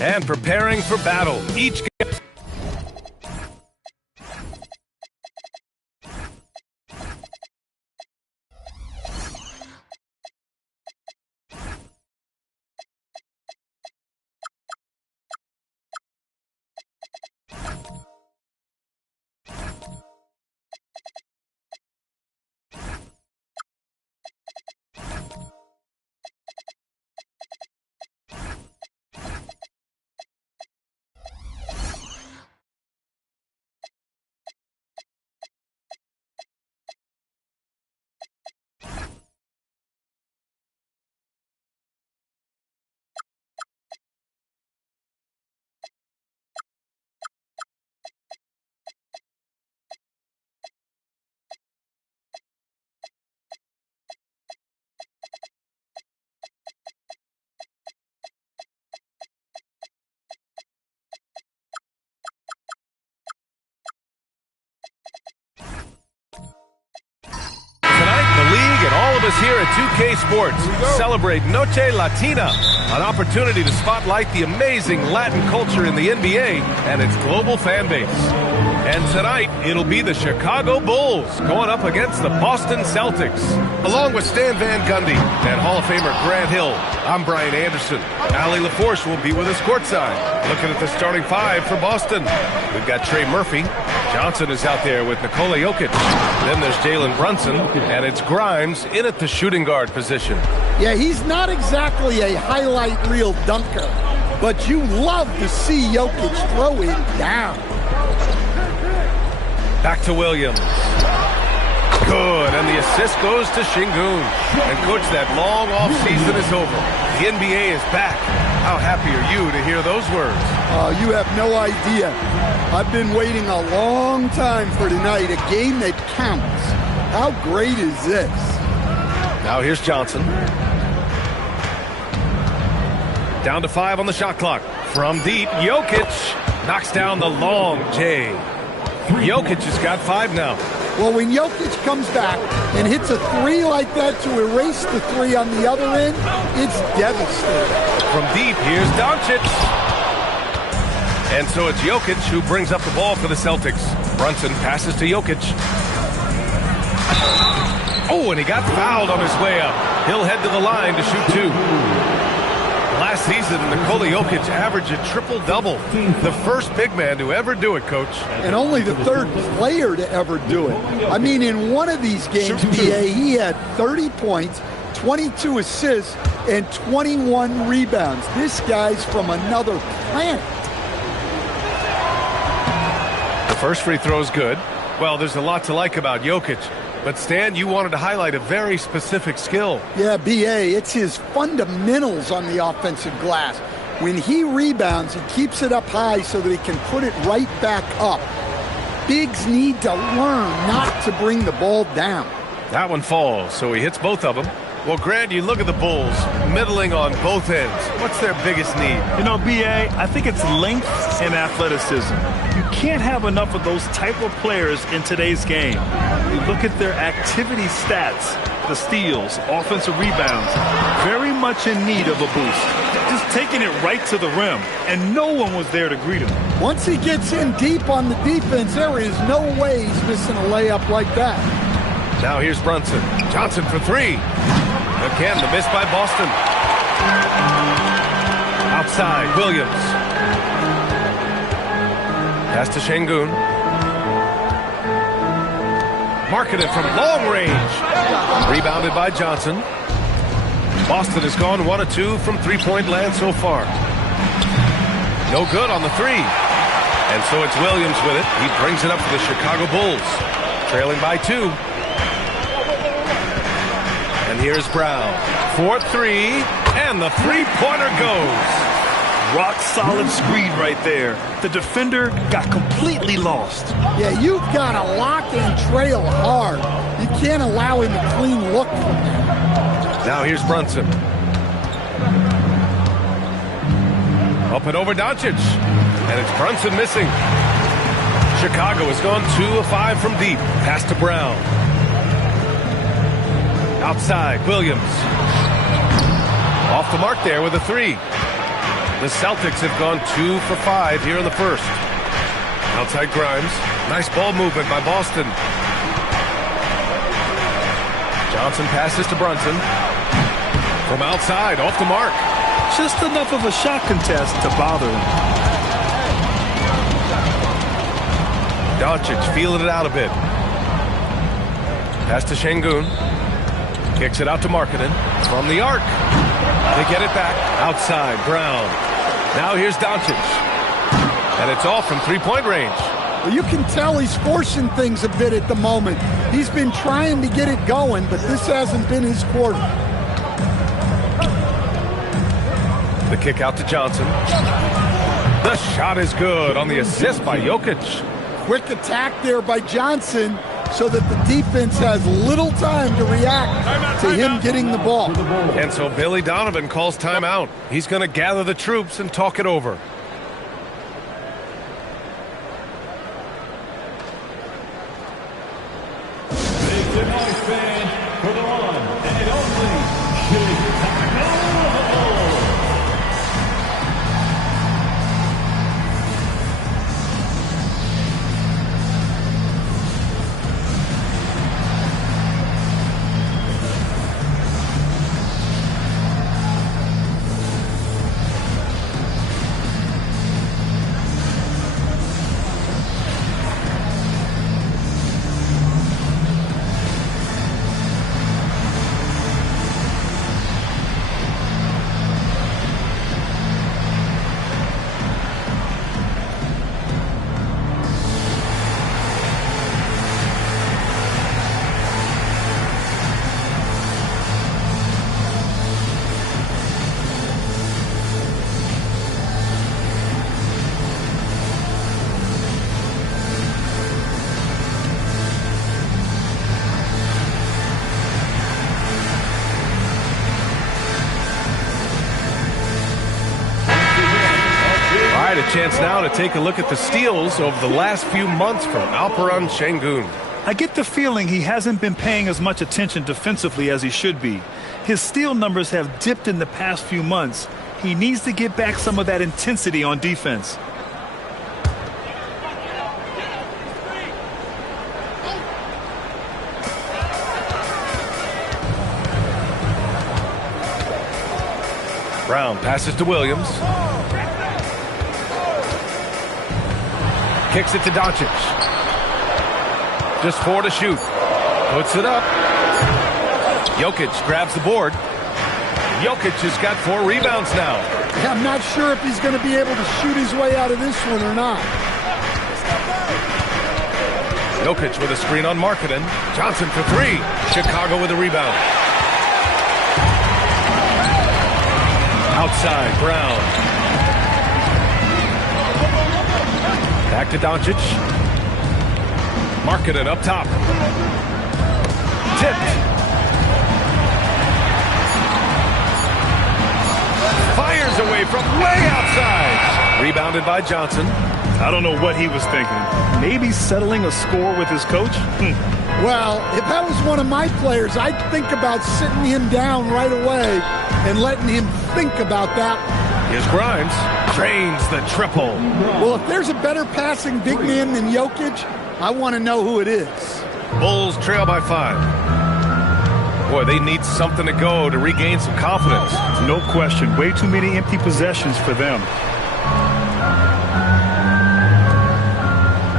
and preparing for battle. Each here at 2K Sports celebrate Noche Latina, an opportunity to spotlight the amazing Latin culture in the NBA and its global fan base. And tonight, it'll be the Chicago Bulls going up against the Boston Celtics. Along with Stan Van Gundy and Hall of Famer Grant Hill, I'm Brian Anderson. Allie LaForce will be with us courtside. Looking at the starting five for Boston, we've got Trey Murphy. Johnson is out there with Nikola Jokic. Then there's Jalen Brunson, and it's Grimes in at the shooting guard position. Yeah, he's not exactly a highlight reel dunker, but you love to see Jokic throw it down. Back to Williams. Good, and the assist goes to Şengün. And coach, that long offseason is over. The NBA is back. How happy are you to hear those words? You have no idea. I've been waiting a long time for tonight, a game that counts. How great is this? Now here's Johnson. Down to 5 on the shot clock. From deep, Jokic knocks down the long J. Jokic has got 5 now. Well, when Jokic comes back and hits a 3 like that to erase the 3 on the other end, it's devastating. From deep, here's Doncic. And so it's Jokic who brings up the ball for the Celtics. Brunson passes to Jokic. Oh, and he got fouled on his way up. He'll head to the line to shoot 2. Last season, Nikola Jokic averaged a triple-double. The first big man to ever do it, Coach. And only the third player to ever do it. I mean, in one of these games, BA, he had 30 points, 22 assists, and 21 rebounds. This guy's from another planet. The first free throw is good. Well, there's a lot to like about Jokic. But, Stan, you wanted to highlight a very specific skill. Yeah, B.A., it's his fundamentals on the offensive glass. When he rebounds, he keeps it up high so that he can put it right back up. Bigs need to learn not to bring the ball down. That one falls, so he hits both of them. Well, Grant, you look at the Bulls, middling on both ends. What's their biggest need? You know, B.A., I think it's length and athleticism. You can't have enough of those type of players in today's game. You look at their activity stats, the steals, offensive rebounds, very much in need of a boost. Just taking it right to the rim, and no one was there to greet him. Once he gets in deep on the defense, there is no way he's missing a layup like that. Now here's Brunson. Johnson for 3. Again, the miss by Boston. Outside, Williams. Pass to Şengün. Marketed from long range. Rebounded by Johnson. Boston has gone 1 of 2 from three-point land so far. No good on the 3. And so it's Williams with it. He brings it up for the Chicago Bulls. Trailing by 2. And here's Brown. 4-3, and the three-pointer goes. Rock-solid screen right there. The defender got completely lost. Yeah, you've got to lock and trail hard. You can't allow him a clean look from there. Now here's Brunson. Up and over Doncic. And it's Brunson missing. Chicago has gone 2 of 5 from deep. Pass to Brown. Outside, Williams. Off the mark there with a 3. The Celtics have gone 2 for 5 here in the first. Outside Grimes. Nice ball movement by Boston. Johnson passes to Brunson. From outside, off the mark. Just enough of a shot contest to bother him. Doncic feeling it out a bit. Pass to Şengün. Kicks it out to Markkanen. From the arc. They get it back. Outside, Brown. Now here's Doncic. And it's off from three-point range. Well, you can tell he's forcing things a bit at the moment. He's been trying to get it going, but this hasn't been his quarter. The kick out to Johnson. The shot is good on the assist by Jokic. Quick attack there by Johnson so that the defense has little time to react to him getting the ball. And so Billy Donovan calls timeout. He's going to gather the troops and talk it over. A chance now to take a look at the steals over the last few months from Alperen Şengün. I get the feeling he hasn't been paying as much attention defensively as he should be. His steal numbers have dipped in the past few months. He needs to get back some of that intensity on defense. Brown passes to Williams. Kicks it to Doncic. Just 4 to shoot. Puts it up. Jokic grabs the board. Jokic has got 4 rebounds now. Yeah, I'm not sure if he's going to be able to shoot his way out of this one or not. Jokic with a screen on Markkanen. Johnson for 3. Chicago with a rebound. Outside, Brown. Back to Doncic. Markkanen up top. Tipped. Fires away from way outside. Rebounded by Johnson. I don't know what he was thinking. Maybe settling a score with his coach? Well, if that was one of my players, I'd think about sitting him down right away and letting him think about that. Here's Grimes. Drains the triple. Well, if there's a better passing big man than Jokic, I want to know who it is. Bulls trail by 5. Boy, they need something to go to regain some confidence. No question. Way too many empty possessions for them.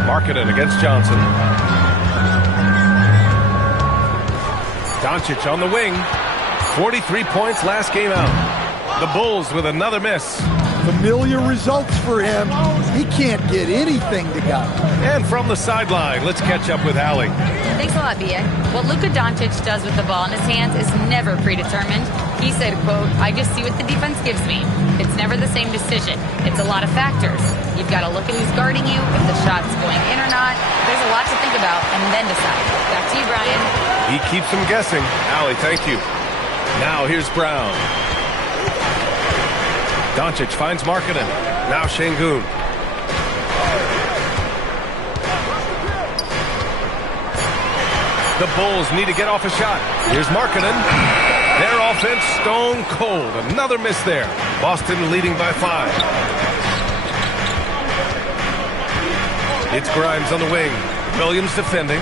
Markkanen against Johnson. Doncic on the wing. 43 points last game out. The Bulls with another miss. Familiar results for him. He can't get anything to go. And from the sideline, let's catch up with Allie. Thanks a lot, B.A. What Luka Doncic does with the ball in his hands is never predetermined. He said, quote, "I just see what the defense gives me. It's never the same decision. It's a lot of factors. You've got to look at who's guarding you, if the shot's going in or not. There's a lot to think about, and then decide." Back to you, Brian. He keeps them guessing. Allie, thank you. Now here's Brown. Doncic finds Markkanen. Now Şengün. The Bulls need to get off a shot. Here's Markkanen. Their offense stone cold. Another miss there. Boston leading by 5. It's Grimes on the wing. Williams defending.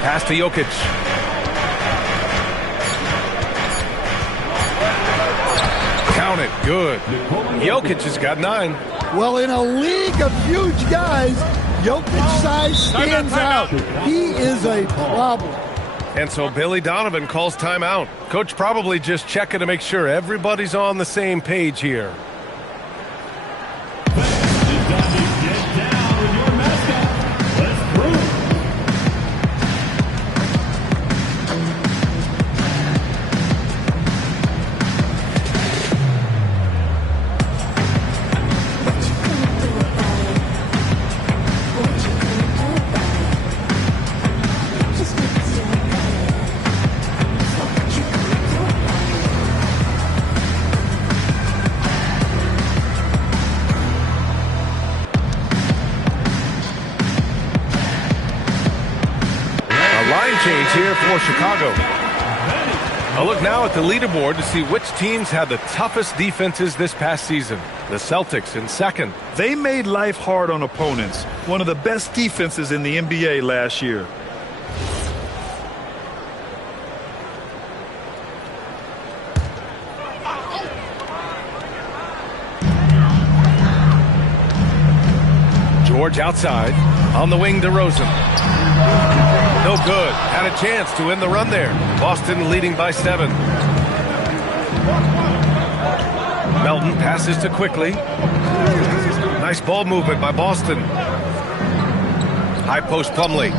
Pass to Jokic. Count it. Good. Jokic has got 9. Well, in a league of huge guys, Jokic's size stands out. He is a problem. And so Billy Donovan calls timeout. Coach probably just checking to make sure everybody's on the same page here. Change here for Chicago. A look now at the leaderboard to see which teams had the toughest defenses this past season. The Celtics in second. They made life hard on opponents. One of the best defenses in the NBA last year. George outside. On the wing, DeRozan. No good. Had a chance to win the run there. Boston leading by 7. Melton passes to Quickly. Nice ball movement by Boston. High post Plumlee.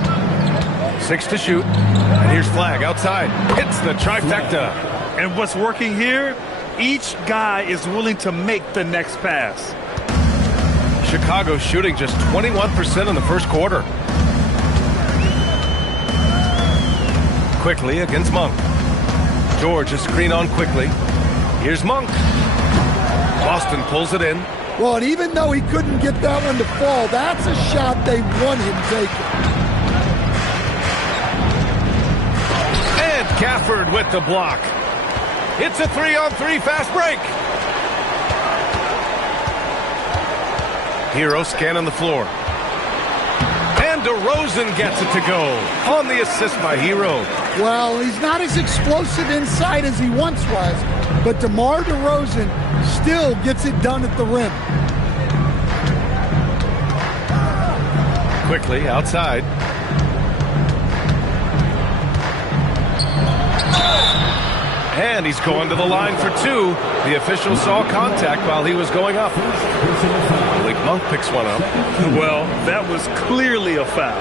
6 to shoot. And here's Flag outside. Hits the trifecta. And what's working here? Each guy is willing to make the next pass. Chicago shooting just 21% in the first quarter. Quickly against Monk. George a screen on Quickly. Here's Monk. Boston pulls it in. Well, and even though he couldn't get that one to fall, that's a shot they want him taking. And Gafford with the block. It's a 3-on-3 fast break. Hero scanning the floor. And DeRozan gets it to go on the assist by Hero. Well, he's not as explosive inside as he once was, but DeMar DeRozan still gets it done at the rim. Quickly outside. And he's going to the line for 2. The official saw contact while he was going up. Malik Monk picks one up. Well, that was clearly a foul.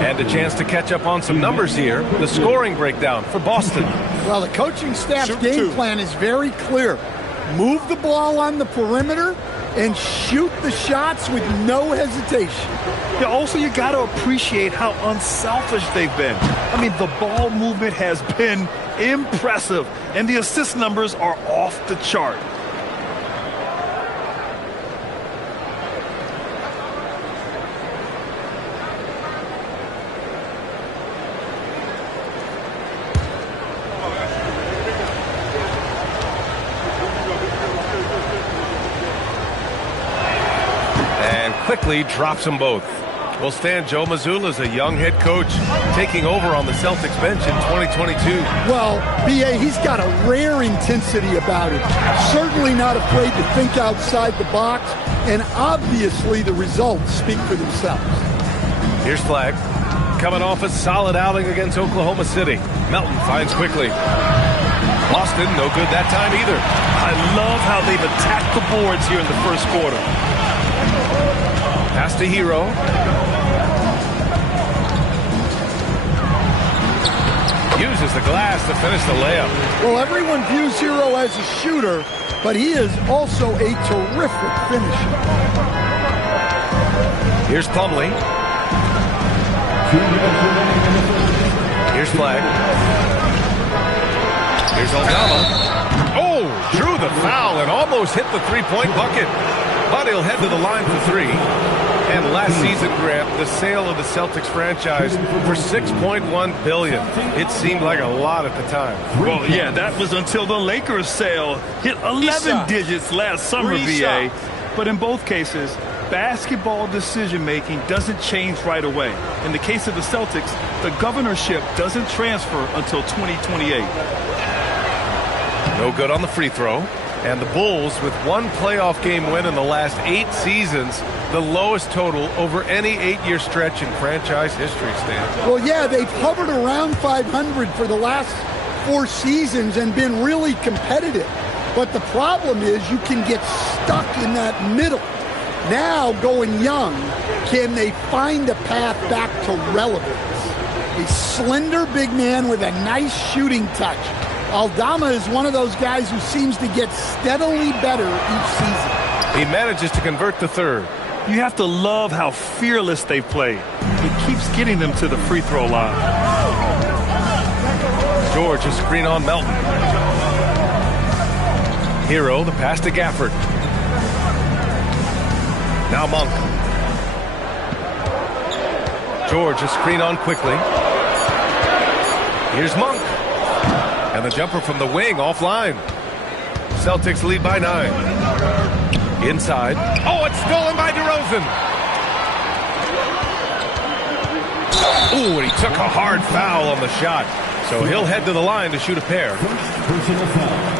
And a chance to catch up on some numbers here. The scoring breakdown for Boston. Well, the coaching staff's game plan is very clear. Move the ball on the perimeter and shoot the shots with no hesitation. Yeah, also, you got to appreciate how unselfish they've been. I mean, the ball movement has been impressive, and the assist numbers are off the chart. And quickly drops them both. Well, Stan, Joe Mazzulla is a young head coach taking over on the Celtics bench in 2022. Well, B.A., he's got a rare intensity about him. Certainly not afraid to think outside the box, and obviously the results speak for themselves. Here's Flag. Coming off a solid outing against Oklahoma City. Melton finds Quickly. Boston, no good that time either. I love how they've attacked the boards here in the first quarter. Pass to Hero. Uses the glass to finish the layup. Well, everyone views Hero as a shooter, but he is also a terrific finisher. Here's Plumlee. Here's Flag. Here's Aldama. Oh, drew the foul and almost hit the three-point bucket. But he'll head to the line for 3. And last season, Grant, the sale of the Celtics franchise for $6.1 billion. It seemed like a lot at the time. Well, yeah, that was until the Lakers sale hit 11 digits last summer, BA. But in both cases, basketball decision-making doesn't change right away. In the case of the Celtics, the governorship doesn't transfer until 2028. No good on the free throw. And the Bulls, with one playoff game win in the last 8 seasons, the lowest total over any 8-year stretch in franchise history, Stan. Well, yeah, they've hovered around 500 for the last 4 seasons and been really competitive. But the problem is you can get stuck in that middle. Now, going young, can they find a path back to relevance? A slender big man with a nice shooting touch. Aldama is one of those guys who seems to get steadily better each season. He manages to convert the third. You have to love how fearless they play. It keeps getting them to the free throw line. George, a screen on Melton. Hero, the pass to Gafford. Now Monk. George, a screen on quickly. Here's Monk. And the jumper from the wing offline. Celtics lead by 9. Inside. Oh, it's stolen by DeRozan. Ooh, and he took a hard foul on the shot. So he'll head to the line to shoot a pair.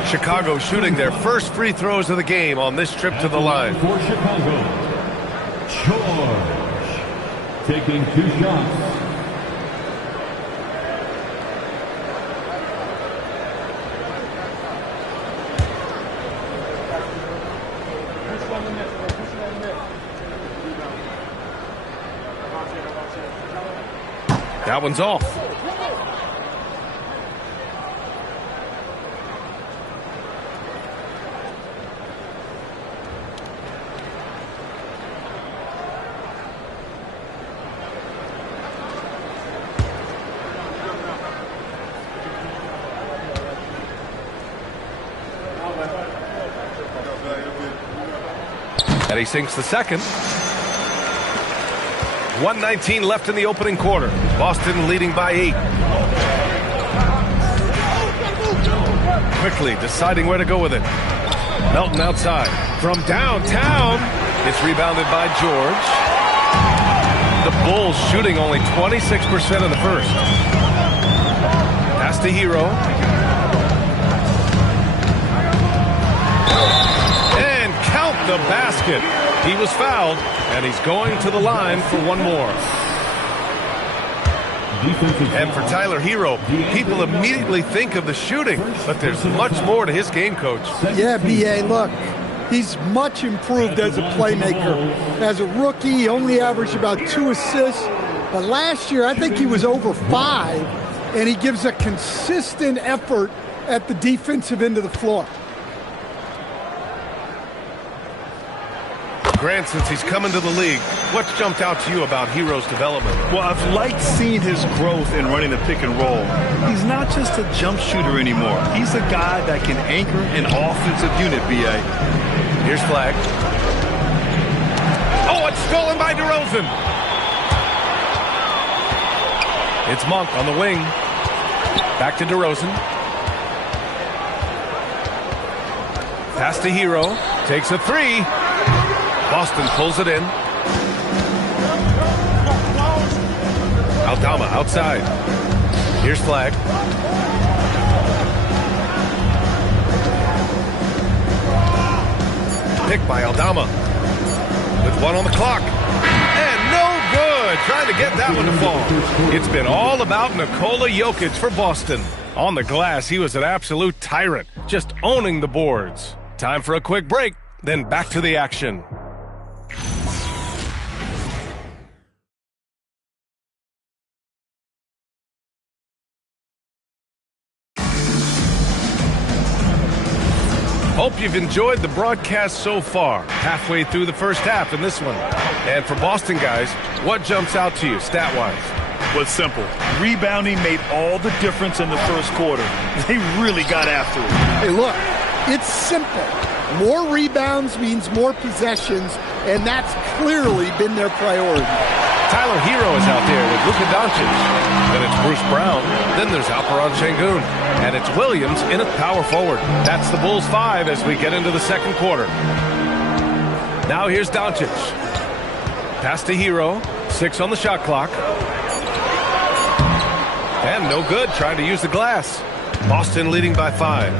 Chicago shooting their first free throws of the game on this trip to the line. For Chicago, George taking 2 shots. That one's off. And he sinks the second. 1:19 left in the opening quarter. Boston leading by 8. Quickly deciding where to go with it. Melton outside. From downtown. It's rebounded by George. The Bulls shooting only 26% in the first. Pass to Hero. And count the basket. He was fouled, and he's going to the line for one more. And for Tyler Hero, people immediately think of the shooting, but there's much more to his game, Coach. Yeah, B.A., look, he's much improved as a playmaker. As a rookie, he only averaged about 2 assists, but last year I think he was over 5, and he gives a consistent effort at the defensive end of the floor. Grant, since he's come into the league, what's jumped out to you about Hero's development? Well, I've liked seeing his growth in running the pick and roll. He's not just a jump shooter anymore. He's a guy that can anchor an offensive unit, B.A. Here's flag. Oh, it's stolen by DeRozan. It's Monk on the wing. Back to DeRozan. Pass to Hero. Takes a 3. Boston pulls it in. Aldama outside. Here's flag. Pick by Aldama. With 1 on the clock. And no good. Trying to get that one to fall. It's been all about Nikola Jokic for Boston. On the glass, he was an absolute tyrant, just owning the boards. Time for a quick break, then back to the action. Hope you've enjoyed the broadcast so far. Halfway through the first half in this one. And for Boston guys, what jumps out to you stat-wise? Was simple. Rebounding made all the difference in the first quarter. They really got after it. Hey, look, it's simple. More rebounds means more possessions, and that's clearly been their priority. Tyler Hero is out there with Luka Doncic. Then it's Bruce Brown. Then there's Alperen Şengün. And it's Williams in at power forward. That's the Bulls 5 as we get into the second quarter. Now here's Doncic. Pass to Hero. 6 on the shot clock. And no good, trying to use the glass. Boston leading by 5.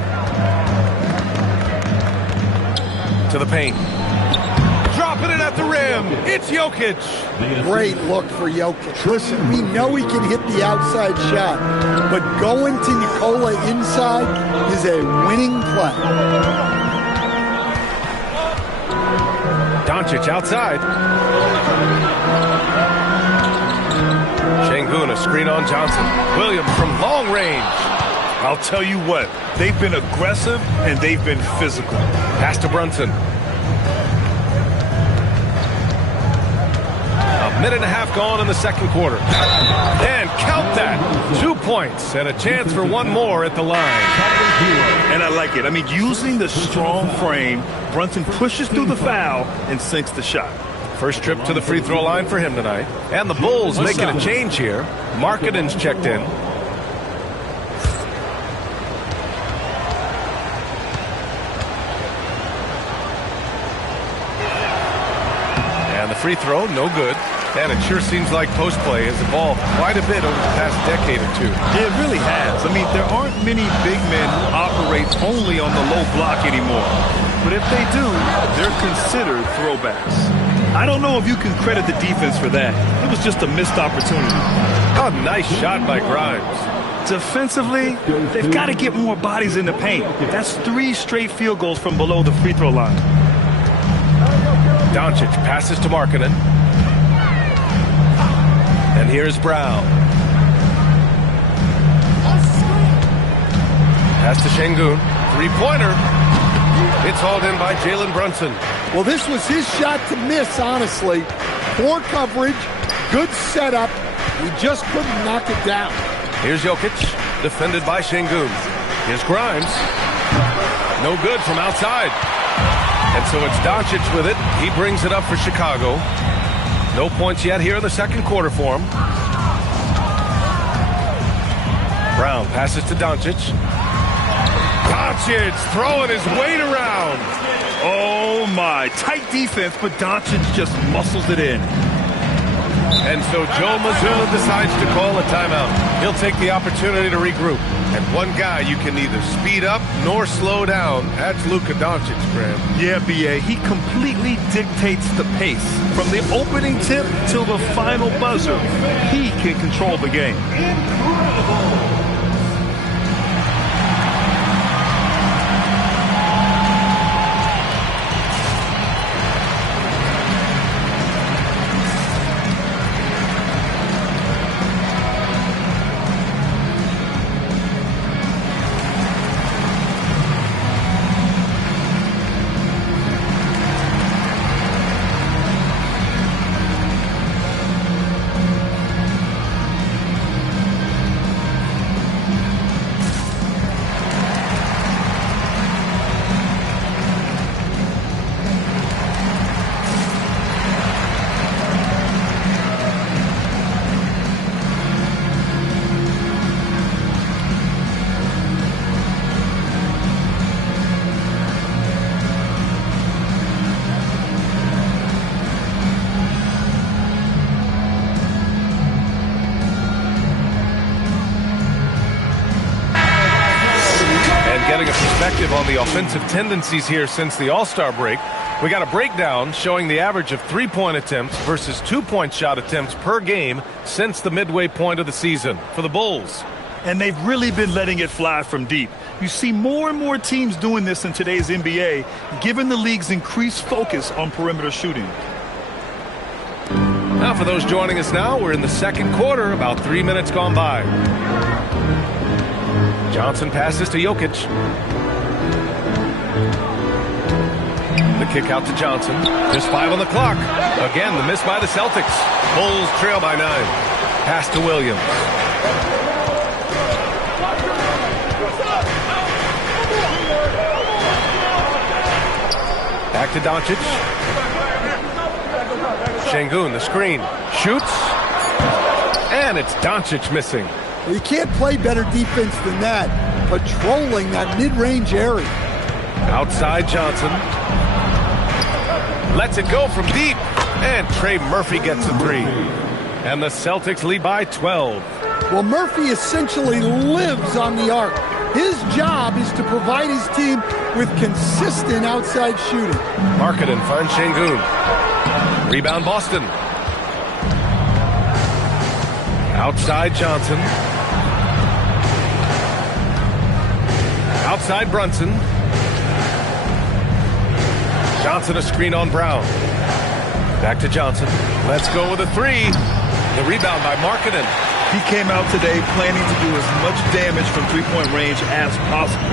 To the paint. Dropping it at the rim. It's Jokic. Great look for Jokic. Listen, we know he can hit the outside shot, but going to Nikola inside is a winning play. Doncic outside. Şengün, a screen on Johnson. Williams from long range. I'll tell you what, they've been aggressive and they've been physical. Pass to Brunson. A minute and a half gone in the second quarter. And count that. 2 points and a chance for one more at the line. And I like it. I mean, using the strong frame, Brunson pushes through the foul and sinks the shot. First trip to the free throw line for him tonight. And the Bulls making a change here. Markkanen's checked in. And the free throw, no good. And it sure seems like post play has evolved quite a bit over the past decade or two. Yeah, it really has. I mean, there aren't many big men who operate only on the low block anymore. But if they do, they're considered throwbacks. I don't know if you can credit the defense for that. It was just a missed opportunity. Oh, nice shot by Grimes. Defensively, they've got to get more bodies in the paint. That's 3 straight field goals from below the free throw line. Doncic passes to Markkanen. And here's Brown. Pass to Şengün. Three-pointer. It's hauled in by Jalen Brunson. Well, this was his shot to miss, honestly. Poor coverage, good setup. He just couldn't knock it down. Here's Jokic, defended by Şengün. Here's Grimes. No good from outside. And so it's Doncic with it. He brings it up for Chicago. No points yet here in the second quarter for him. Brown passes to Doncic. Doncic throwing his weight around. Oh, my. Tight defense, but Doncic just muscles it in. And so Joe Mazzulla decides to call a timeout. He'll take the opportunity to regroup. And one guy you can neither speed up nor slow down, that's Luka Doncic, Graham. Yeah, B.A., he completely dictates the pace. From the opening tip till the final buzzer, he can control the game. Getting a perspective on the offensive tendencies here since the All-Star break. We got a breakdown showing the average of 3-point attempts versus 2-point shot attempts per game since the midway point of the season for the Bulls. And they've really been letting it fly from deep. You see more and more teams doing this in today's NBA, given the league's increased focus on perimeter shooting. Now for those joining us now, we're in the second quarter, about 3 minutes gone by. Johnson passes to Jokic. The kick out to Johnson. Just 5 on the clock. Again, the miss by the Celtics. Bulls trail by 9. Pass to Williams. Back to Doncic. Şengün, the screen. Shoots. And it's Doncic missing. Well, you can't play better defense than that, patrolling that mid-range area. Outside Johnson. Lets it go from deep. And Trey Murphy gets a three. And the Celtics lead by 12. Well, Murphy essentially lives on the arc. His job is to provide his team with consistent outside shooting. Markkanen finds Şengün. Rebound Boston. Outside Johnson. Outside Brunson. Johnson a screen on Brown. Back to Johnson. Let's go with a three. The rebound by Markkanen. He came out today planning to do as much damage from three-point range as possible.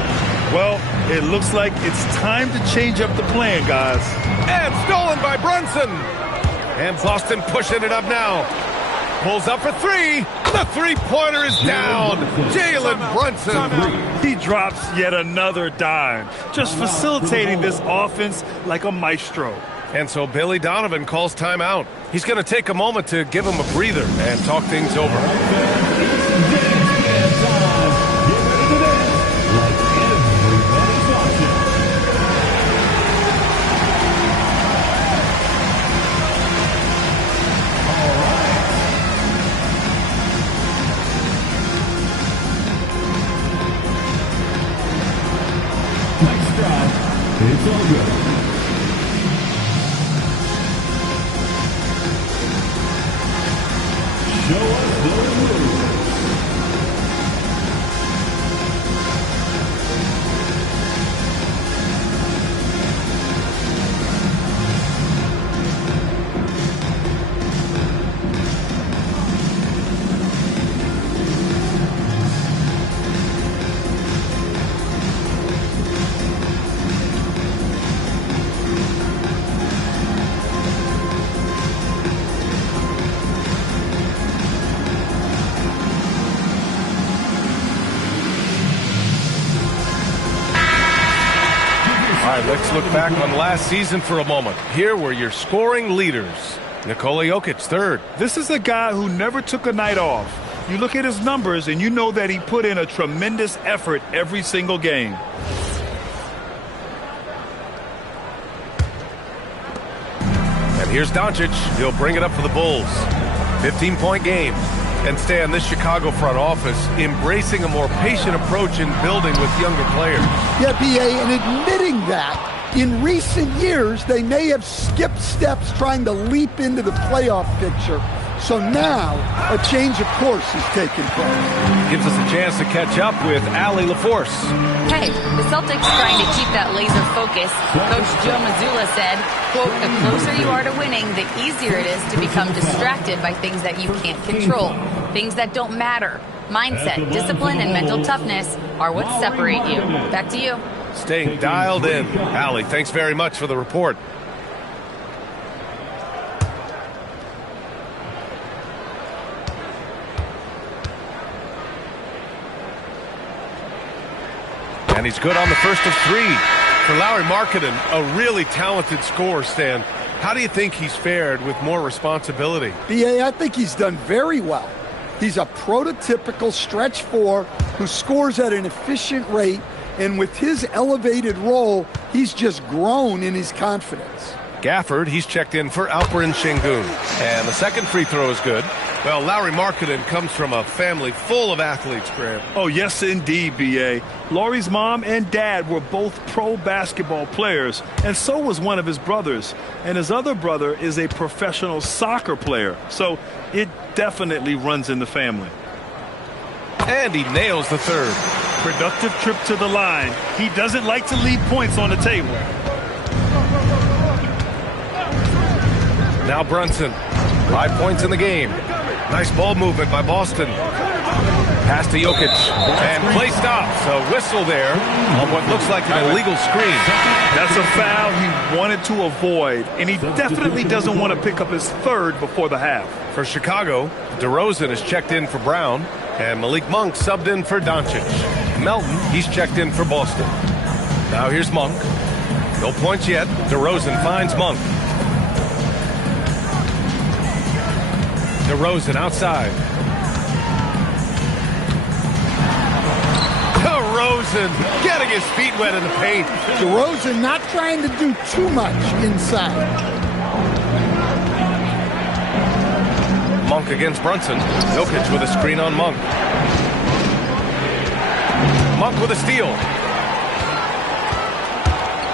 Well, it looks like it's time to change up the plan, guys. And stolen by Brunson. And Boston pushing it up now. Pulls up for three. The three-pointer is down. Jalen Brunson. He drops yet another dime, just facilitating this offense like a maestro. And so Billy Donovan calls timeout. He's going to take a moment to give him a breather and talk things over. Next drive, it's all good. Show us those moves. All right, let's look back on last season for a moment. Here were your scoring leaders. Nikola Jokic, third. This is a guy who never took a night off. You look at his numbers and you know that he put in a tremendous effort every single game. And here's Doncic. He'll bring it up for the Bulls. 15-point game. And Stan, this Chicago front office embracing a more patient approach in building with younger players. Yeah, B.A., and admitting that in recent years they may have skipped steps trying to leap into the playoff picture. So now a change of course is taking place. Gives us a chance to catch up with Allie LaForce. Hey, the Celtics trying to keep that laser focus. Coach Joe Mazzulla said, quote, the closer you are to winning, the easier it is to become distracted by things that you can't control, things that don't matter. Mindset, discipline, and mental toughness are what separate you. Back to you. Staying dialed in. Allie, thanks very much for the report. And he's good on the first of three. For Lauri Markkanen, a really talented scorer, Stan. How do you think he's fared with more responsibility? B.A., I think he's done very well. He's a prototypical stretch four who scores at an efficient rate, and with his elevated role, he's just grown in his confidence. Gafford, he's checked in for Alperen Şengün. And the second free throw is good. Well, Lauri Markkanen comes from a family full of athletes, Graham. Oh, yes, indeed, B.A. Lauri's mom and dad were both pro basketball players, and so was one of his brothers. And his other brother is a professional soccer player. So it definitely runs in the family. And he nails the third. Productive trip to the line. He doesn't like to leave points on the table. Now Brunson. 5 points in the game. Nice ball movement by Boston. Pass to Jokic. And play stops. A whistle there on what looks like an illegal screen. That's a foul he wanted to avoid, and he definitely doesn't want to pick up his third before the half. For Chicago, DeRozan is checked in for Brown, and Malik Monk subbed in for Doncic. Melton, he's checked in for Boston. Now here's Monk. No points yet. DeRozan finds Monk. DeRozan outside. DeRozan getting his feet wet in the paint. DeRozan not trying to do too much inside. Monk against Brunson. Jokic with a screen on Monk. Monk with a steal.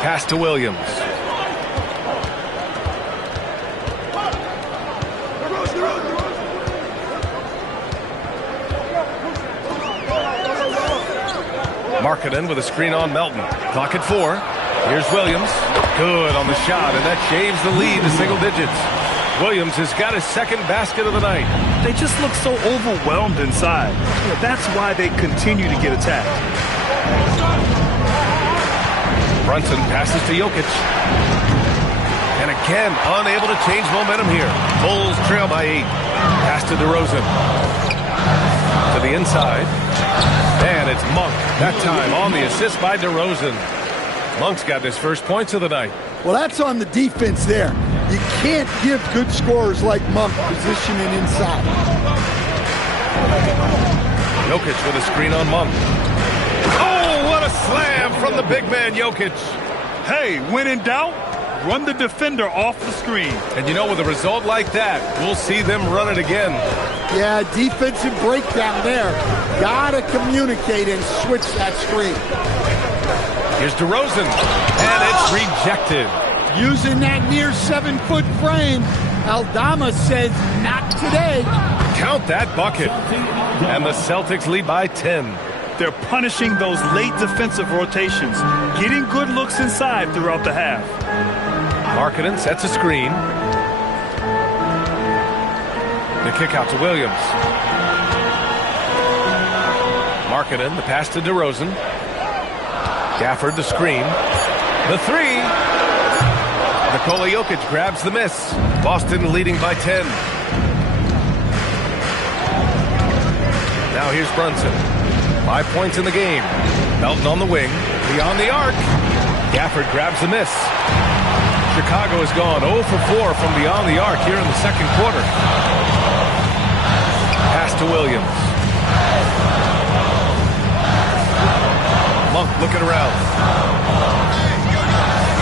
Pass to Williams. Markkanen with a screen on Melton. Clock at 4. Here's Williams. Good on the shot, and that shaves the lead to single digits. Williams has got his second basket of the night. They just look so overwhelmed inside. That's why they continue to get attacked. Brunson passes to Jokic. And again, unable to change momentum here. Bulls trail by 8. Pass to DeRozan. To the inside. And it's Monk. That time on the assist by DeRozan. Monk's got his first points of the night. Well, that's on the defense there. You can't give good scorers like Monk positioning inside. Jokic with a screen on Monk. Oh, what a slam from the big man, Jokic. Hey, when in doubt, run the defender off the screen. And you know, with a result like that, we'll see them run it again. Yeah, defensive breakdown there. Gotta communicate and switch that screen. Here's DeRozan, and it's rejected. Using that near 7-foot frame, Aldama says, not today. Count that bucket. And the Celtics lead by 10. They're punishing those late defensive rotations, getting good looks inside throughout the half. Markkanen sets a screen. The kick out to Williams. Markkanen, the pass to DeRozan. Gafford, the screen. The 3. Nikola Jokic grabs the miss. Boston leading by 10. Now here's Brunson. 5 points in the game. Melton on the wing. Beyond the arc. Gafford grabs the miss. Chicago has gone 0 for 4 from beyond the arc here in the second quarter. Pass to Williams. Monk looking around.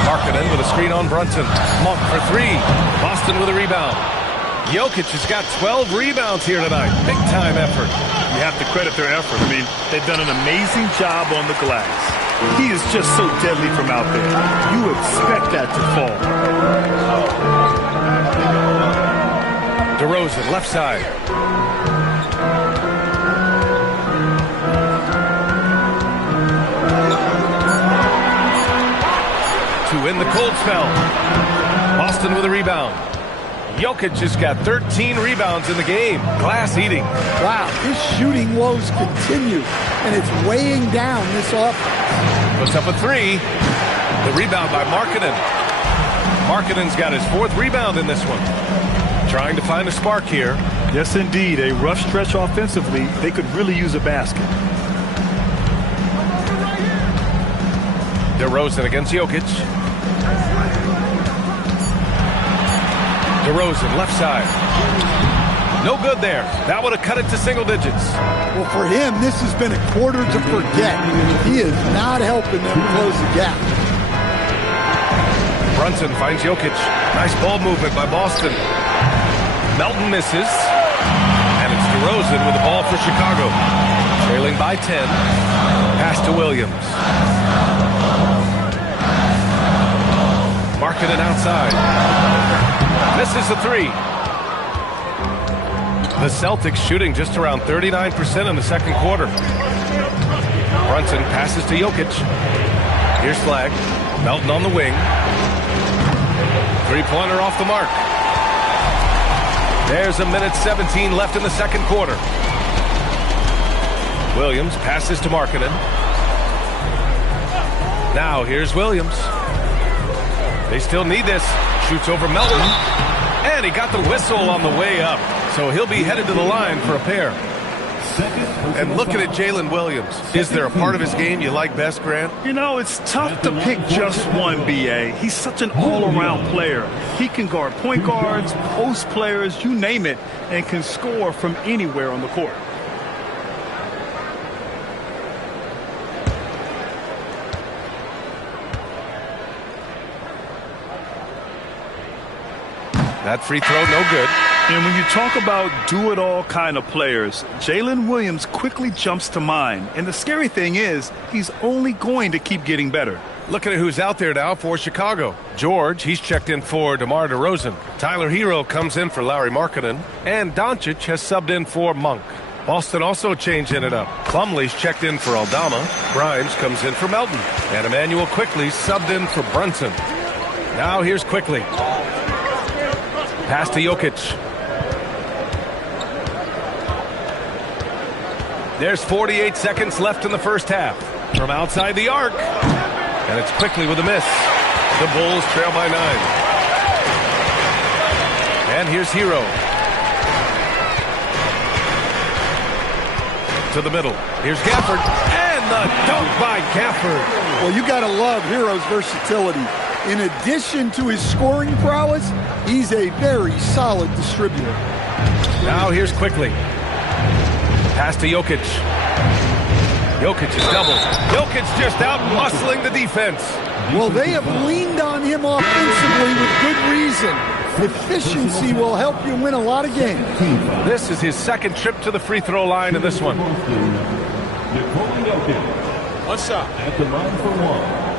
Markkanen with a screen on Brunson. Monk for 3. Boston with a rebound. Jokic has got 12 rebounds here tonight. Big time effort. You have to credit their effort. I mean, they've done an amazing job on the glass. He is just so deadly from out there. You expect that to fall. DeRozan, left side. To win the cold spell. Boston with a rebound. Jokic has got 13 rebounds in the game. Glass eating. Wow, his shooting woes continue, and it's weighing down this offense. Puts up a 3. The rebound by Markkanen. Markkanen's got his 4th rebound in this one. Trying to find a spark here. Yes, indeed. A rough stretch offensively. They could really use a basket. DeRozan against Jokic. DeRozan, left side. No good there. That would have cut it to single digits. Well, for him, this has been a quarter to forget. He is not helping them close the gap. Brunson finds Jokic. Nice ball movement by Boston. Melton misses. And it's DeRozan with the ball for Chicago. Trailing by 10. Pass to Williams. Markkanen outside. Misses the 3. The Celtics shooting just around 39% in the second quarter. Brunson passes to Jokic. Here's Flag. Melton on the wing. 3-pointer off the mark. There's a minute 17 left in the second quarter. Williams passes to Markkanen. Now here's Williams. They still need this. Shoots over Melton. And he got the whistle on the way up. So he'll be headed to the line for a pair. And looking at Jalen Williams, is there a part of his game you like best, Grant? You know, it's tough to pick just one, B.A. He's such an all-around player. He can guard point guards, post players, you name it, and can score from anywhere on the court. That free throw, no good. And when you talk about do-it-all kind of players, Jalen Williams quickly jumps to mind. And the scary thing is, he's only going to keep getting better. Looking at who's out there now for Chicago. George, he's checked in for DeMar DeRozan. Tyler Hero comes in for Larry Markkinen. And Doncic has subbed in for Monk. Boston also changing it up. Plumlee's checked in for Aldama. Grimes comes in for Melton. And Emmanuel Quickley subbed in for Brunson. Now here's Quickley. Pass to Jokic. There's 48 seconds left in the first half. From outside the arc. And it's Quickley with a miss. The Bulls trail by 9. And here's Hero. To the middle. Here's Gafford. And the dunk by Gafford. Well, you got to love Hero's versatility. In addition to his scoring prowess, he's a very solid distributor. Now here's Quickley. Pass to Jokic. Jokic is doubled. Jokic just out muscling the defense. Well, they have leaned on him offensively with good reason. Efficiency will help you win a lot of games. This is his second trip to the free throw line in this one. What's up? At the line for one.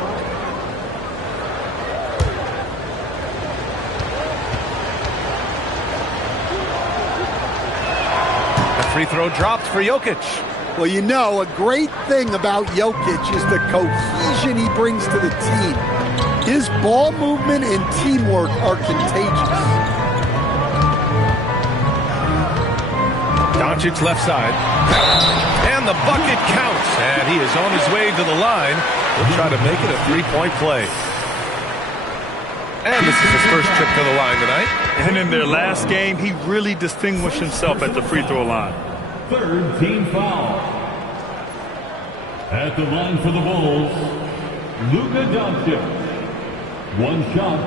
Free throw dropped for Jokic. Well, you know, a great thing about Jokic is the cohesion he brings to the team. His ball movement and teamwork are contagious. Doncic left side. And the bucket counts. And he is on his way to the line. He'll try to make it a three-point play. And this is his first trip to the line tonight. And in their last game, he really distinguished himself at the free throw line. Third team foul. At the line for the Bulls, Luka Doncic. One shot.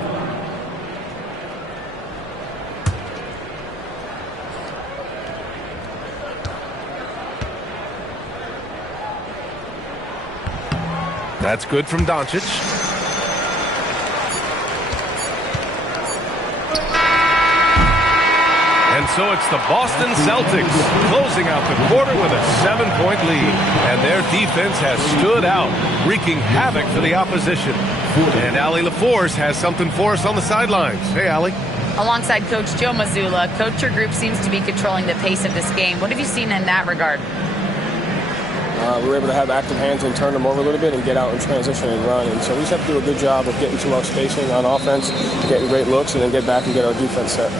That's good from Doncic. And so it's the Boston Celtics closing out the quarter with a 7-point lead. And their defense has stood out, wreaking havoc for the opposition. And Allie LaForce has something for us on the sidelines. Hey, Allie. Alongside Coach Joe Mazzulla, Coach, your group seems to be controlling the pace of this game. What have you seen in that regard? We were able to have active hands and turn them over a little bit and get out in transition and run. And so we just have to do a good job of getting to our spacing on offense, getting great looks, and then get back and get our defense set.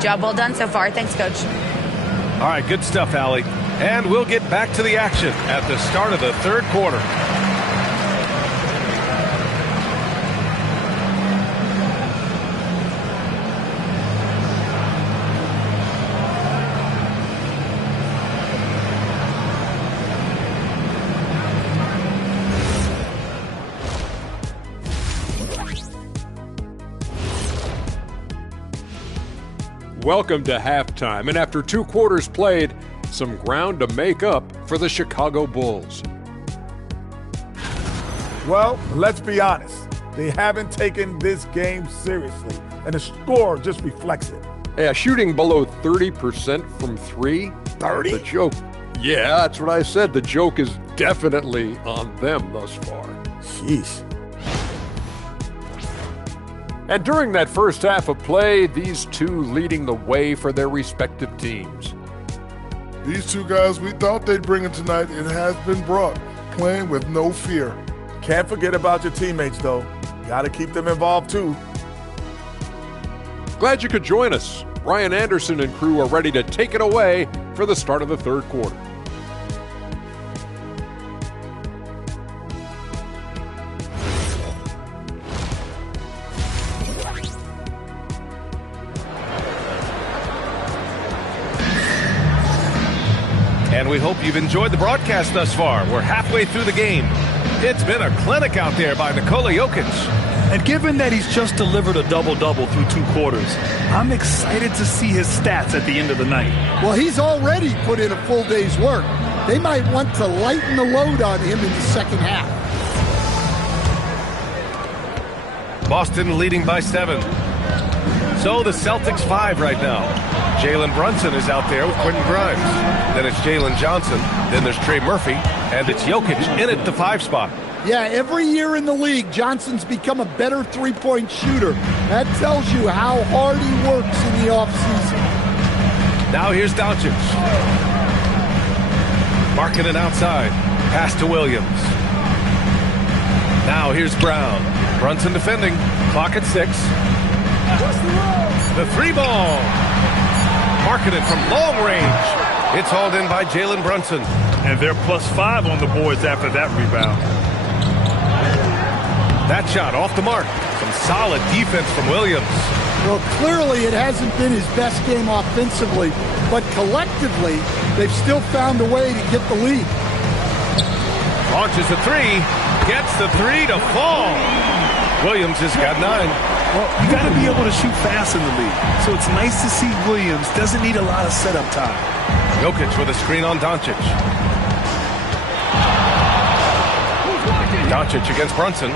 Job well done so far. Thanks, Coach. All right, good stuff, Allie. And we'll get back to the action at the start of the third quarter. Welcome to halftime, and after 2 quarters played, some ground to make up for the Chicago Bulls. Well, let's be honest. They haven't taken this game seriously, and the score just reflects it. Yeah, shooting below 30% from 3. 30? The joke. Yeah, that's what I said. The joke is definitely on them thus far. Jeez. And during that first half of play, these two leading the way for their respective teams. These two guys we thought they'd bring it tonight, it has been brought, playing with no fear. Can't forget about your teammates, though. Got to keep them involved, too. Glad you could join us. Ryan Anderson and crew are ready to take it away for the start of the third quarter. And we hope you've enjoyed the broadcast thus far. We're halfway through the game. It's been a clinic out there by Nikola Jokic. And given that he's just delivered a double-double through 2 quarters, I'm excited to see his stats at the end of the night. Well, he's already put in a full day's work. They might want to lighten the load on him in the second half. Boston leading by 7. So the Celtics 5 right now. Jalen Brunson is out there with Quentin Grimes. Then it's Jalen Johnson. Then there's Trey Murphy. And it's Jokic in at the 5 spot. Yeah, every year in the league, Johnson's become a better three-point shooter. That tells you how hard he works in the offseason. Now here's Doncic. Marking it outside. Pass to Williams. Now here's Brown. Brunson defending. Clock at 6. The 3 ball. Marking it from long range. It's hauled in by Jalen Brunson. And they're +5 on the boards after that rebound. That shot off the mark. Some solid defense from Williams. Well, clearly it hasn't been his best game offensively, but collectively, they've still found a way to get the lead. Launches the 3. Gets the 3 to fall. Williams has got 9. Well, you got to be able to shoot fast in the league. So it's nice to see Williams doesn't need a lot of setup time. Jokic with a screen on Doncic. Doncic against Brunson.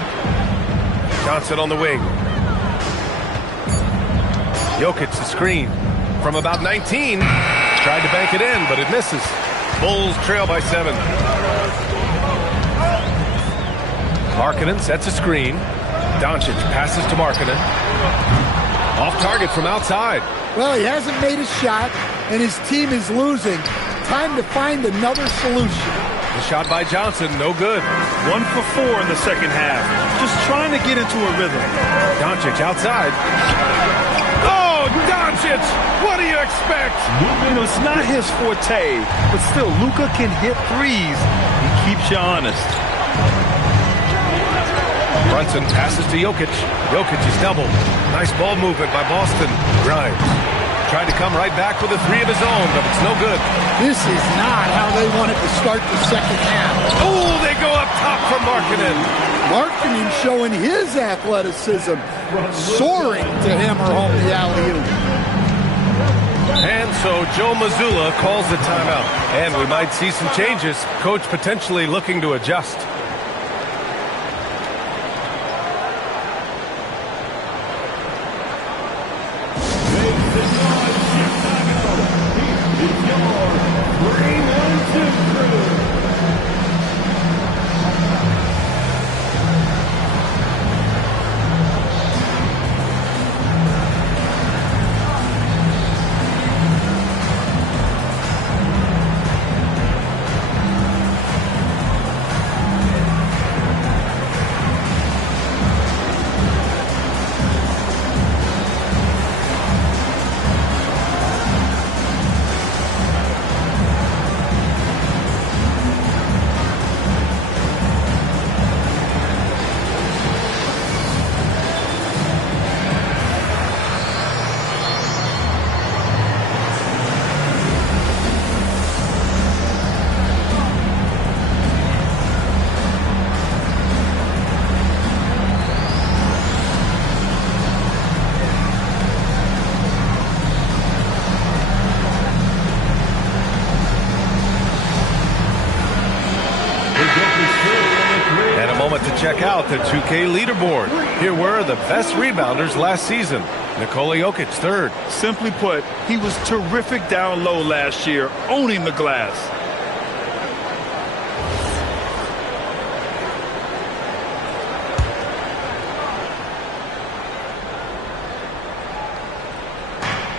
Johnson on the wing. Jokic the screen from about 19. Tried to bank it in, but it misses. Bulls trail by 7. Markkanen sets a screen. Doncic passes to Markkanen. Off target from outside. Well, he hasn't made a shot, and his team is losing. Time to find another solution. The shot by Johnson, no good. 1 for 4 in the second half. Just trying to get into a rhythm. Doncic outside. Oh, Doncic! What do you expect? You know, it's not his forte, but still, Luka can hit threes. He keeps you honest. Brunson passes to Jokic. Jokic is doubled. Nice ball movement by Boston. Grimes tried to come right back with a 3 of his own, but it's no good. This is not how they wanted to start the second half. Oh, they go up top from Markkanen. Markkanen showing his athleticism, soaring to hammer home the alley-oop. And so Joe Mazzulla calls the timeout. And we might see some changes. Coach potentially looking to adjust. Check out the 2K leaderboard. Here were the best rebounders last season. Nikola Jokic, 3rd. Simply put, he was terrific down low last year, owning the glass.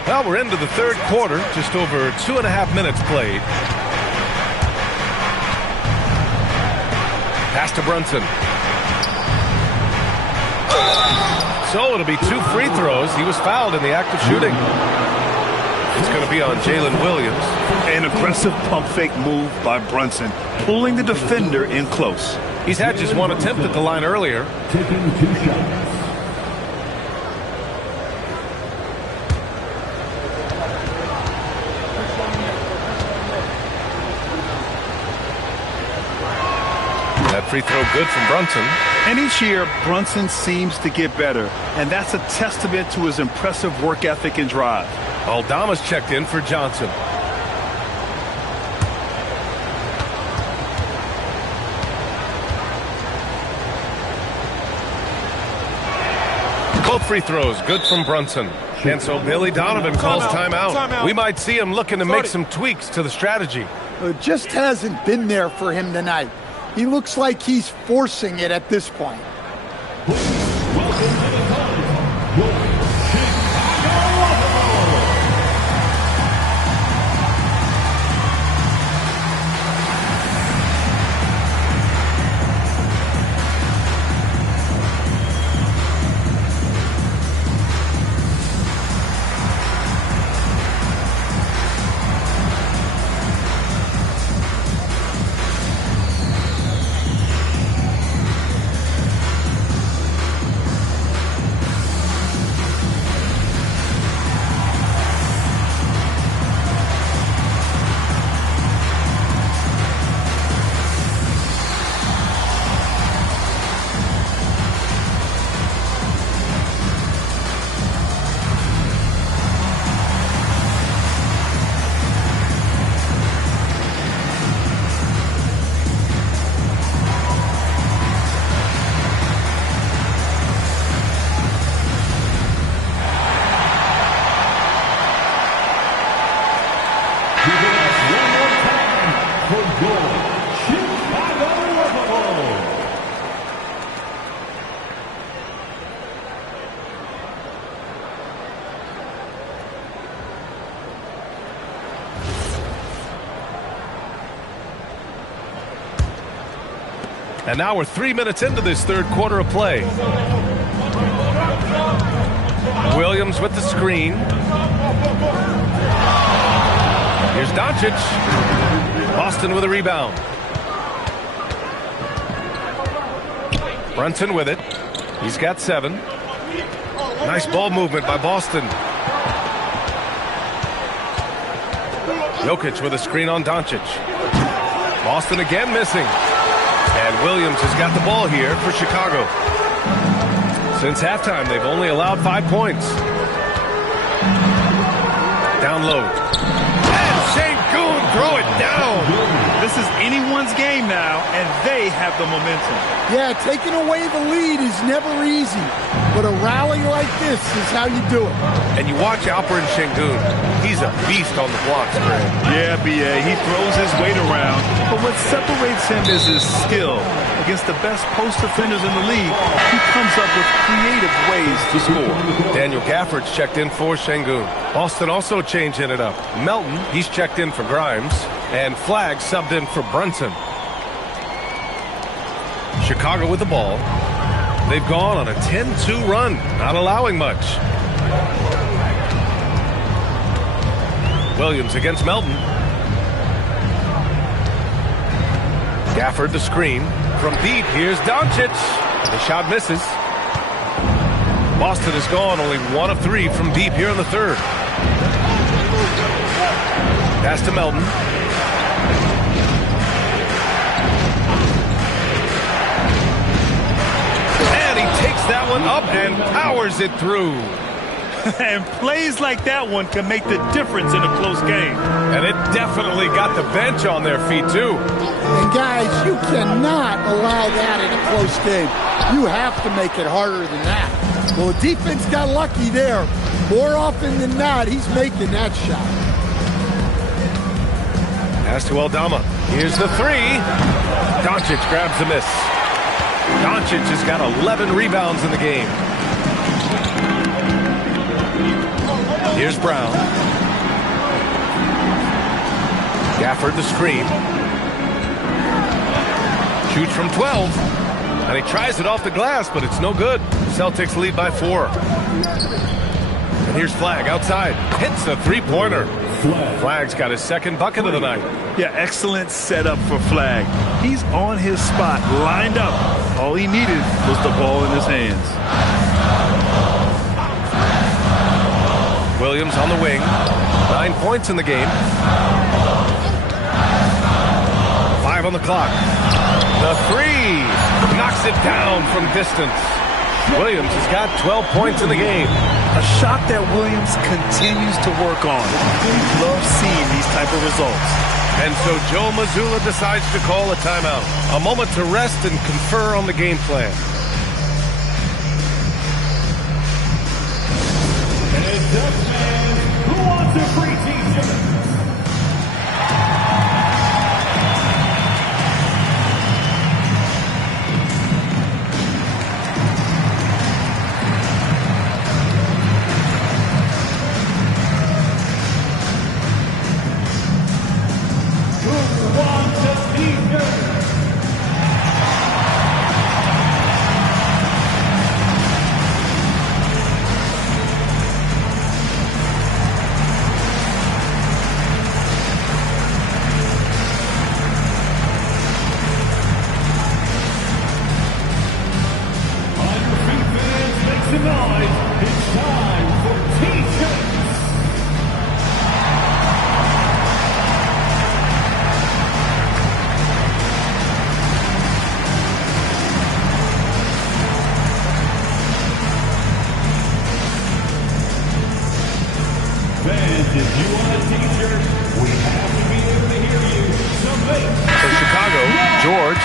Well, we're into the 3rd quarter, just over 2.5 minutes played. Pass to Brunson. So it'll be 2 free throws. He was fouled in the act of shooting. It's going to be on Jalen Williams. An aggressive pump fake move by Brunson, pulling the defender in close. He's had just 1 attempt at the line earlier. Taking 2 shots. That free throw good from Brunson. And each year, Brunson seems to get better, and that's a testament to his impressive work ethic and drive. Aldama's checked in for Johnson. Both free throws good from Brunson. And so Billy Donovan calls timeout. We might see him looking to make some tweaks to the strategy. It just hasn't been there for him tonight. He looks like he's forcing it at this point. And now we're 3 minutes into this third quarter of play. Williams with the screen. Here's Doncic. Boston with a rebound. Brunson with it. He's got 7. Nice ball movement by Boston. Jokic with a screen on Doncic. Boston again missing. And Williams has got the ball here for Chicago. Since halftime, they've only allowed 5 points. Down low. And Şengün throw it down. This is anyone's game now, and they have the momentum. Yeah, taking away the lead is never easy. But a rally like this is how you do it. And you watch Alperen Şengün. He's a beast on the blocks, Greg. Yeah, B.A., he throws his weight around, but what separates him is his skill. Against the best post defenders in the league, he comes up with creative ways to score. Daniel Gafford's checked in for Şengün. Boston also changing it up. Melton, he's checked in for Grimes. And Flagg subbed in for Brunson. Chicago with the ball. They've gone on a 10-2 run, not allowing much. Williams against Melton. Gafford the screen. From deep, here's Doncic. The shot misses. Boston has gone only 1 of 3 from deep here in the third. Pass to Melton. And he takes that one up and powers it through. And plays like that one can make the difference in a close game. And it definitely got the bench on their feet, too. And, guys, you cannot allow that in a close game. You have to make it harder than that. Well, the defense got lucky there. More often than not, he's making that shot. Pass to Aldama. Here's the 3. Doncic grabs the miss. Doncic has got 11 rebounds in the game. Here's Brown. Gafford the screen. Shoots from 12. And he tries it off the glass, but it's no good. Celtics lead by 4. And here's Flagg outside. Hits a three-pointer. Flagg's got his second bucket of the night. Yeah, excellent setup for Flagg. He's on his spot, lined up. All he needed was the ball in his hands. Williams on the wing. 9 points in the game. 5 on the clock. The three knocks it down from distance. Williams has got 12 points in the game. A shot that Williams continues to work on. We love seeing these type of results. And so Joe Mazzulla decides to call a timeout. A moment to rest and confer on the game plan. And Ducks fans, who wants a free t-shirt?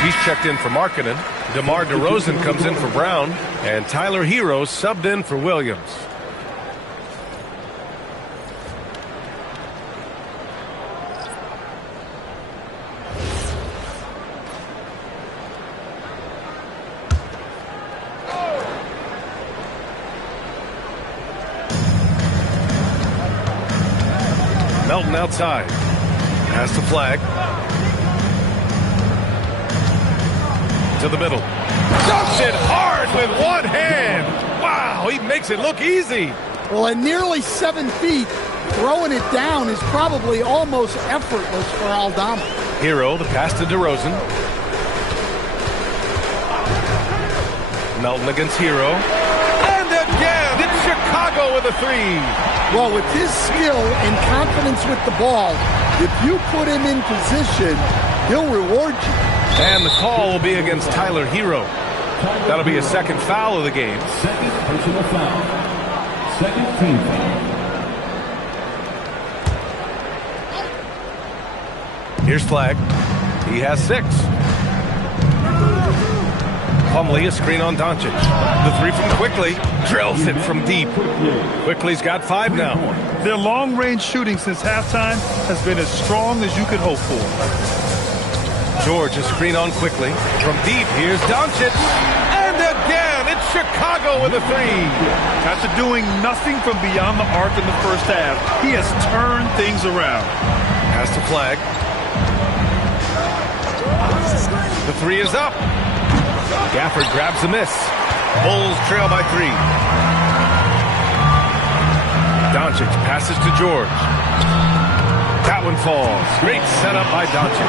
He's checked in for Markkanen. DeMar DeRozan comes in for Brown. And Tyler Hero subbed in for Williams. Melton outside. Pass the flag. To the middle. Dumps it hard with one hand. Wow, he makes it look easy. Well, at nearly 7 feet, throwing it down is probably almost effortless for Aldama. Hero, the pass to DeRozan. Melton against Hero. And again, it's Chicago with a three. Well, with his skill and confidence with the ball, if you put him in position, he'll reward you. And the call will be against Tyler Hero. That'll be a second foul of the game. Second personal foul. Second team foul. Here's Flag. He has 6. Plumlee, a screen on Doncic. The three from Quickly. Drills it from deep. Quickly's got 5 now. Their long-range shooting since halftime has been as strong as you could hope for. George, a screen on Quickly. From deep, here's Doncic. And again, it's Chicago with a three. After doing nothing from beyond the arc in the first half, he has turned things around. Pass the Flag. The three is up. Gafford grabs the miss. Bulls trail by 3. Doncic passes to George. That one falls. Great setup by Doncic.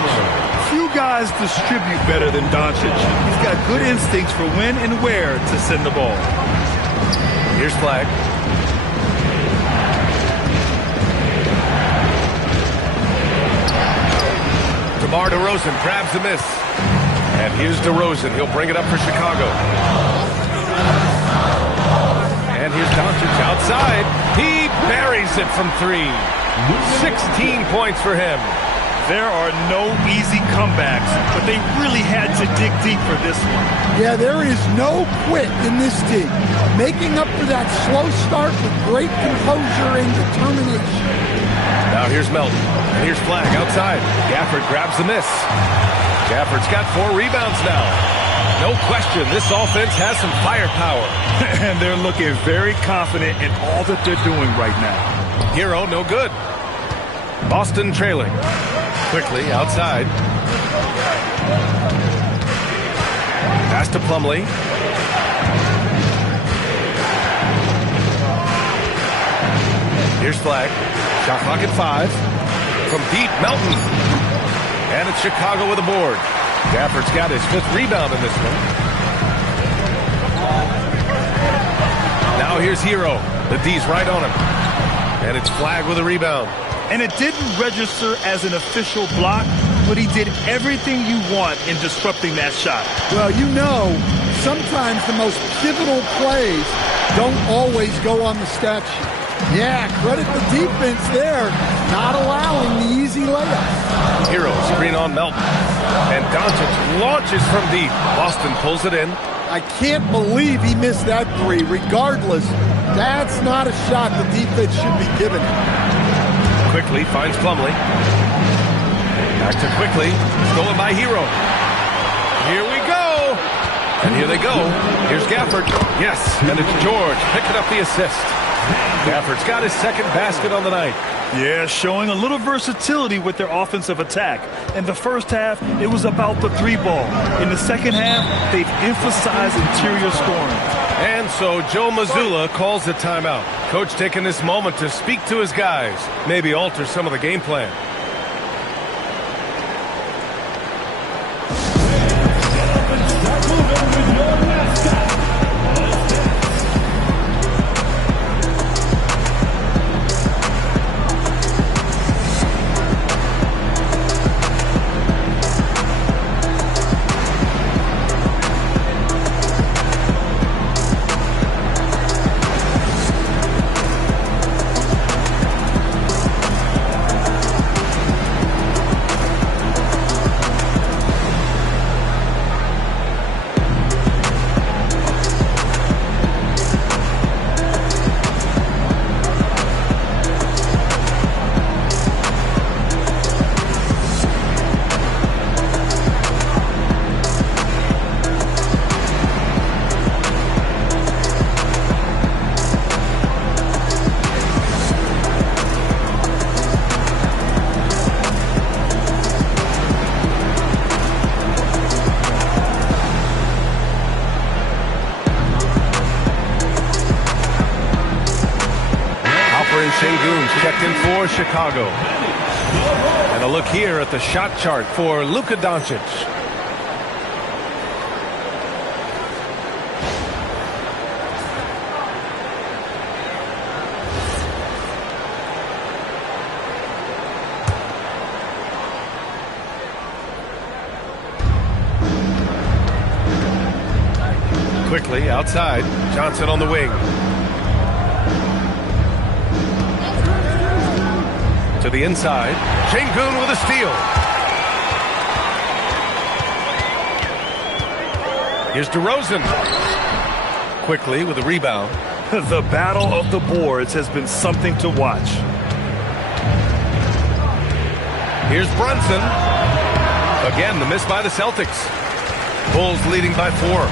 Few guys distribute better than Doncic. He's got good instincts for when and where to send the ball. Here's Flag. DeMar DeRozan grabs the miss. And here's DeRozan. He'll bring it up for Chicago. And here's Doncic outside. He buries it from 3. 16 points for him. There are no easy comebacks, but they really had to dig deep for this one. Yeah, there is no quit in this team. Making up for that slow start with great composure and determination. Now here's Melton. And here's Flag outside. Gafford grabs the miss. Gafford's got 4 rebounds now. No question, this offense has some firepower. And they're looking very confident in all that they're doing right now. Hero, no good. Boston trailing. Quickly outside. Pass to Plumlee. Here's Flag. Shot clock at 5. From deep, Melton. And it's Chicago with a board. Gafford's got his 5th rebound in this one. Now here's Hero. The D's right on him. And it's Flag with a rebound. And it didn't register as an official block, but he did everything you want in disrupting that shot. Well, you know, sometimes the most pivotal plays don't always go on the stat sheet. Yeah, credit the defense there, not allowing the easy layup. Hero screen on Melton. And Doncic launches from deep. Boston pulls it in. I can't believe he missed that three. Regardless, that's not a shot the defense should be giving him. Quickly finds Plumlee. Back to Quickly. Stolen by Hero. Here we go. And here they go. Here's Gafford. Yes, and it's George picking up the assist. Gafford's got his second basket on the night. Yeah, showing a little versatility with their offensive attack. In the first half, it was about the three ball. In the second half, they've emphasized interior scoring. And so Joe Mazzulla calls a timeout. Coach taking this moment to speak to his guys, maybe alter some of the game plan. Checked in for Chicago. And a look here at the shot chart for Luka Doncic. Quickly outside, Johnson on the wing. To the inside, Şengün with a steal. Here's DeRozan. Quickly with a rebound. The battle of the boards has been something to watch. Here's Brunson. Again, the miss by the Celtics. Bulls leading by 4.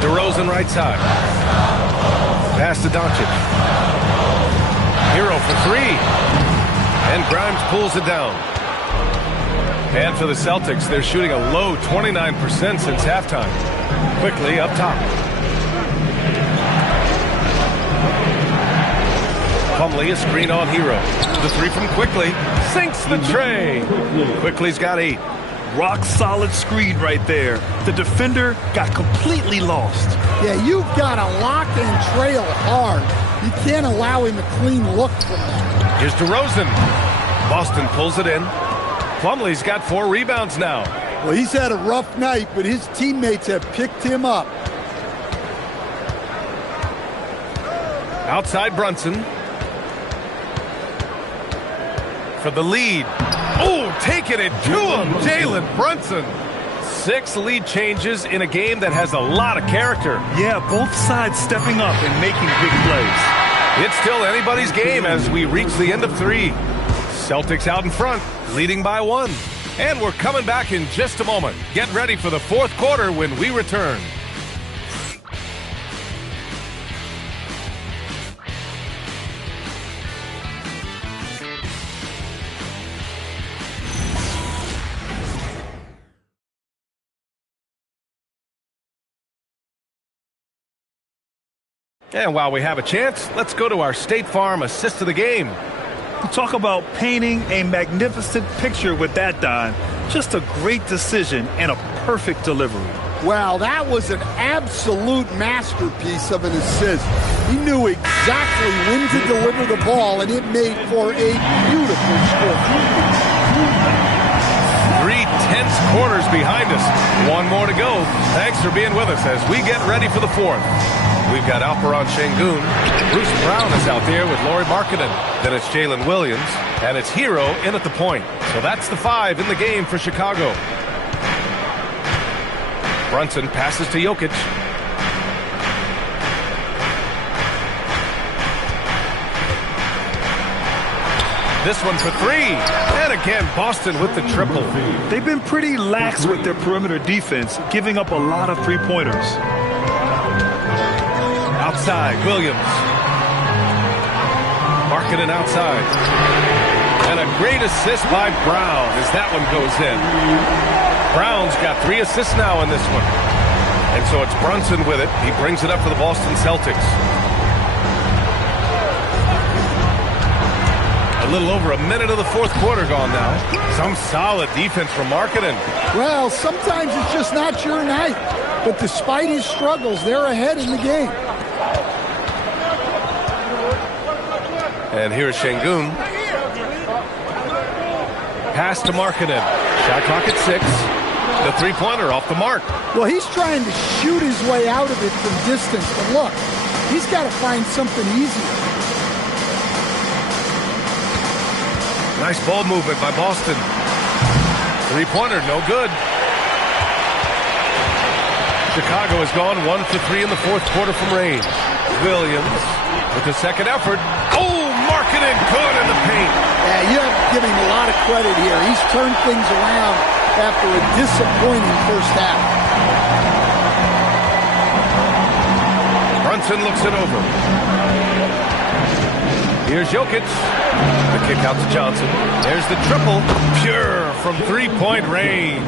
DeRozan right side. Pass to Doncic. Hero for 3. And Grimes pulls it down. And for the Celtics, they're shooting a low 29% since halftime. Quickly up top. Plumlee, a screen on Hero. The 3 from Quickly. Sinks the tray. Quickly's got 8. Rock solid screen right there. The defender got completely lost. Yeah, you've got to lock and trail hard. You can't allow him a clean look from that. Here's DeRozan. Boston pulls it in. Plumlee's got 4 rebounds now. Well, he's had a rough night, but his teammates have picked him up. Outside Brunson. For the lead. Oh, taking it to him, Jalen Brunson. 6 lead changes in a game that has a lot of character. Yeah, both sides stepping up and making big plays. It's still anybody's game as we reach the end of 3. Celtics out in front, leading by 1. And we're coming back in just a moment. Get ready for the 4th quarter when we return. And while we have a chance, let's go to our State Farm assist of the game. Talk about painting a magnificent picture with that dime. Just a great decision and a perfect delivery. Well, that was an absolute masterpiece of an assist. He knew exactly when to deliver the ball, and it made for a beautiful score. 3 tense quarters behind us. One more to go. Thanks for being with us as we get ready for the fourth. We've got Alperon Şengün. Bruce Brown is out there with Lauri Markkanen. Then it's Jalen Williams. And it's Hero in at the point. So that's the 5 in the game for Chicago. Brunson passes to Jokic. This one for 3. And again, Boston with the triple. They've been pretty lax with their perimeter defense, giving up a lot of three-pointers. Outside, Williams. Markkanen outside. And a great assist by Brown as that one goes in. Brown's got 3 assists now in this one. And so it's Brunson with it. He brings it up for the Boston Celtics. A little over a minute of the fourth quarter gone now. Some solid defense from Markkanen. Well, sometimes it's just not your night. But despite his struggles, they're ahead in the game. And here's Şengün. Pass to Markkanen. Shot clock at 6. The three-pointer off the mark. Well, he's trying to shoot his way out of it from distance. But look, he's got to find something easier. Nice ball movement by Boston. Three-pointer, no good. Chicago has gone 1 for 3 in the fourth quarter from range. Williams with the second effort. Oh, Markkanen good in the paint. Yeah, you have to give him a lot of credit here. He's turned things around after a disappointing first half. Brunson looks it over. Here's Jokic. The kick out to Johnson. There's the triple. Pure from three-point range.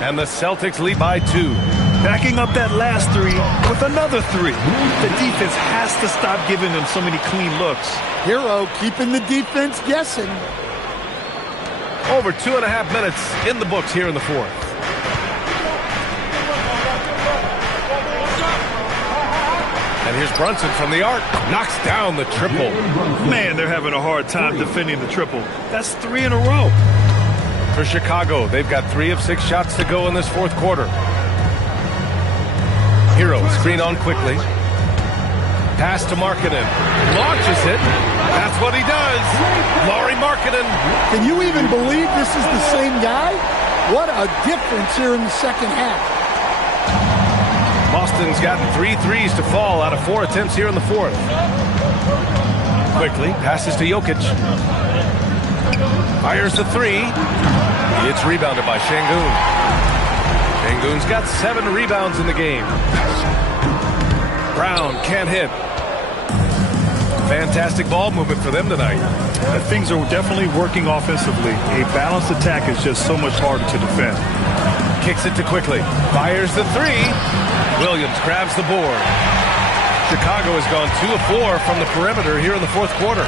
And the Celtics lead by 2. Backing up that last 3 with another 3. The defense has to stop giving them so many clean looks. Hero keeping the defense guessing. Over 2.5 minutes in the books here in the fourth. And here's Brunson from the arc. Knocks down the triple. Man, they're having a hard time defending the triple. That's 3 in a row. For Chicago, they've got 3 of 6 shots to go in this fourth quarter. Hero screen on quickly. Pass to Markkanen. Launches it. That's what he does. Lauri Markkanen. Can you even believe this is the same guy? What a difference here in the second half. Boston's gotten 3 threes to fall out of 4 attempts here in the fourth. Quickly passes to Jokic. Fires the 3. It's rebounded by Şengün. Şengün's got 7 rebounds in the game. Brown can't hit. Fantastic ball movement for them tonight. Things are definitely working offensively. A balanced attack is just so much harder to defend. Kicks it to Quickly. Fires the 3. Williams grabs the board. Chicago has gone 2 of 4 from the perimeter here in the fourth quarter.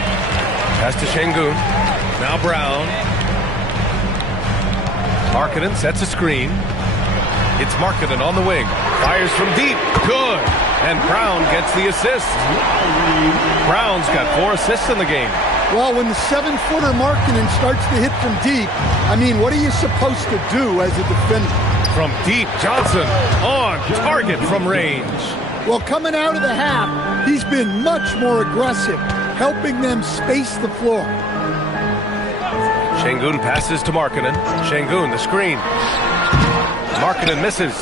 Pass to Şengün. Now Brown. Markkanen sets a screen. It's Markkanen on the wing. Fires from deep. Good. And Brown gets the assist. Brown's got 4 assists in the game. Well, when the 7-footer Markkanen starts to hit from deep, I mean, what are you supposed to do as a defender? From deep, Johnson on target from range. Well, coming out of the half, he's been much more aggressive, helping them space the floor. Şengün passes to Markkanen. Şengün, the screen. Markkanen misses.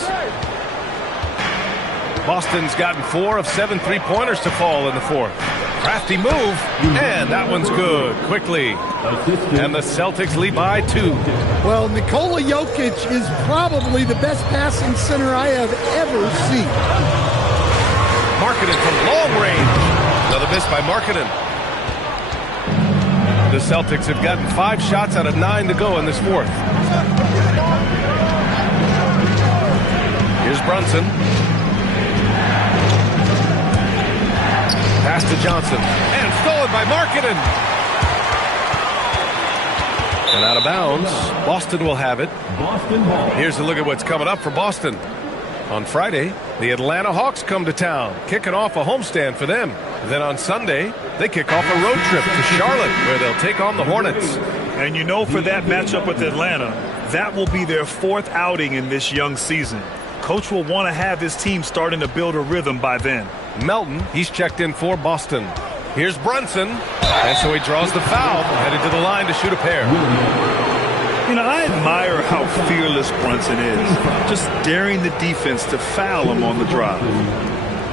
Boston's gotten 4 of 7 three-pointers to fall in the fourth. Crafty move, and that one's good. Quickly. And the Celtics lead by 2. Well, Nikola Jokic is probably the best passing center I have ever seen. Markkanen from long range. Another miss by Markkanen. The Celtics have gotten 5 shots out of 9 to go in this fourth. Here's Brunson. Pass to Johnson. And stolen by Markkanen. And out of bounds. Boston will have it. Boston ball. Here's a look at what's coming up for Boston. On Friday, the Atlanta Hawks come to town, kicking off a homestand for them. Then on Sunday, they kick off a road trip to Charlotte, where they'll take on the Hornets. And you know, for that matchup with Atlanta, that will be their 4th outing in this young season. Coach will want to have his team starting to build a rhythm by then. Melton, he's checked in for Boston. Here's Brunson, and so he draws the foul, headed to the line to shoot a pair. You know, I admire how fearless Brunson is, just daring the defense to foul him on the drive.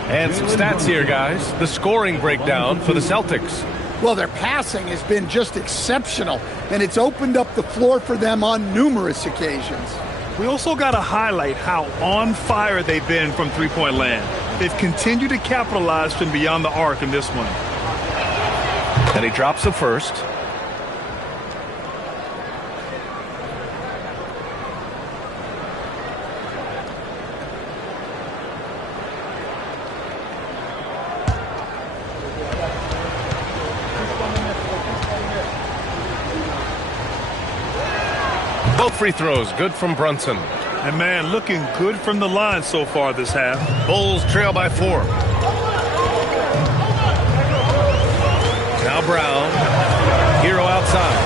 And some stats here, guys. The scoring breakdown for the Celtics. Well, their passing has been just exceptional, and it's opened up the floor for them on numerous occasions. We also got to highlight how on fire they've been from three-point land. They've continued to capitalize from beyond the arc in this one. And he drops the first. Both free throws good from Brunson. And man, looking good from the line so far this half. Bulls trail by 4. Now Brown. Hero outside.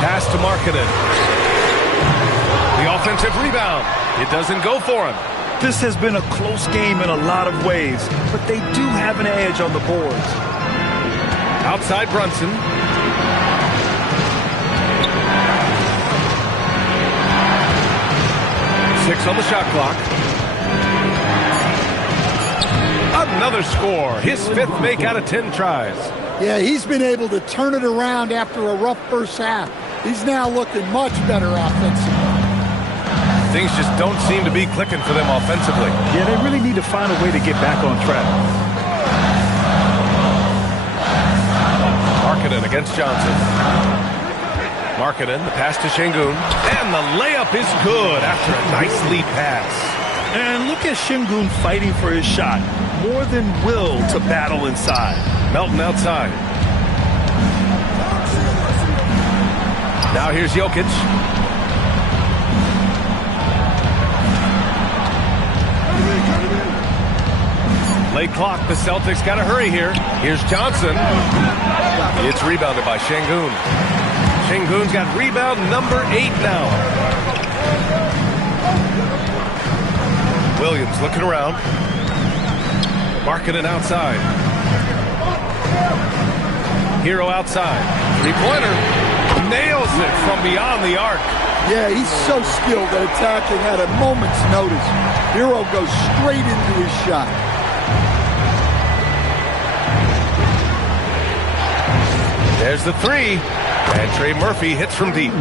Pass to Markkanen. The offensive rebound. It doesn't go for him. This has been a close game in a lot of ways, but they do have an edge on the boards. Outside Brunson. Six on the shot clock. Another score. His 5th make out of 10 tries. Yeah, he's been able to turn it around after a rough first half. He's now looking much better offensively. Things just don't seem to be clicking for them offensively. Yeah, they really need to find a way to get back on track. Markkanen against Johnson. Markkanen, the pass to Şengün. And the layup is good after a nice lead pass. And look at Şengün fighting for his shot. More than will to battle inside. Melton outside. Now here's Jokic. Late clock, the Celtics got to hurry here. Here's Johnson. It's rebounded by Şengün. Şengün's got rebound number 8 now. Williams looking around. Markkanen outside. Hero outside. Three-pointer. Nails it from beyond the arc. Yeah, he's so skilled at attacking at a moment's notice. Hero goes straight into his shot. There's the 3. And Trey Murphy hits from deep.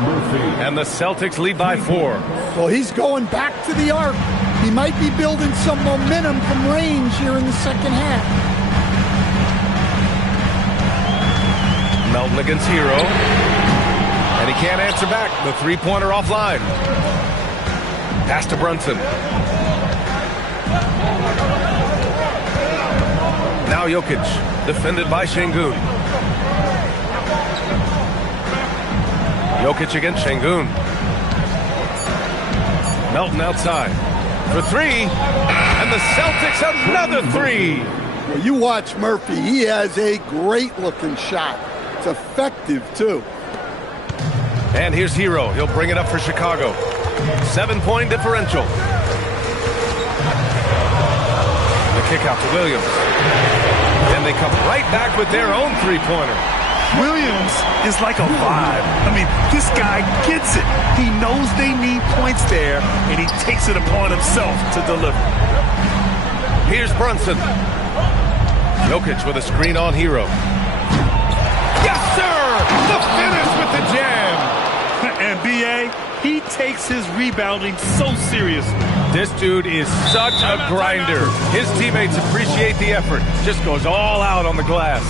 And the Celtics lead by 4. Well, he's going back to the arc. He might be building some momentum from range here in the second half. Melton against Hero. And he can't answer back. The three-pointer offline. Pass to Brunson. Now Jokic, defended by Şengün. Jokic against Şengün. Melton outside for 3. And the Celtics another 3. Well, you watch Murphy. He has a great-looking shot. It's effective, too. And here's Hero. He'll bring it up for Chicago. 7-point differential. The kick out to Williams. And they come right back with their own three-pointer. Williams is like a vibe. I mean, this guy gets it. He knows they need points there, and he takes it upon himself to deliver. Here's Brunson. Jokic with a screen on Hero. Yes, sir! The finish with the jam! And B.A., he takes his rebounding so seriously. This dude is such a grinder. His teammates appreciate the effort. Just goes all out on the glass.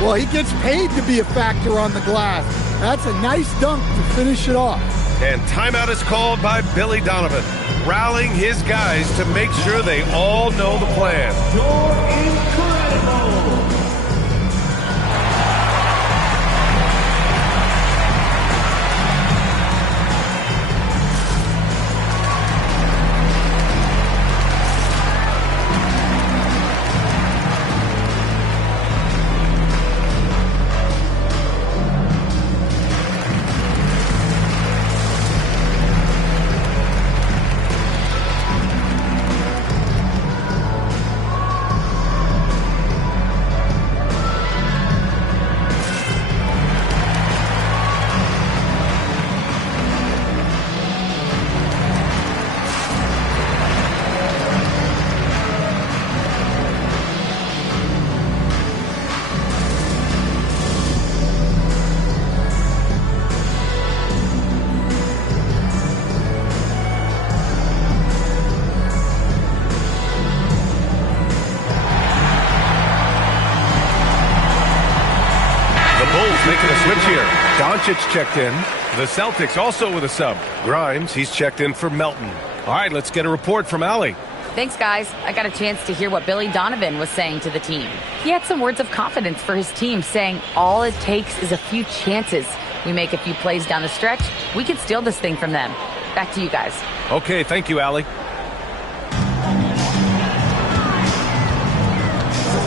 Well, he gets paid to be a factor on the glass. That's a nice dunk to finish it off. And timeout is called by Billy Donovan, rallying his guys to make sure they all know the plan. You're incredible. Bulls making a switch here. Doncic checked in. The Celtics also with a sub. Grimes, he's checked in for Melton. All right, let's get a report from Allie. Thanks, guys. I got a chance to hear what Billy Donovan was saying to the team. He had some words of confidence for his team, saying all it takes is a few chances. We make a few plays down the stretch, we can steal this thing from them. Back to you guys. Okay, thank you, Allie.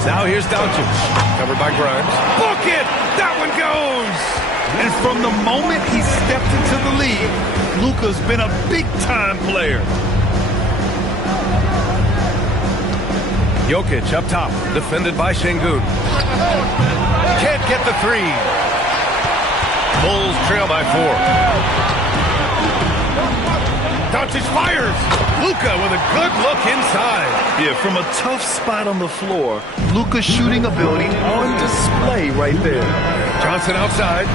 Now here's Doncic, covered by Grimes. Book it! That one goes! And from the moment he stepped into the league, Luka's been a big-time player. Jokic up top, defended by Şengün. Can't get the three. Bulls trail by 4. Doncic fires. Luka with a good look inside. Yeah, from a tough spot on the floor, Luka's shooting ability on display right there. Johnson outside.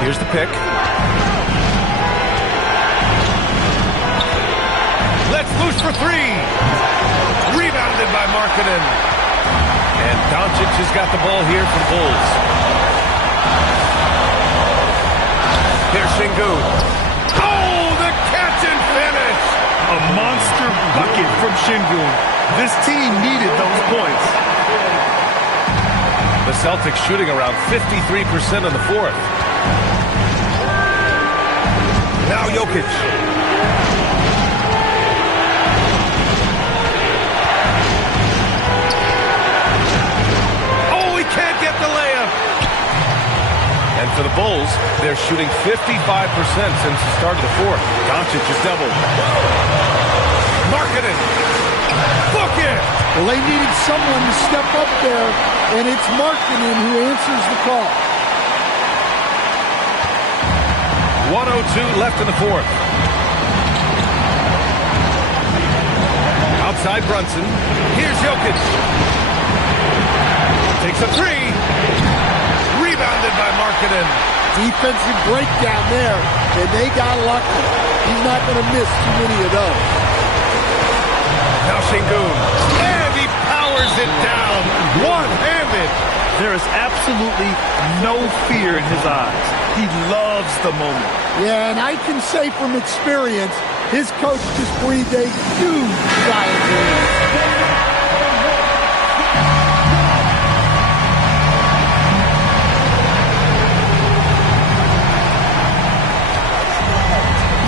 Here's the pick. Let's loose for 3. Rebounded by Markkanen. And Doncic has got the ball here for Bulls. Here's Şengün. Oh, the catch and finish! A monster bucket from Şengün. This team needed those points. The Celtics shooting around 53% in the fourth. Now Jokic. Oh, he can't get the layup. And for the Bulls, they're shooting 55% since the start of the fourth. Doncic is doubled. Markkanen. Book it! Well, they needed someone to step up there, and it's Markkanen who answers the call. 1:02 left in the fourth. Outside Brunson. Here's Jokic. Takes a 3. Rebounded by Markkanen. Defensive breakdown there, and they got lucky. He's not going to miss too many of those. Now Şengün. And he powers it down. One-handed. There is absolutely no fear in his eyes. He loves the moment. Yeah, and I can say from experience, his coach just breathed a huge sigh of relief.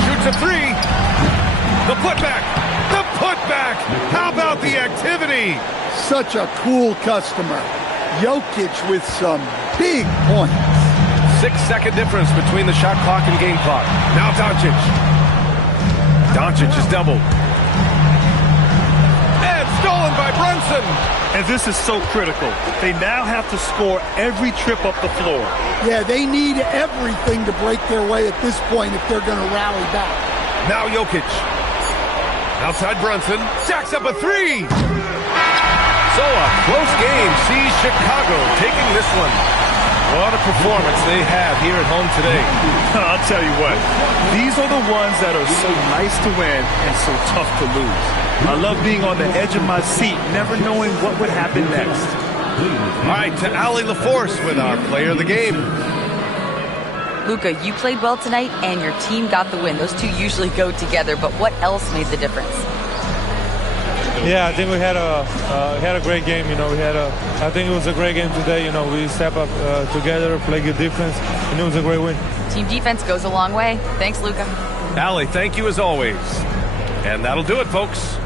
Shoots a 3. The putback. The putback. How about the activity? Such a cool customer. Jokic with some big points. 6-second difference between the shot clock and game clock. Now Doncic. Doncic is doubled. And stolen by Brunson. And this is so critical. They now have to score every trip up the floor. Yeah, they need everything to break their way at this point if they're going to rally back. Now Jokic. Outside Brunson. Jacks up a 3. So a close game sees Chicago taking this one. What a performance they have here at home today. I'll tell you what, these are the ones that are so nice to win and so tough to lose. I love being on the edge of my seat, never knowing what would happen next. All right, to Allie LaForce with our player of the game. Luka, you played well tonight, and your team got the win. Those two usually go together, but what else made the difference? Yeah, I think we had a great game. You know, I think it was a great game today. You know, we step up together, play good defense, and it was a great win. Team defense goes a long way. Thanks, Luka. Allie, thank you as always. And that'll do it, folks.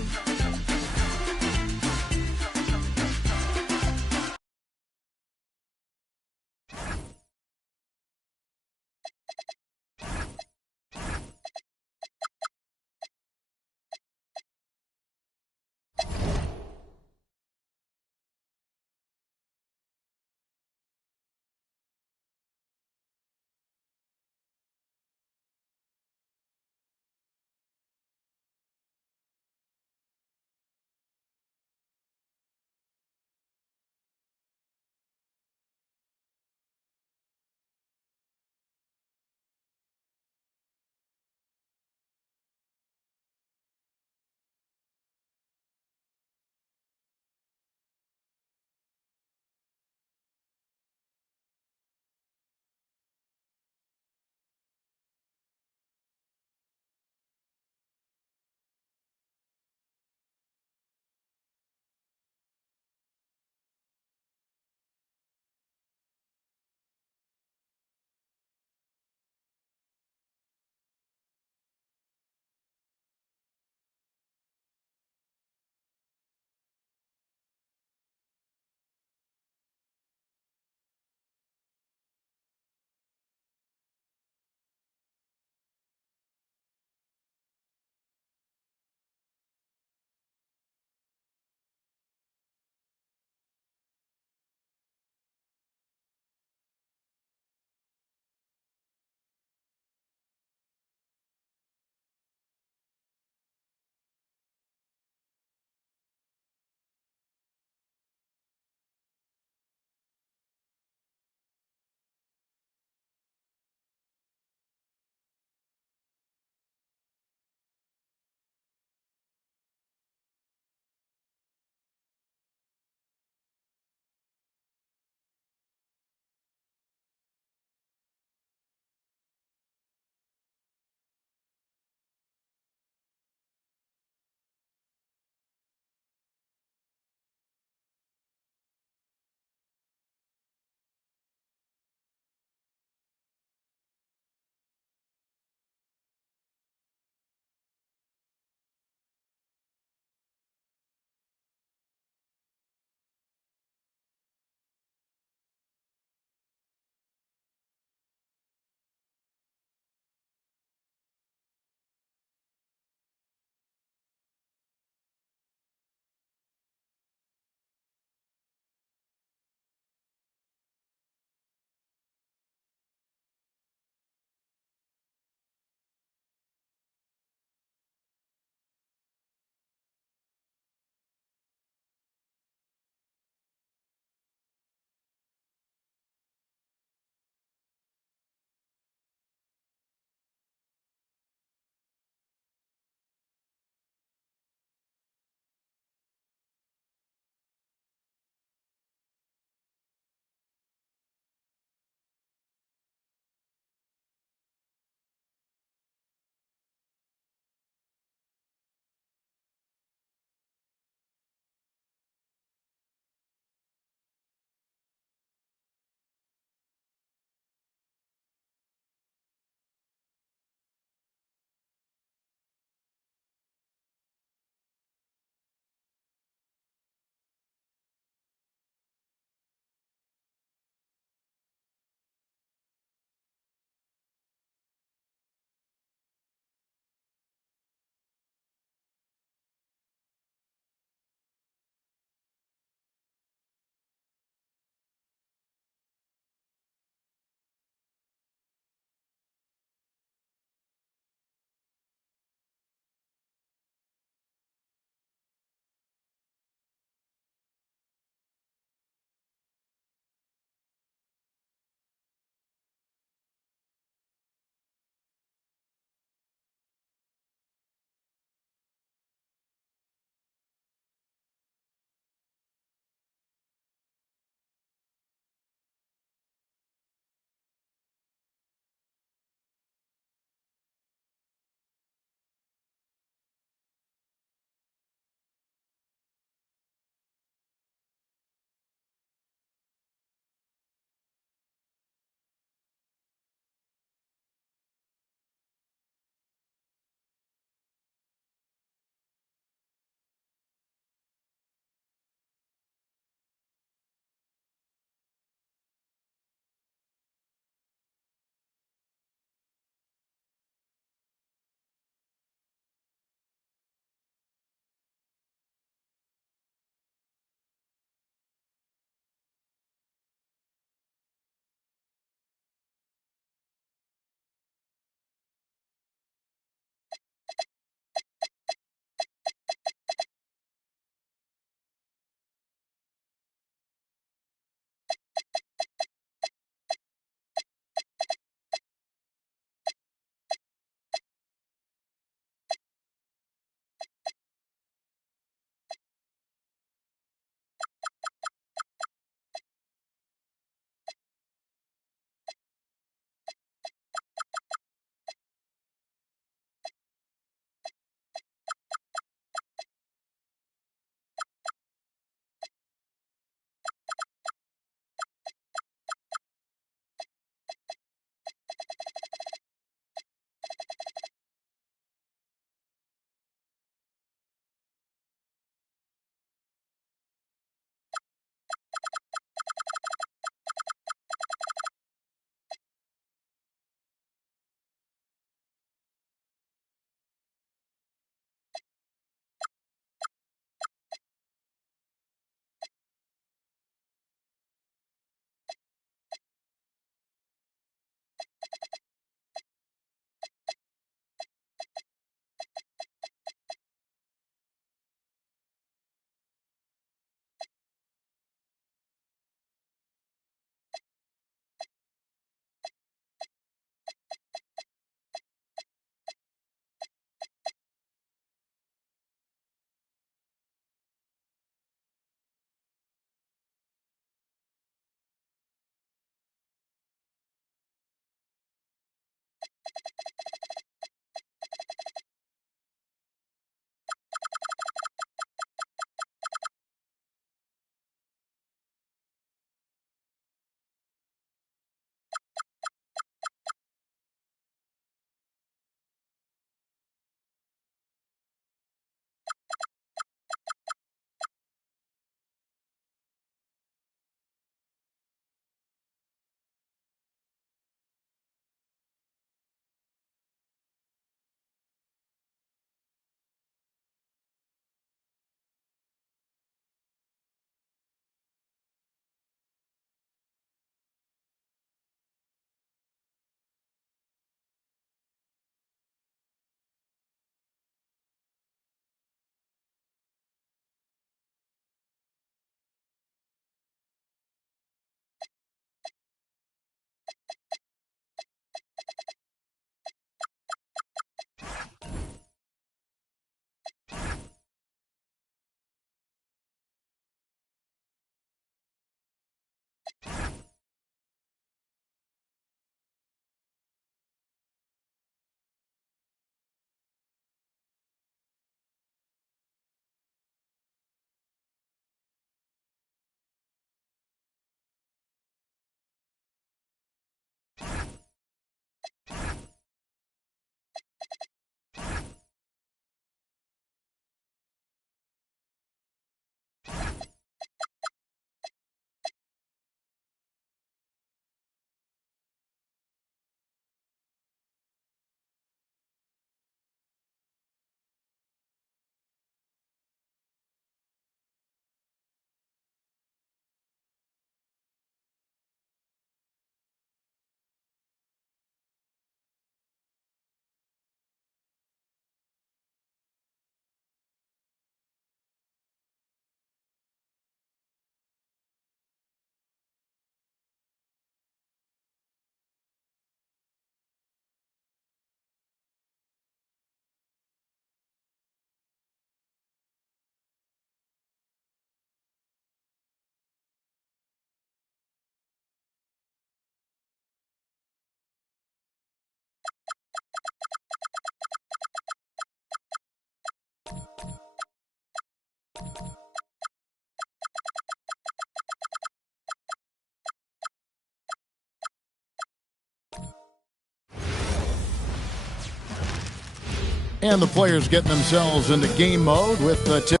And the players getting themselves into game mode with the tip.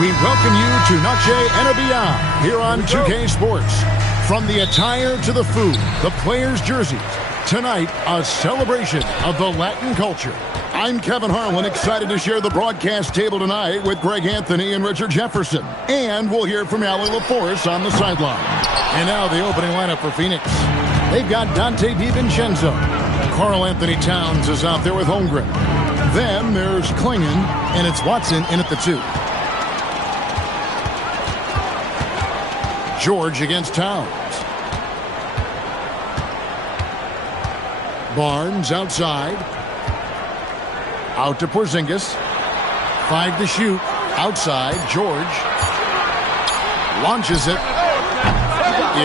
We welcome you to Noche and Beyond here on 2K Sports. From the attire to the food, the players' jerseys. Tonight, a celebration of the Latin culture. I'm Kevin Harlan, excited to share the broadcast table tonight with Greg Anthony and Richard Jefferson. And we'll hear from Ali LaForce on the sideline. And now the opening lineup for Phoenix. They've got Dante DiVincenzo. Karl Anthony Towns is out there with Holmgren. Then there's Klingon, and it's Watson in at the 2. George against Towns. Barnes outside. Out to Porzingis. 5 to shoot. Outside. George. Launches it.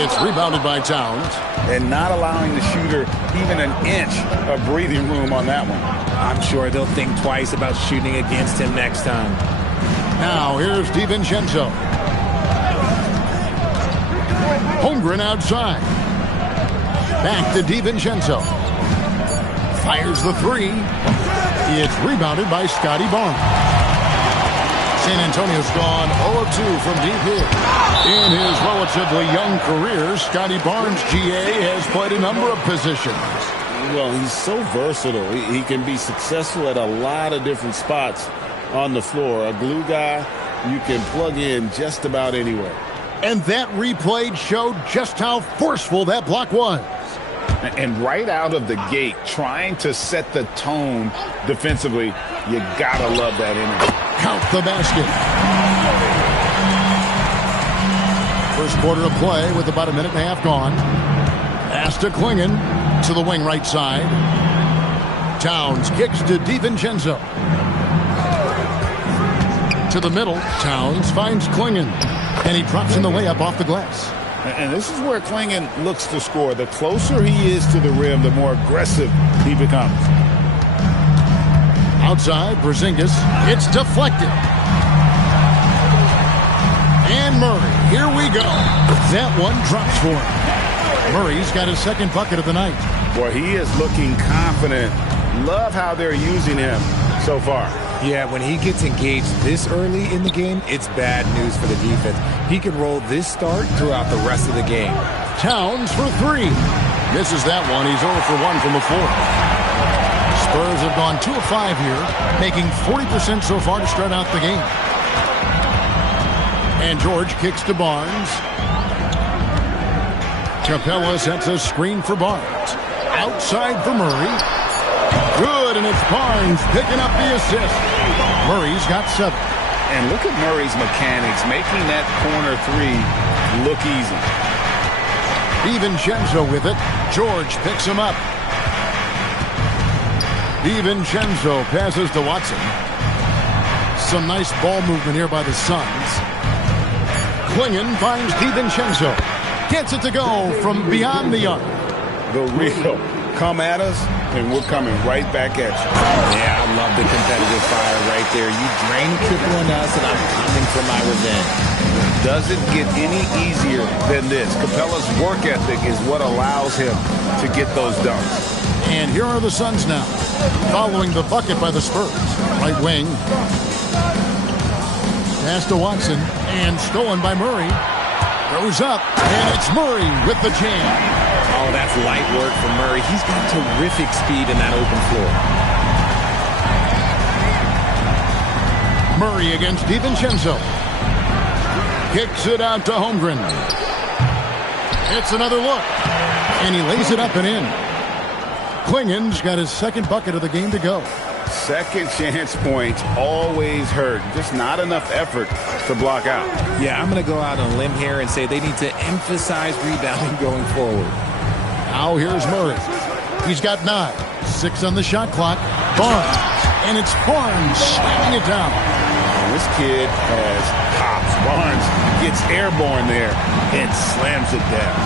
It's rebounded by Towns. And not allowing the shooter even an inch of breathing room on that one. I'm sure they'll think twice about shooting against him next time. Now here's DiVincenzo. Holmgren outside. Back to DiVincenzo. Fires the 3. It's rebounded by Scotty Barnes. San Antonio's gone 0-2 from deep here. In his relatively young career, Scotty Barnes, GA, has played a number of positions. Well, he's so versatile. He can be successful at a lot of different spots on the floor. A glue guy you can plug in just about anywhere. And that replay showed just how forceful that block was. And right out of the gate, trying to set the tone defensively, you gotta love that energy. Count the basket. First quarter of play with about a minute and a half gone. Pass to Klingon to the wing right side. Towns kicks to DiVincenzo. To the middle, Towns finds Klingon. And he drops in the layup off the glass. And this is where Klingon looks to score. The closer he is to the rim, the more aggressive he becomes. Outside, Porzingis. It's deflected. And Murray, here we go. That one drops for him. Murray's got his second bucket of the night. Boy, he is looking confident. Love how they're using him so far. Yeah, when he gets engaged this early in the game, it's bad news for the defense. He can roll this start throughout the rest of the game. Towns for three. Misses that one. He's 0 for 1 from the floor. Spurs have gone 2 of 5 here, making 40% so far to start out the game. And George kicks to Barnes. Capella sets a screen for Barnes. Outside for Murray. Good, and it's Barnes picking up the assist. Murray's got 7. And look at Murray's mechanics, making that corner three look easy. DiVincenzo with it. George picks him up. DiVincenzo passes to Watson. Some nice ball movement here by the Suns. Klingon finds DiVincenzo. Gets it to go from beyond the arc. The real. Come at us, and we're coming right back at you. Yeah, I love the competitive fire right there. You drain a triple on us, and I'm coming for my revenge. Doesn't get any easier than this. Capella's work ethic is what allows him to get those dunks. And here are the Suns now, following the bucket by the Spurs. Right wing. Pass to Watson, and stolen by Murray. Goes up, and it's Murray with the jam. Oh, that's light work for Murray. He's got terrific speed in that open floor. Murray against DiVincenzo. Kicks it out to Holmgren. It's another look. And he lays it up and in. Klingon's got his second bucket of the game to go. Second chance points always hurt. Just not enough effort to block out. Yeah, I'm going to go out on a limb here and say they need to emphasize rebounding going forward. Now here's Murray. He's got 9. 6 on the shot clock. Barnes. And it's Barnes slamming it down. This kid has hops. Barnes gets airborne there and slams it down.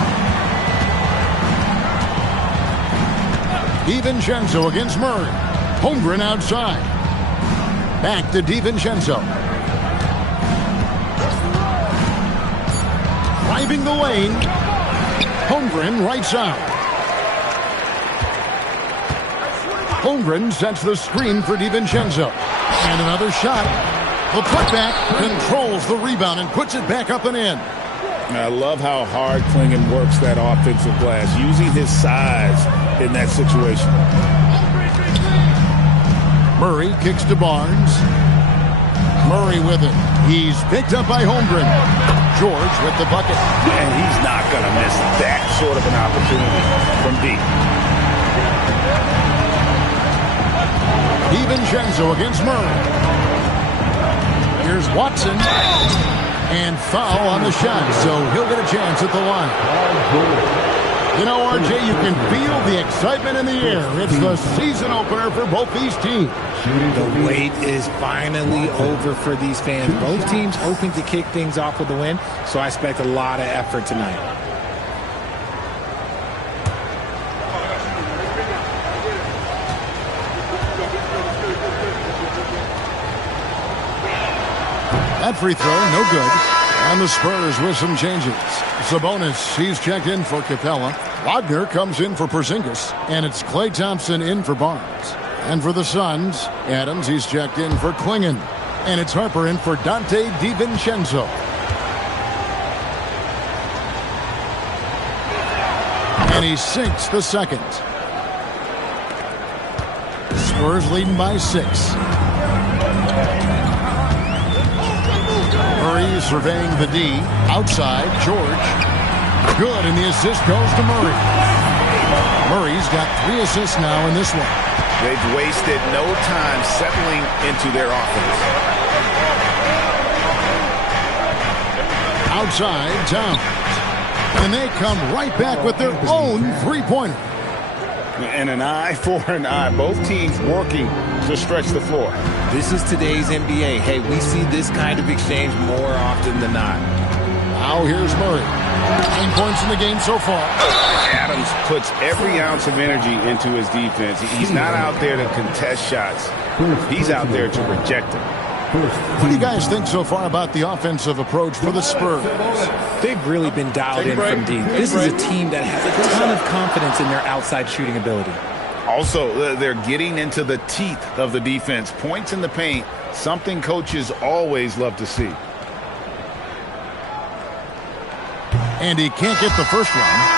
DiVincenzo against Murray. Holmgren outside. Back to DiVincenzo. Driving the lane. Holmgren right side. Holmgren sets the screen for DiVincenzo. And another shot. The putback controls the rebound and puts it back up and in. I love how hard Klingon works that offensive glass, using his size in that situation. Murray kicks to Barnes. Murray with it. He's picked up by Holmgren. George with the bucket. And he's not going to miss that sort of an opportunity from deep. DiVincenzo against Murray. Here's Watson. And foul on the shot, so he'll get a chance at the line. You know, RJ, you can feel the excitement in the air. It's the season opener for both these teams. The wait is finally over for these fans. Both teams hoping to kick things off with a win, so I expect a lot of effort tonight. That free throw, no good. And the Spurs with some changes. Sabonis, he's checked in for Capella. Wagner comes in for Porzingis. And it's Klay Thompson in for Barnes. And for the Suns, Adams, he's checked in for Klingon. And it's Harper in for Dante DiVincenzo. And he sinks the second. Spurs leading by 6. Murray surveying the D. Outside, George. Good, and the assist goes to Murray. Murray's got 3 assists now in this one. They've wasted no time settling into their offense. Outside, Towns. And they come right back with their own three-pointer. And an eye for an eye. Both teams working to stretch the floor. This is today's NBA. Hey, we see this kind of exchange more often than not. Now here's Murray. 9 points in the game so far. Adams puts every ounce of energy into his defense. He's not out there to contest shots. He's out there to reject them. What do you guys think so far about the offensive approach for the Spurs? They've really been dialed in from deep. This is a team that has a ton of confidence in their outside shooting ability. Also, they're getting into the teeth of the defense. Points in the paint, something coaches always love to see. And he can't get the first one.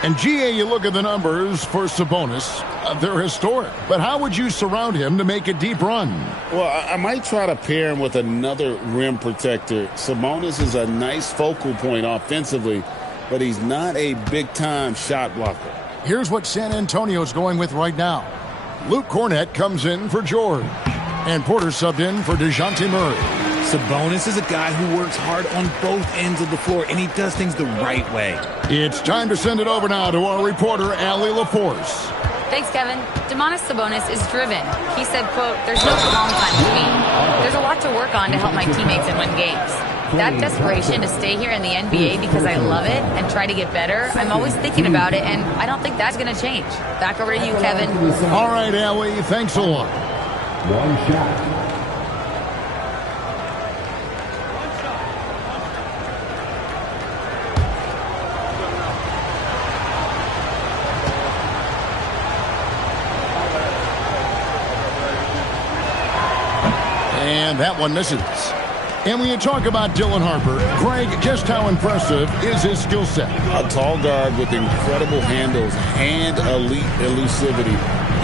And, GA, you look at the numbers for Sabonis. They're historic. But how would you surround him to make a deep run? Well, I might try to pair him with another rim protector. Sabonis is a nice focal point offensively, but he's not a big-time shot blocker. Here's what San Antonio's going with right now. Luke Cornett comes in for George. And Porter subbed in for DeJounte Murray. Sabonis is a guy who works hard on both ends of the floor, and he does things the right way. It's time to send it over now to our reporter, Allie LaForce. Thanks, Kevin. Domantas Sabonis is driven. He said, quote, "There's no calm time for me. There's a lot to work on to help my teammates and win games. That desperation to stay here in the NBA because I love it and try to get better, I'm always thinking about it, and I don't think that's going to change." Back over to you, Kevin. All right, Allie, thanks a lot. One shot. And that one misses. And when you talk about Dylan Harper, Greg, just how impressive is his skill set? A tall guard with incredible handles and elite elusivity.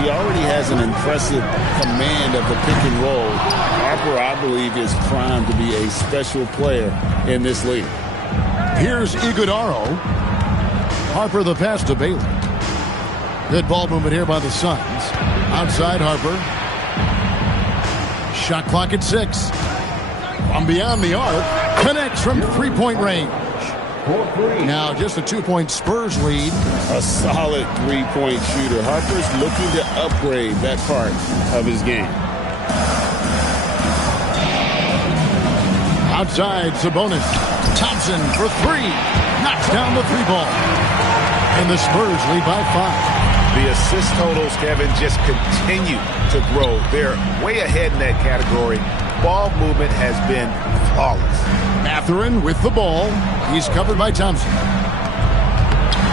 He already has an impressive command of the pick and roll. Harper, I believe, is primed to be a special player in this league. Here's Iguodaro. Harper the pass to Bailey. Good ball movement here by the Suns. Outside Harper. Shot clock at 6. From beyond the arc. Connects from three-point range. Now just a 2-point Spurs lead. A solid three-point shooter. Harper's looking to upgrade that part of his game. Outside Sabonis. Thompson for 3. Knocks down the 3-ball. And the Spurs lead by 5. The assist totals, Kevin, just continue to grow. They're way ahead in that category. Ball movement has been flawless. Mathurin with the ball. He's covered by Thompson.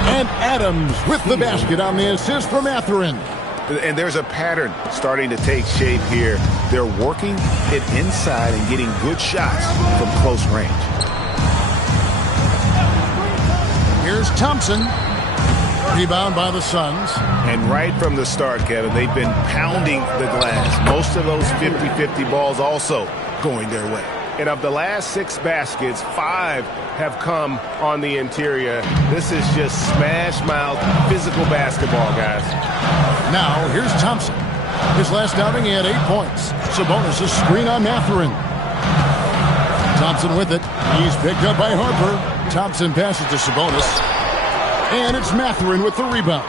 And Adams with the basket on the assist for Mathurin. And there's a pattern starting to take shape here. They're working it inside and getting good shots from close range. Here's Thompson. Rebound by the Suns. And right from the start, Kevin, they've been pounding the glass. Most of those 50-50 balls also going their way. And of the last 6 baskets, 5 have come on the interior. This is just smash-mouth physical basketball, guys. Now, here's Thompson. His last outing, he had 8 points. Sabonis' screen on Mathurin. Thompson with it. He's picked up by Harper. Thompson passes to Sabonis. And it's Mathurin with the rebound.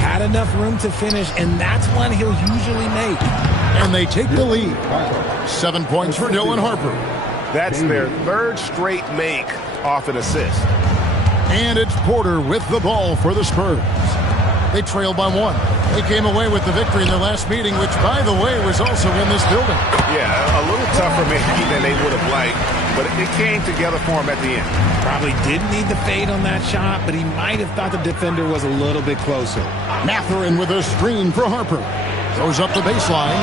Had enough room to finish, and that's one he'll usually make. And they take the lead. 7 points for Dylan Harper. That's their 3rd straight make off an assist. And it's Porter with the ball for the Spurs. They trailed by 1. They came away with the victory in their last meeting, which, by the way, was also in this building. Yeah, a little tougher maybe than they would have liked, but it came together for him at the end. Probably didn't need the fade on that shot, but he might have thought the defender was a little bit closer. Mathurin with a screen for Harper. Goes up the baseline.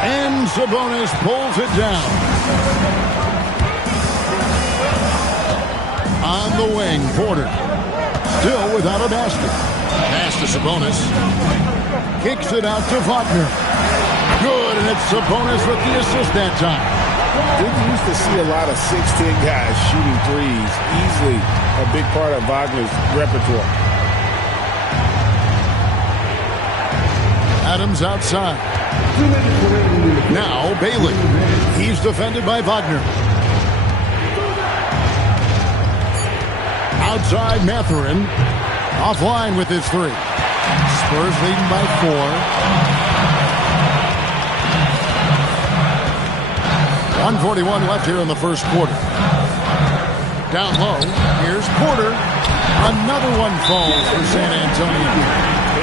And Sabonis pulls it down. On the wing, Porter. Still without a basket. Pass to Sabonis. Kicks it out to Wagner. Good, and it's Sabonis with the assist that time. Didn't used to see a lot of 6'10 guys shooting threes. Easily a big part of Wagner's repertoire. Adams outside. Now Bailey. He's defended by Wagner. Outside Mathurin. Offline with his 3. Spurs leading by 4. 1:41 left here in the first quarter. Down low, here's Porter. Another one falls for San Antonio.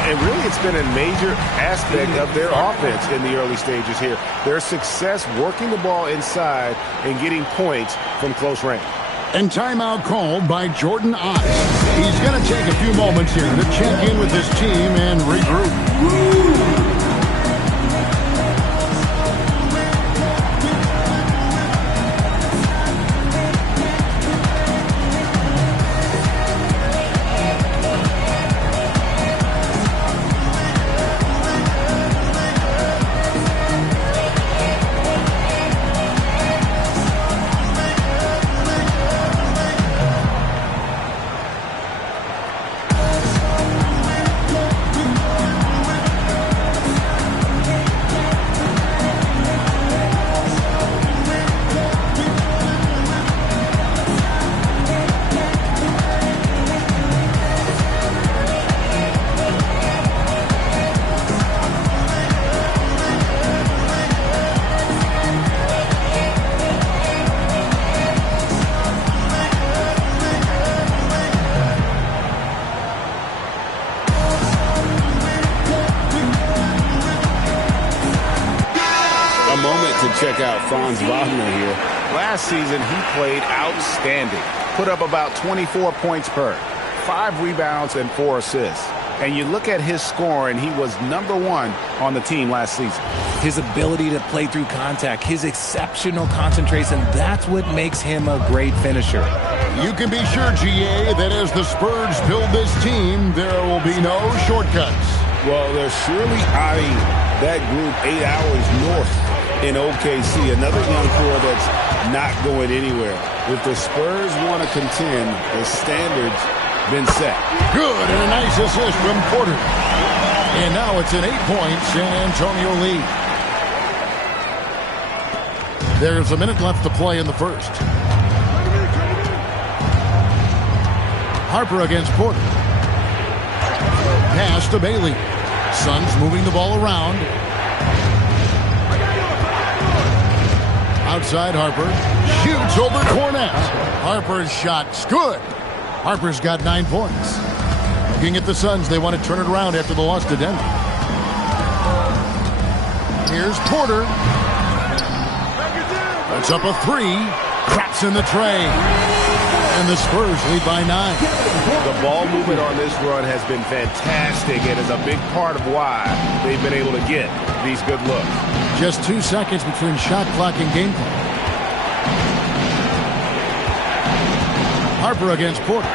And really, it's It's been a major aspect of their offense in the early stages here. Their success working the ball inside and getting points from close range. And timeout called by Jordan Ott. He's going to take a few moments here to check in with his team and regroup. Check out Franz Wagner here. Last season, he played outstanding. Put up about 24 points per, 5 rebounds and 4 assists. And you look at his scoring, he was #1 on the team last season. His ability to play through contact, his exceptional concentration, that's what makes him a great finisher. You can be sure, GA, that as the Spurs build this team, there will be no shortcuts. Well, they're surely eyeing that group 8 hours north in OKC, another young core that's not going anywhere. If the Spurs want to contend, the standard's been set. Good, and a nice assist from Porter. And now it's an 8-point San Antonio lead. There's a minute left to play in the first. Harper against Porter. Pass to Bailey. Suns moving the ball around. Outside Harper. Shoots over Cornette. Harper's shot's good. Harper's got 9 points. Looking at the Suns, they want to turn it around after the loss to Denver. Here's Porter. Puts up a 3. Craps in the tray. And the Spurs lead by 9. The ball movement on this run has been fantastic and is a big part of why they've been able to get these good looks. Just 2 seconds between shot clock and game clock. Harper against Porter.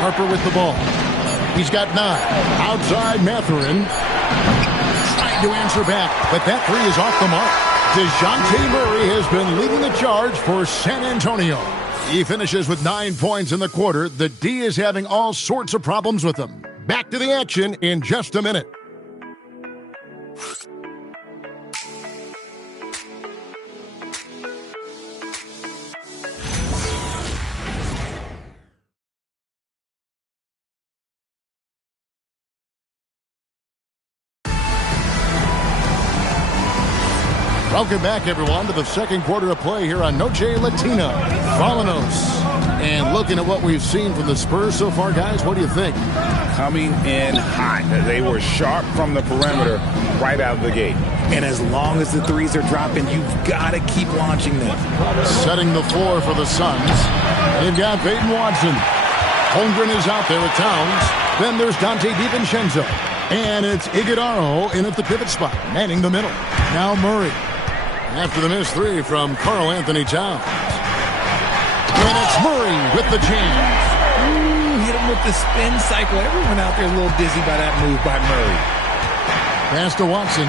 Harper with the ball. He's got 9. Outside Mathurin. Trying to answer back, but that 3 is off the mark. DeJounte Murray has been leading the charge for San Antonio. He finishes with 9 points in the quarter. The D is having all sorts of problems with him. Back to the action in just a minute. Welcome back, everyone, to the second quarter of play here on Noche Latina. Volanos. And looking at what we've seen from the Spurs so far, guys, what do you think? Coming in hot. They were sharp from the perimeter right out of the gate. And as long as the threes are dropping, you've got to keep launching them. Setting the floor for the Suns. They've got Peyton Watson. Holmgren is out there at Towns. Then there's Dante DiVincenzo. And it's Iguodala in at the pivot spot, manning the middle. Now Murray. After the missed 3 from Karl Anthony Towns. And it's Murray with the jam. Hit him with the spin cycle. Everyone out there is a little dizzy by that move by Murray. Pass to Watson.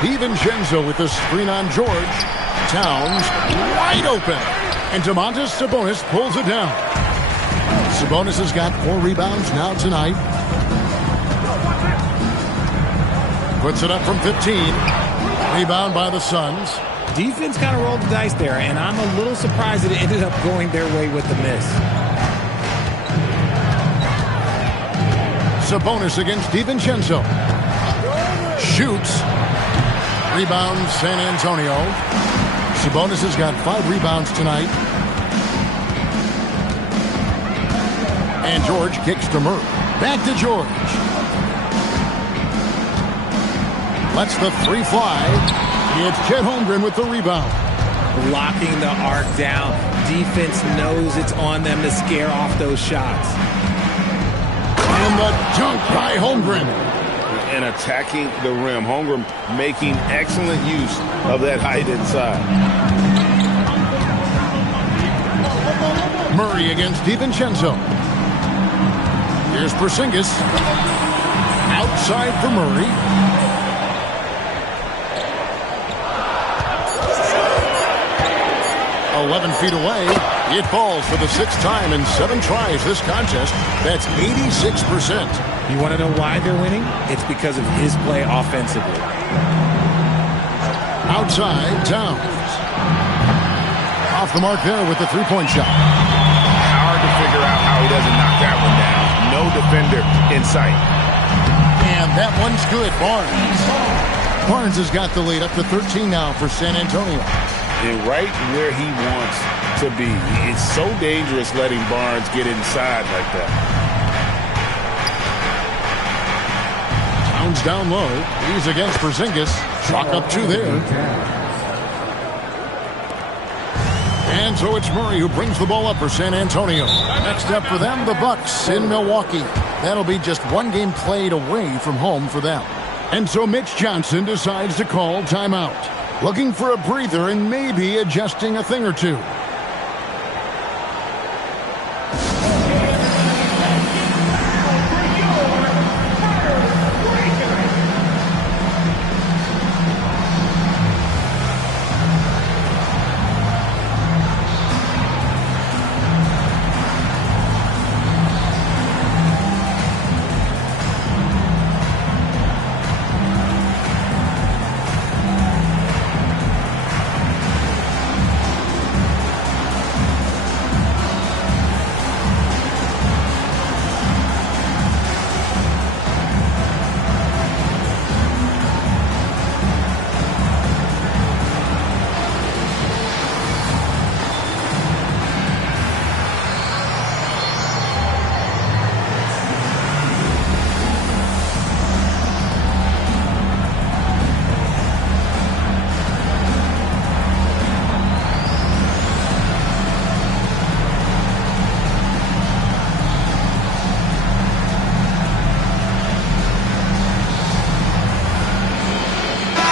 DiVincenzo with the screen on George. Towns wide open. And Domantas Sabonis pulls it down. Sabonis has got 4 rebounds now tonight. Puts it up from 15. Rebound by the Suns. Defense kind of rolled the dice there, and I'm a little surprised that it ended up going their way with the miss. Sabonis against DiVincenzo. Shoots. Rebound San Antonio. Sabonis has got 5 rebounds tonight. And George kicks to Murray. Back to George. Lets the three fly. It's Chet Holmgren with the rebound. Blocking the arc down. Defense knows it's on them to scare off those shots. And the dunk by Holmgren. And attacking the rim. Holmgren making excellent use of that height inside. Murray against DiVincenzo. Here's Porzingis. Outside for Murray. 11 feet away. It falls for the 6th time in 7 tries this contest. That's 86%. You want to know why they're winning? It's because of his play offensively. Outside, Towns. Off the mark there with the three-point shot. Hard to figure out how he doesn't knock that one down. No defender in sight. And that one's good. Barnes has got the lead up to 13 now for San Antonio. And right where he wants to be. It's so dangerous letting Barnes get inside like that. Towns down low. He's against Porzingis. Chalk up 2 there. And so it's Murray who brings the ball up for San Antonio. Next up for them, the Bucks in Milwaukee. That'll be just 1 game played away from home for them. And so Mitch Johnson decides to call timeout. Looking for a breather and maybe adjusting a thing or two.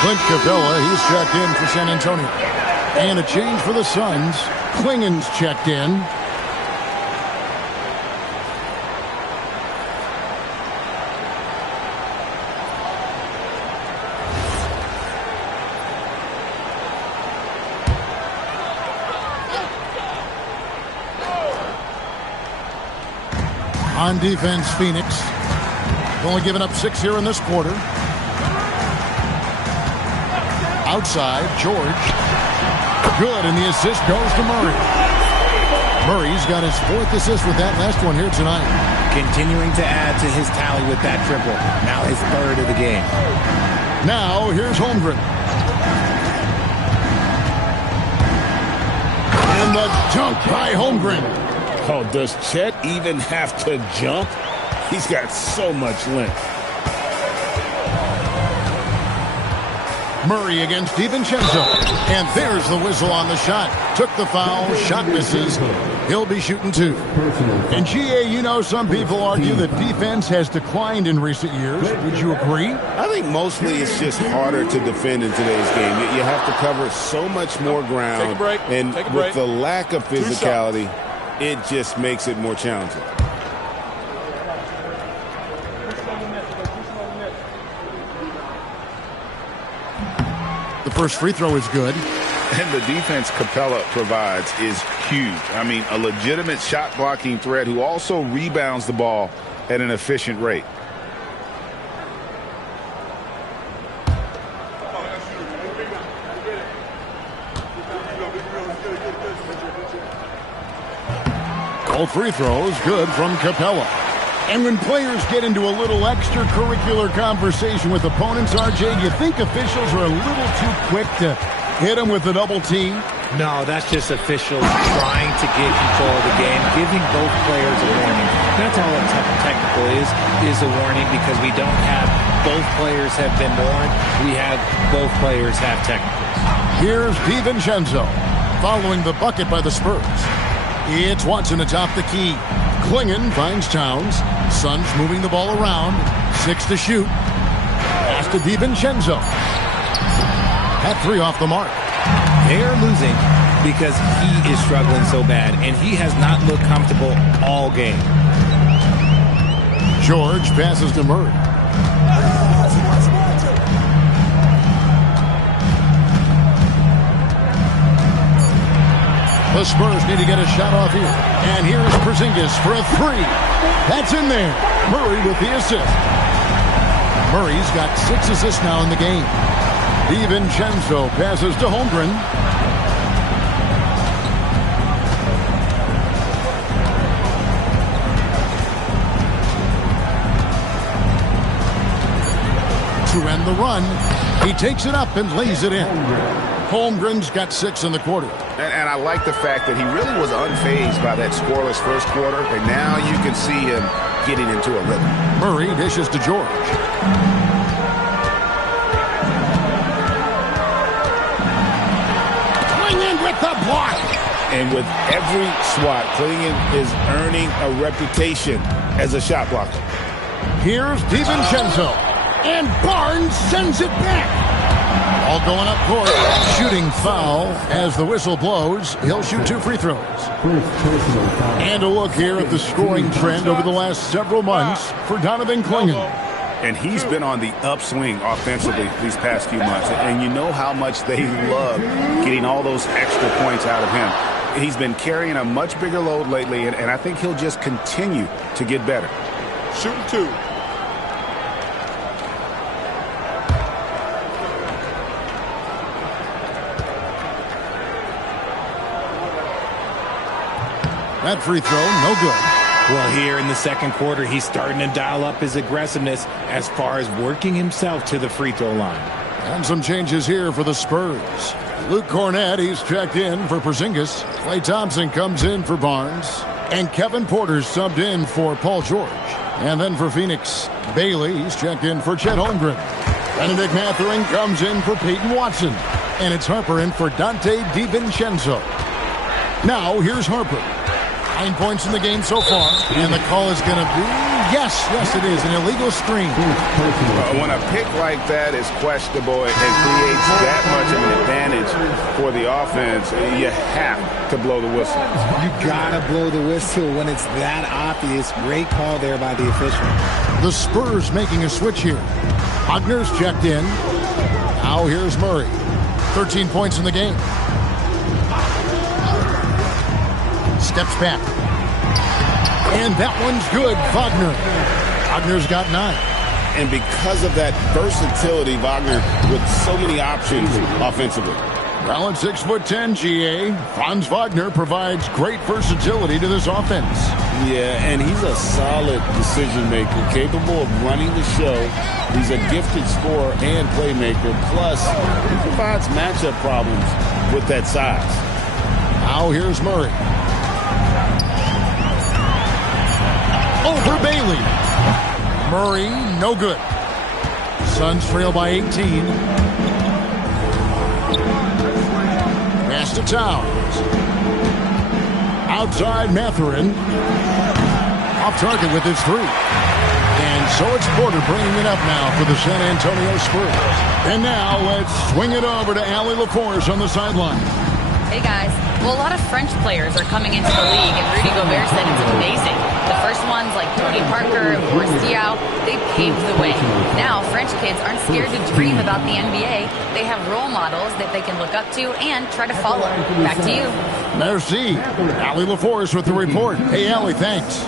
Clint Capella, he's checked in for San Antonio. And a change for the Suns. Klingen's checked in. On defense, Phoenix. Only given up 6 here in this quarter. Outside, George. Good, and the assist goes to Murray. Murray's got his 4th assist with that last one here tonight. Continuing to add to his tally with that triple. Now his 3rd of the game. Now, here's Holmgren. And the dunk by Holmgren. Oh, does Chet even have to jump? He's got so much length. Murray against DiVincenzo. And there's the whistle on the shot. Took the foul. Shot misses. He'll be shooting 2. And GA, you know, some people argue that defense has declined in recent years. Would you agree? I think mostly it's just harder to defend in today's game. You have to cover so much more ground. Take a break. And Take a break. with the lack of physicality, it just makes it more challenging. The first free throw is good. And the defense Capella provides is huge. I mean, a legitimate shot blocking threat who also rebounds the ball at an efficient rate. All free throws good from Capella. And when players get into a little extracurricular conversation with opponents, RJ, you think officials are a little too quick to hit them with the double T? No, that's just officials trying to get control of the game, giving both players a warning. That's all a technical is a warning, because we don't have both players have been warned. We have both players have technicals. Here's DiVincenzo following the bucket by the Spurs. It's Watson atop the key. Klingon finds Towns. Suns moving the ball around. 6 to shoot. Pass to DiVincenzo. At 3 off the mark. They're losing because he is struggling so bad, and he has not looked comfortable all game. George passes to Murray. The Spurs need to get a shot off here. And here's Porzingis for a 3. That's in there. Murray with the assist. Murray's got 6 assists now in the game. DiVincenzo passes to Holmgren. To end the run, he takes it up and lays it in. Holmgren's got 6 in the quarter. And I like the fact that he really was unfazed by that scoreless first quarter, and now you can see him getting into a rhythm. Murray dishes to George. With the block. And with every swat, Klingon is earning a reputation as a shot blocker. Here's DiVincenzo. And Barnes sends it back. All going up court. Shooting foul as the whistle blows. He'll shoot 2 free throws. And a look here at the scoring trend over the last several months for Donovan Klingon. And he's been on the upswing offensively these past few months. And you know how much they love getting all those extra points out of him. He's been carrying a much bigger load lately, and I think he'll just continue to get better. Shooting 2. That free throw, no good. Well, here in the second quarter, he's starting to dial up his aggressiveness as far as working himself to the free throw line. And some changes here for the Spurs. Luke Cornett, he's checked in for Porzingis. Klay Thompson comes in for Barnes. And Kevin Porter's subbed in for Paul George. And then for Phoenix, Bailey, he's checked in for Chet Holmgren. Benedict Mathurin comes in for Peyton Watson. And it's Harper in for Dante DiVincenzo. Now, here's Harper. 9 points in the game so far. And the call is going to be, yes, it is, an illegal screen. When a pick like that is questionable and creates that much of an advantage for the offense, you have to blow the whistle. You got to blow the whistle when it's that obvious. Great call there by the official. The Spurs making a switch here. Wagner's checked in. Now here's Murray. 13 points in the game. Steps back. And that one's good. Wagner's got 9. And because of that versatility, Wagner with so many options offensively. Well, at 6'10", GA, Franz Wagner provides great versatility to this offense. Yeah, and he's a solid decision maker, capable of running the show. He's a gifted scorer and playmaker. Plus, he provides matchup problems with that size. Now here's Murray. Over Bailey. Murray, no good. Suns trail by 18. Pass to Towns. Outside Mathurin. Off target with his 3. And so it's Porter bringing it up now for the San Antonio Spurs. And now let's swing it over to Allie LaForce on the sideline. Hey guys. Well, a lot of French players are coming into the league, and Rudy Gobert said it's amazing. The first ones like Tony Parker and Boris Diaw, they paved the way. Now, French kids aren't scared to dream about the NBA. They have role models that they can look up to and try to follow. Back to you. Merci. Allie LaForce with the report. Hey, Allie, thanks.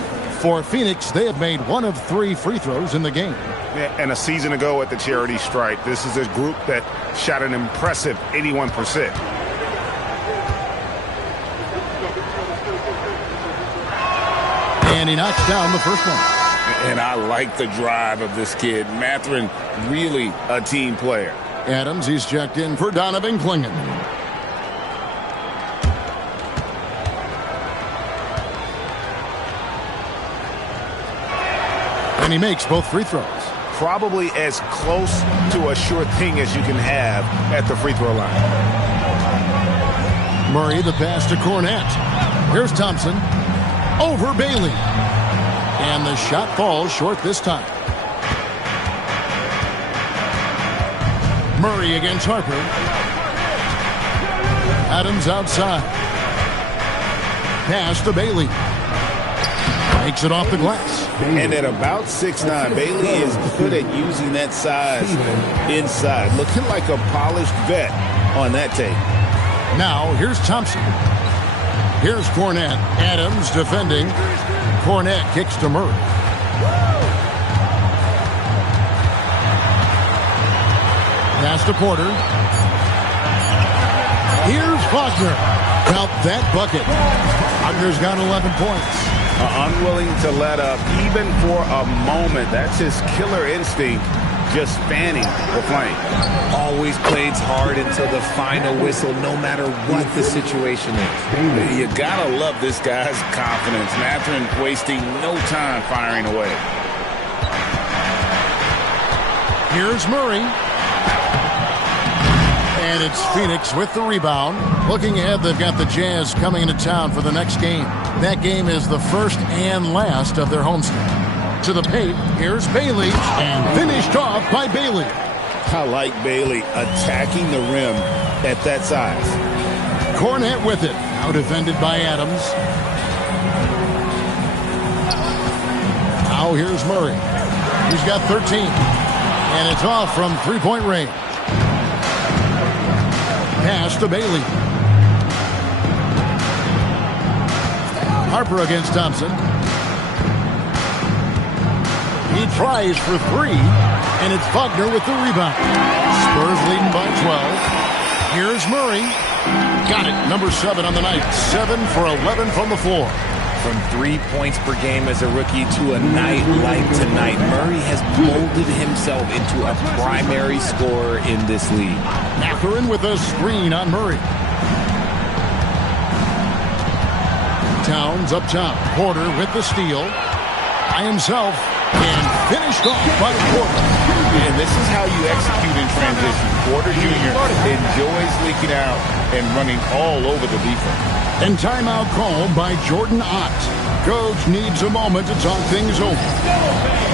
For Phoenix, they have made 1 of 3 free throws in the game. And a season ago at the charity stripe, this is a group that shot an impressive 81%. And he knocks down the first one. And I like the drive of this kid. Mathurin, really a team player. Adams, he's checked in for Donovan Klingon. And he makes both free throws. Probably as close to a sure thing as you can have at the free throw line. Murray, the pass to Cornette. Here's Thompson. Over Bailey. And the shot falls short this time. Murray against Harper. Adams outside. Pass to Bailey. Makes it off the glass. And at about 6'9", Bailey is good at using that size inside. Looking like a polished vet on that tape. Now, here's Thompson. Here's Cornette. Adams defending. Cornette kicks to Murray. Pass to Porter. Here's Faulkner. Count that bucket. Faulkner's got 11 points. Unwilling to let up even for a moment. That's his killer instinct, just spanning the flame. Always plays hard until the final whistle, no matter what the situation is. You gotta love this guy's confidence. Mathurin wasting no time firing away. Here's Murray. And it's Phoenix with the rebound. Looking ahead, they've got the Jazz coming into town for the next game. That game is the first and last of their homestand. To the paint, here's Bailey, and finished off by Bailey. I like Bailey attacking the rim at that size. Cornette with it. Now defended by Adams. Now here's Murray. He's got 13. And it's off from three-point range. Pass to Bailey. Harper against Thompson. He tries for three, and it's Faulkner with the rebound. Spurs leading by 12. Here's Murray. Got it. Number 7 on the night. 7 for 11 from the floor. From 3 points per game as a rookie to a night like tonight, Murray has molded himself into a primary scorer in this league. Mathurin with a screen on Murray. Towns up top. Porter with the steal. By himself. And finished off by Porter. And this is how you execute in transition. Porter Jr. enjoys leaking out and running all over the defense. And timeout called by Jordan Ott. Coach needs a moment to talk things over.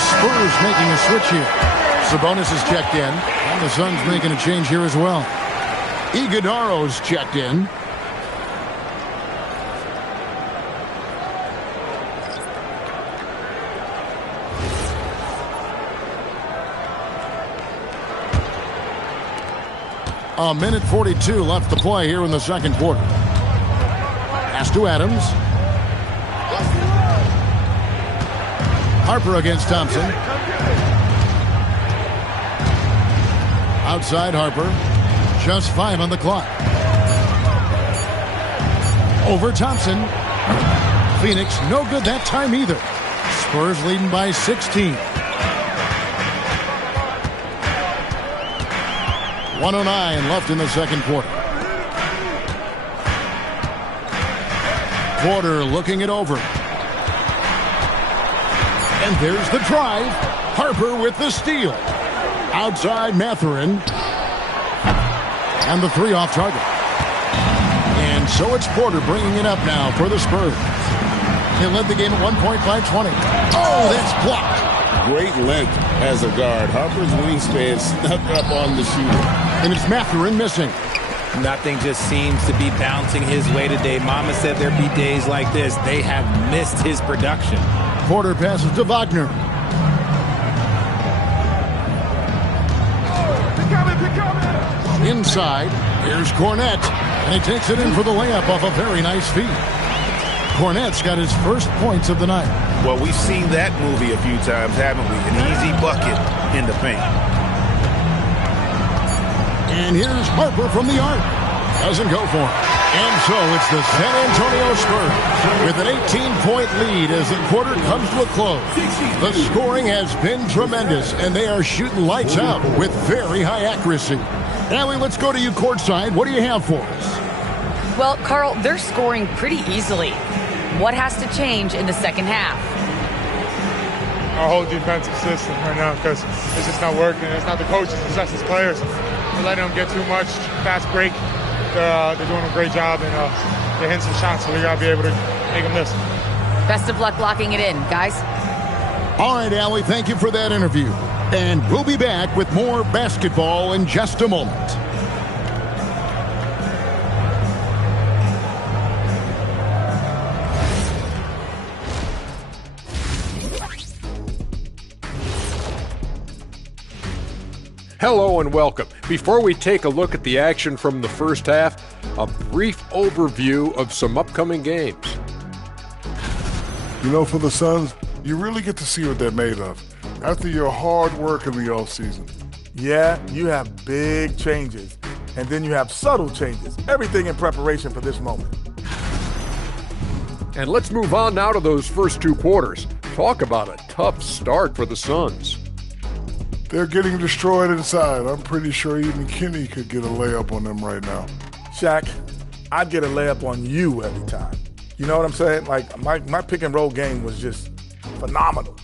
Spurs making a switch here. Sabonis is checked in, and the Suns making a change here as well. Iguodaro's checked in. A minute 42 left to play here in the second quarter. Pass to Adams. Harper against Thompson. Outside Harper. Just 5 on the clock. Over Thompson. Phoenix no good that time either. Spurs leading by 16. 1:09 left in the second quarter. Porter looking it over. And there's the drive. Harper with the steal. Outside Mathurin. And the three off target. And And so it's Porter bringing it up now for the Spurs. They led the game at one point by 20. Oh, that's blocked. Great length as a guard. Harper's wingspan snuck up on the shooter. And it's Mathurin missing. Nothing just seems to be bouncing his way today. Mama said there'd be days like this. They have missed his production. Porter passes to Wagner. Inside, here's Cornette. And he takes it in for the layup off a very nice feed. Cornette's got his first points of the night. Well, we've seen that movie a few times, haven't we? An easy bucket in the paint. And here's Harper from the arc. Doesn't go for it. And so it's the San Antonio Spurs with an 18-point lead as the quarter comes to a close. The scoring has been tremendous, and they are shooting lights out with very high accuracy. Allie, let's go to you courtside. What do you have for us? Well, Carl, they're scoring pretty easily. What has to change in the second half? Our whole defensive system right now, because it's just not working. It's not the coaches, it's just the players. We're letting them get too much, fast break. They're doing a great job, and they're hitting some shots, so we got to be able to make them miss. Best of luck locking it in, guys. All right, Allie, thank you for that interview. And we'll be back with more basketball in just a moment. Hello and welcome. Before we take a look at the action from the first half, a brief overview of some upcoming games. You know, for the Suns, you really get to see what they're made of after your hard work in the offseason. Yeah, you have big changes, and then you have subtle changes. Everything in preparation for this moment. And let's move on now to those first two quarters. Talk about a tough start for the Suns. They're getting destroyed inside. I'm pretty sure even Kenny could get a layup on them right now. Shaq, I'd get a layup on you every time. You know what I'm saying? Like, my pick and roll game was just phenomenal.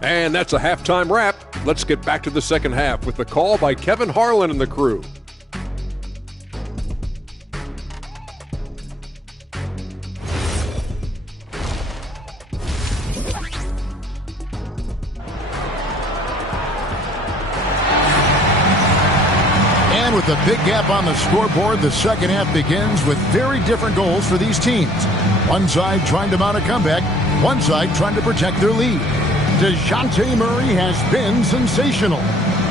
And that's a halftime wrap. Let's get back to the second half with the call by Kevin Harlan and the crew. With a big gap on the scoreboard, the second half begins with very different goals for these teams. One side trying to mount a comeback, one side trying to protect their lead. DeJounte Murray has been sensational.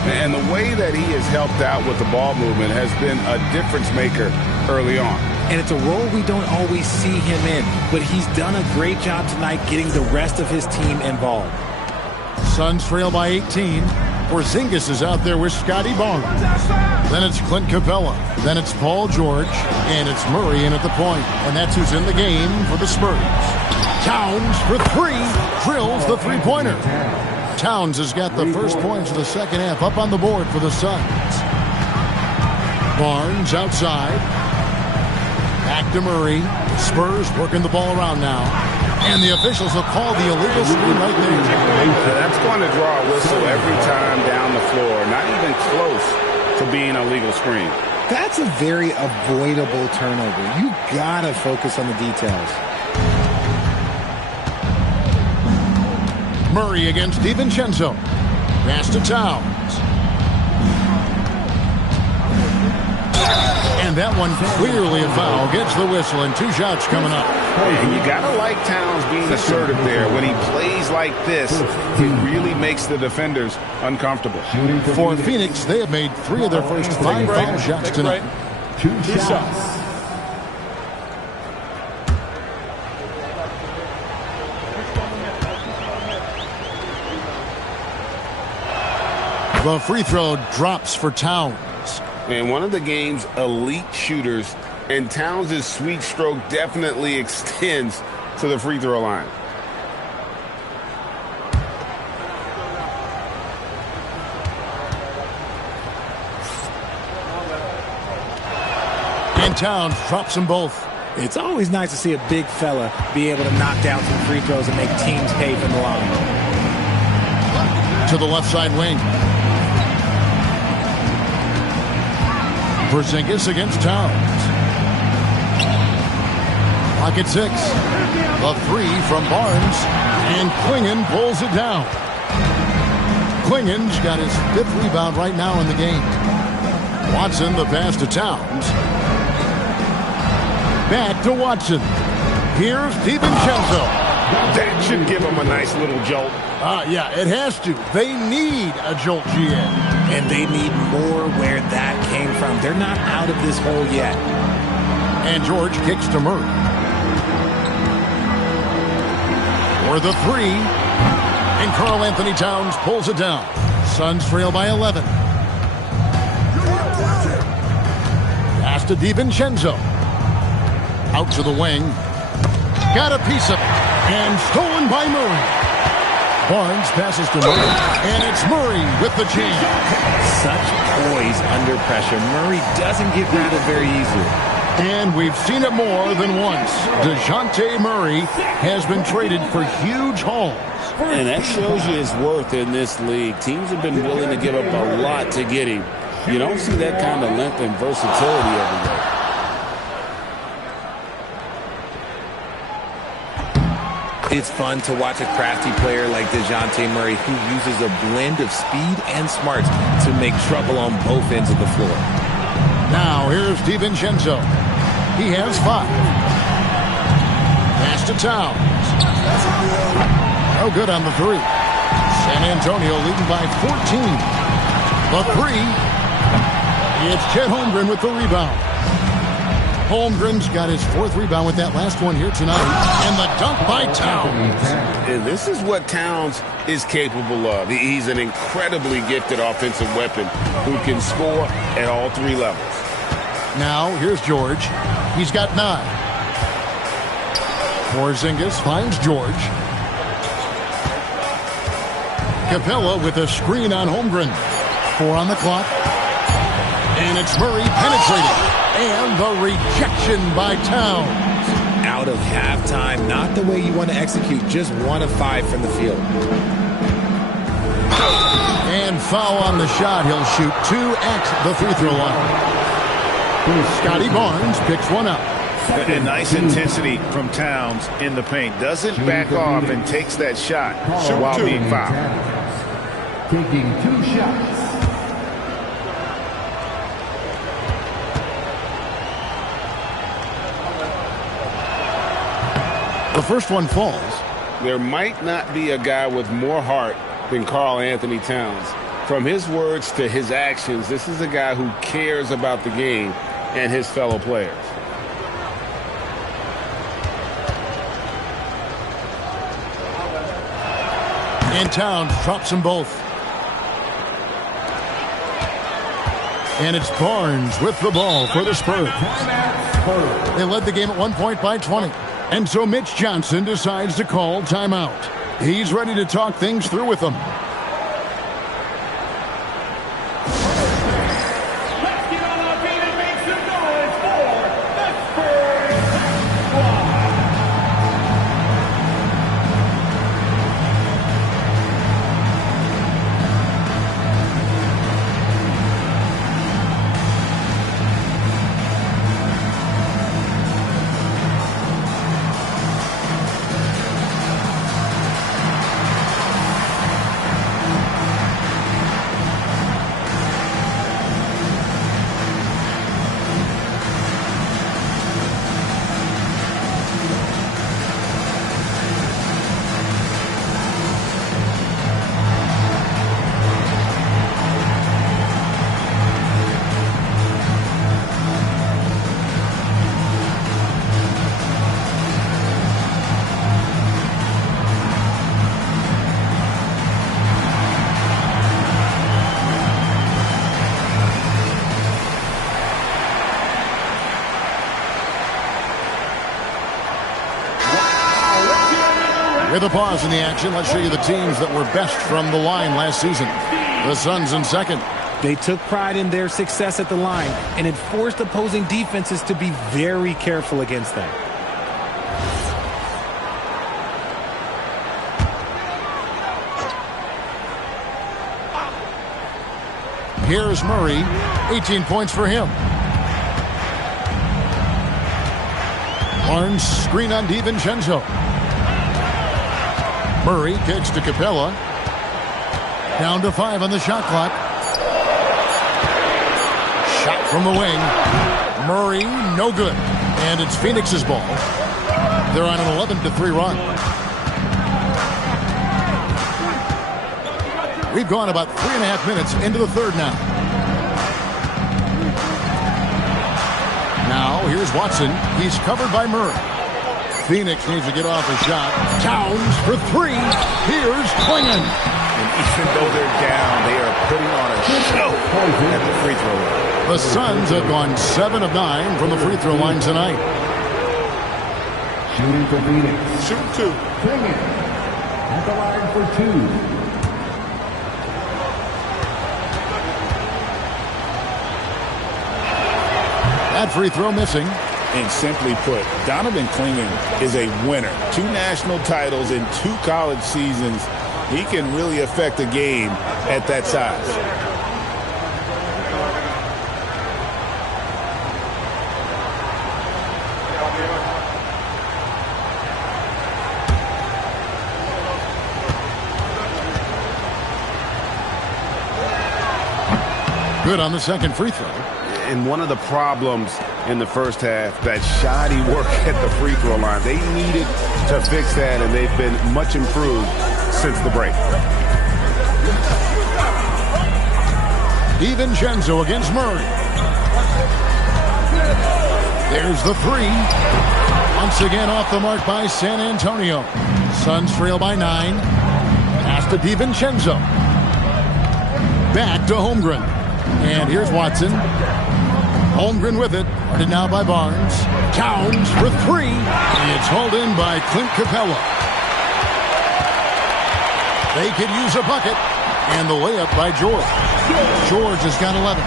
And the way that he has helped out with the ball movement has been a difference maker early on. And it's a role we don't always see him in, but he's done a great job tonight getting the rest of his team involved. Suns trail by 18. Porzingis is out there with Scotty Barnes. Then it's Clint Capella. Then it's Paul George. And it's Murray in at the point. And that's who's in the game for the Spurs. Towns for three. Drills the three-pointer. Towns has got the first points of the second half up on the board for the Suns. Barnes outside. Back to Murray. Spurs working the ball around now. And the officials will call the illegal screen right there. That's going to draw a whistle every time down the floor. Not even close to being a legal screen. That's a very avoidable turnover. You got to focus on the details. Murray against DiVincenzo. Pass to Towns. And that one clearly a foul. Gets the whistle and two shots coming up. And you got to like Towns being assertive there. When he plays like this, it really makes the defenders uncomfortable. For Phoenix, they have made 3 of their first 5 foul shots tonight. 2 shots. The free throw drops for Towns. And one of the game's elite shooters, and Towns' sweet stroke definitely extends to the free throw line. And Towns drops them both. It's always nice to see a big fella be able to knock down some free throws and make teams pay from the line. To the left side wing. Porzingis against Towns. Pocket 6. The 3 from Barnes. And Klingon pulls it down. Klingon's got his 5th rebound right now in the game. Watson, the pass to Towns. Back to Watson. Here's DiVincenzo. That should give him a nice little jolt. Yeah, it has to. They need a jolt, GA. And they need more where that came from. They're not out of this hole yet. And George kicks to Murray. For the 3. And Karl Anthony Towns pulls it down. Suns trail by 11. Pass to DiVincenzo. Out to the wing. Got a piece of it. And stolen by Murray. Barnes passes to Murray. And it's Murray with the chain. Such poise under pressure. Murray doesn't get rattled very easily. And we've seen it more than once. DeJounte Murray has been traded for huge hauls. And that shows you his worth in this league. Teams have been willing to give up a lot to get him. You don't see that kind of length and versatility every day. It's fun to watch a crafty player like DeJounte Murray who uses a blend of speed and smarts to make trouble on both ends of the floor. Now here's DiVincenzo. He has 5. Pass to Towns. No good on the 3. San Antonio leading by 14. The 3. It's Chet Holmgren with the rebound. Holmgren's got his 4th rebound with that last one here tonight. And the dunk by Towns. And this is what Towns is capable of. He's an incredibly gifted offensive weapon who can score at all 3 levels. Now, here's George. He's got 9. Porzingis finds George. Capella with a screen on Holmgren. 4 on the clock. And it's Murray penetrating. And the rejection by Towns. Out of halftime, not the way you want to execute, just 1 of 5 from the field. And foul on the shot. He'll shoot 2 at the free throw line. Scotty Barnes picks one up. And nice intensity from Towns in the paint. Doesn't back off and takes that shot while being fouled. Taking 2 shots. The first one falls. There might not be a guy with more heart than Karl Anthony Towns. From his words to his actions, this is a guy who cares about the game and his fellow players. And Towns drops them both. And it's Barnes with the ball for the Spurs. They led the game at 1 point by 20. And so Mitch Johnson decides to call timeout. He's ready to talk things through with them. With a pause in the action, let's show you the teams that were best from the line last season. The Suns in second. They took pride in their success at the line, and it forced opposing defenses to be very careful against them. Here's Murray. 18 points for him. Barnes screen on DiVincenzo. Murray kicks to Capella. Down to 5 on the shot clock. Shot from the wing. Murray, no good. And it's Phoenix's ball. They're on an 11-3 run. We've gone about 3.5 minutes into the third now. Now, here's Watson. He's covered by Murray. Phoenix needs to get off a shot. Towns for 3. Here's Klingon. And even though they're down, they are putting on a show at the free throw line. The Suns have gone 7 of 9 from the free throw line tonight. Shooting for Phoenix. Shoot 2. Klingon at the line for 2. That free throw missing. And simply put, Donovan Klingon is a winner. 2 national titles in 2 college seasons. He can really affect a game at that size. Good on the second free throw. And one of the problems in the first half, that shoddy work at the free throw line. They needed to fix that, and they've been much improved since the break. DiVincenzo against Murray. There's the 3. Once again off the mark by San Antonio. Suns trail by 9. Pass to DiVincenzo. Back to Holmgren. And here's Watson. Holmgren with it. Guarded now by Barnes. Towns for 3. It's hauled in by Clint Capella. They could use a bucket. And the layup by George. George has got 11.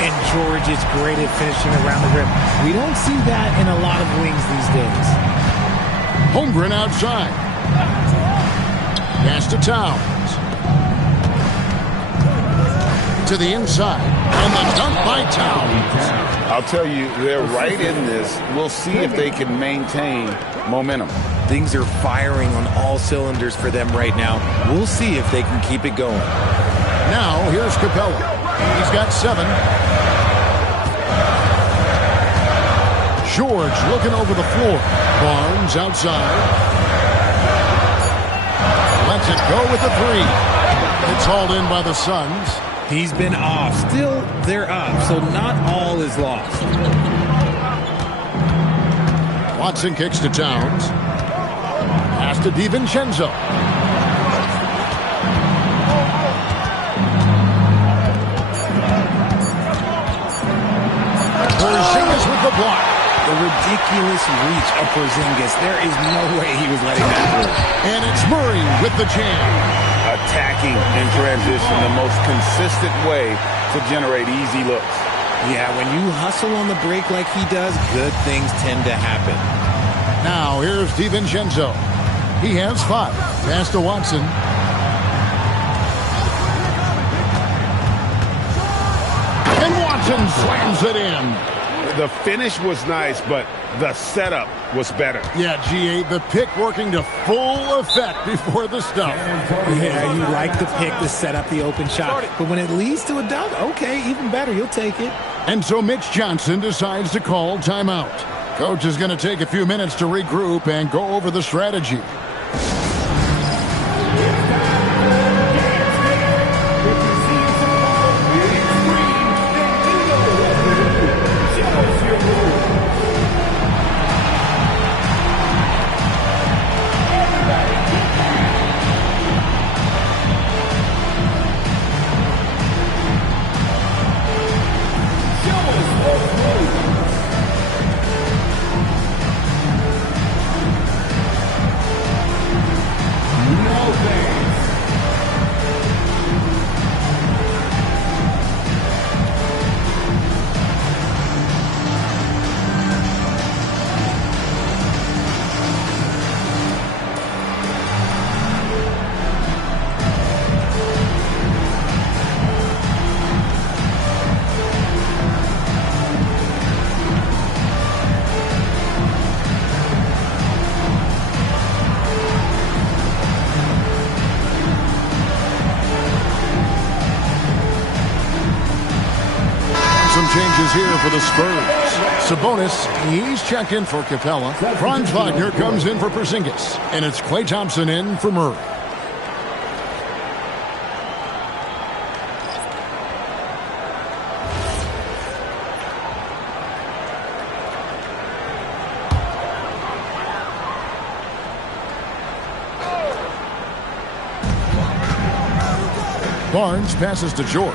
And George is great at finishing around the rim. We don't see that in a lot of wings these days. Holmgren outside. Pass to Towns. To the inside. And the dunk by Towns. I'll tell you, they're right in this. We'll see if they can maintain momentum. Things are firing on all cylinders for them right now. We'll see if they can keep it going. Now, here's Capella. He's got 7. George looking over the floor. Barnes outside. Lets it go with the 3. It's hauled in by the Suns. He's been off. Still, they're up, so not all is lost. Watson kicks to Towns. Pass to DiVincenzo. Porzingis with the block. The ridiculous reach of Porzingis. There is no way he was letting that go. And it's Murray with the jam. Attacking in transition, the most consistent way to generate easy looks. Yeah, when you hustle on the break like he does, good things tend to happen. Now, here's DiVincenzo. He has 5. Pass to Watson. And Watson slams it in. The finish was nice, but the setup was better. Yeah, G8, the pick working to full effect before the stuff. Yeah, you like the pick to set up the open shot. But when it leads to a dunk, okay, even better. You'll take it. And so Mitch Johnson decides to call timeout. Coach is going to take a few minutes to regroup and go over the strategy. changes here for the Spurs. Sabonis, he's checked in for Capella. Franz Wagner comes in for Porzingis. And it's Klay Thompson in for Murray. Barnes passes to George.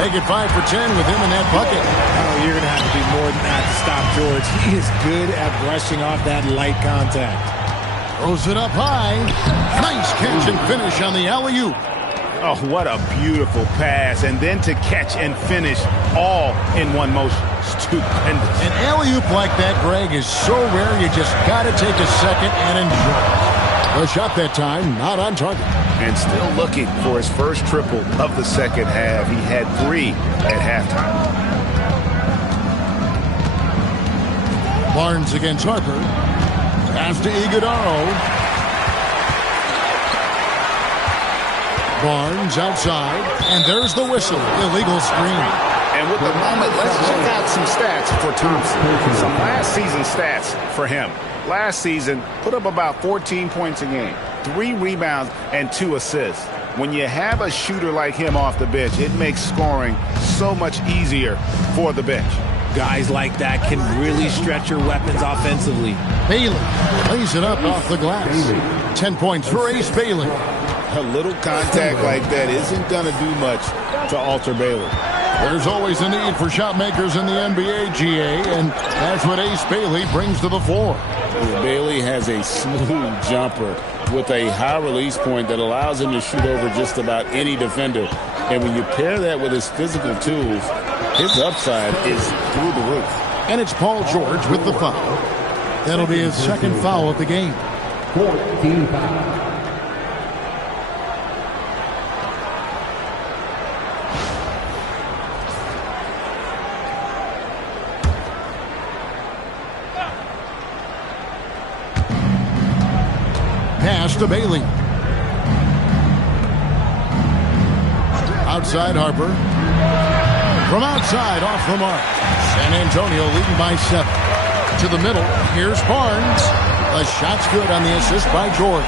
Make it 5 for 10 with him in that bucket. Oh, you're going to have to be more than that to stop George. He is good at brushing off that light contact. Throws it up high. Nice catch and finish on the alley-oop. Oh, what a beautiful pass. And then to catch and finish all in one motion. Stupendous. An alley-oop like that, Greg, is so rare you just got to take a second and enjoy it. The shot that time, not on target. And still looking for his first triple of the second half. He had 3 at halftime. Barnes against Harper. Pass to Iguodala. Barnes outside. And there's the whistle. Illegal screen. And with the moment, let's check out some stats for Thompson. Some last season stats for him. Last season, put up about 14 points a game, 3 rebounds, and 2 assists. When you have a shooter like him off the bench, it makes scoring so much easier for the bench. Guys like that can really stretch your weapons offensively. Bailey lays it up off the glass. 10 points for Ace Bailey. A little contact like that isn't going to do much to alter Bailey. There's always a need for shot makers in the NBA, GA, and that's what Ace Bailey brings to the floor. Bailey has a smooth jumper with a high release point that allows him to shoot over just about any defender. And when you pair that with his physical tools, his upside is through the roof. And it's Paul George with the foul. That'll be his second foul of the game. 14 fouls. Pass to Bailey. Outside Harper. From outside, off the mark. San Antonio leading by 7. To the middle, here's Barnes. The shot's good on the assist by George.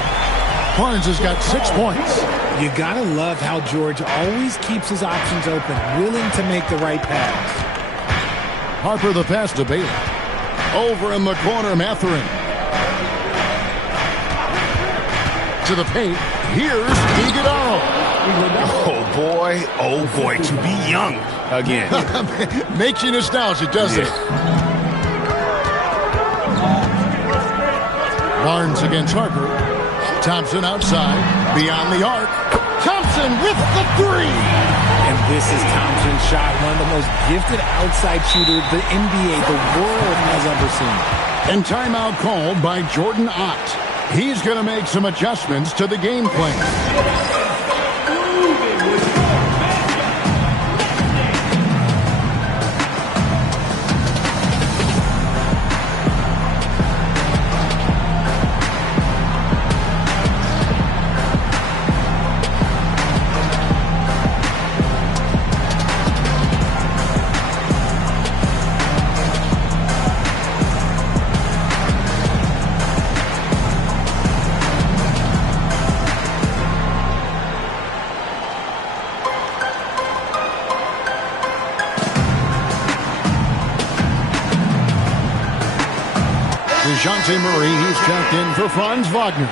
Barnes has got 6 points. You gotta love how George always keeps his options open, willing to make the right pass. Harper the pass to Bailey. Over in the corner, Mathurin. To the paint, here's Iguodala. Oh boy, to be young again. Makes you nostalgic, doesn't it? Barnes against Harper. Thompson outside, beyond the arc. Thompson with the 3. And this is Thompson's shot, one of the most gifted outside shooters the NBA, the world has ever seen. And timeout called by Jordan Ott. He's going to make some adjustments to the game plan. DeJounte Murray, he's checked in for Franz Wagner.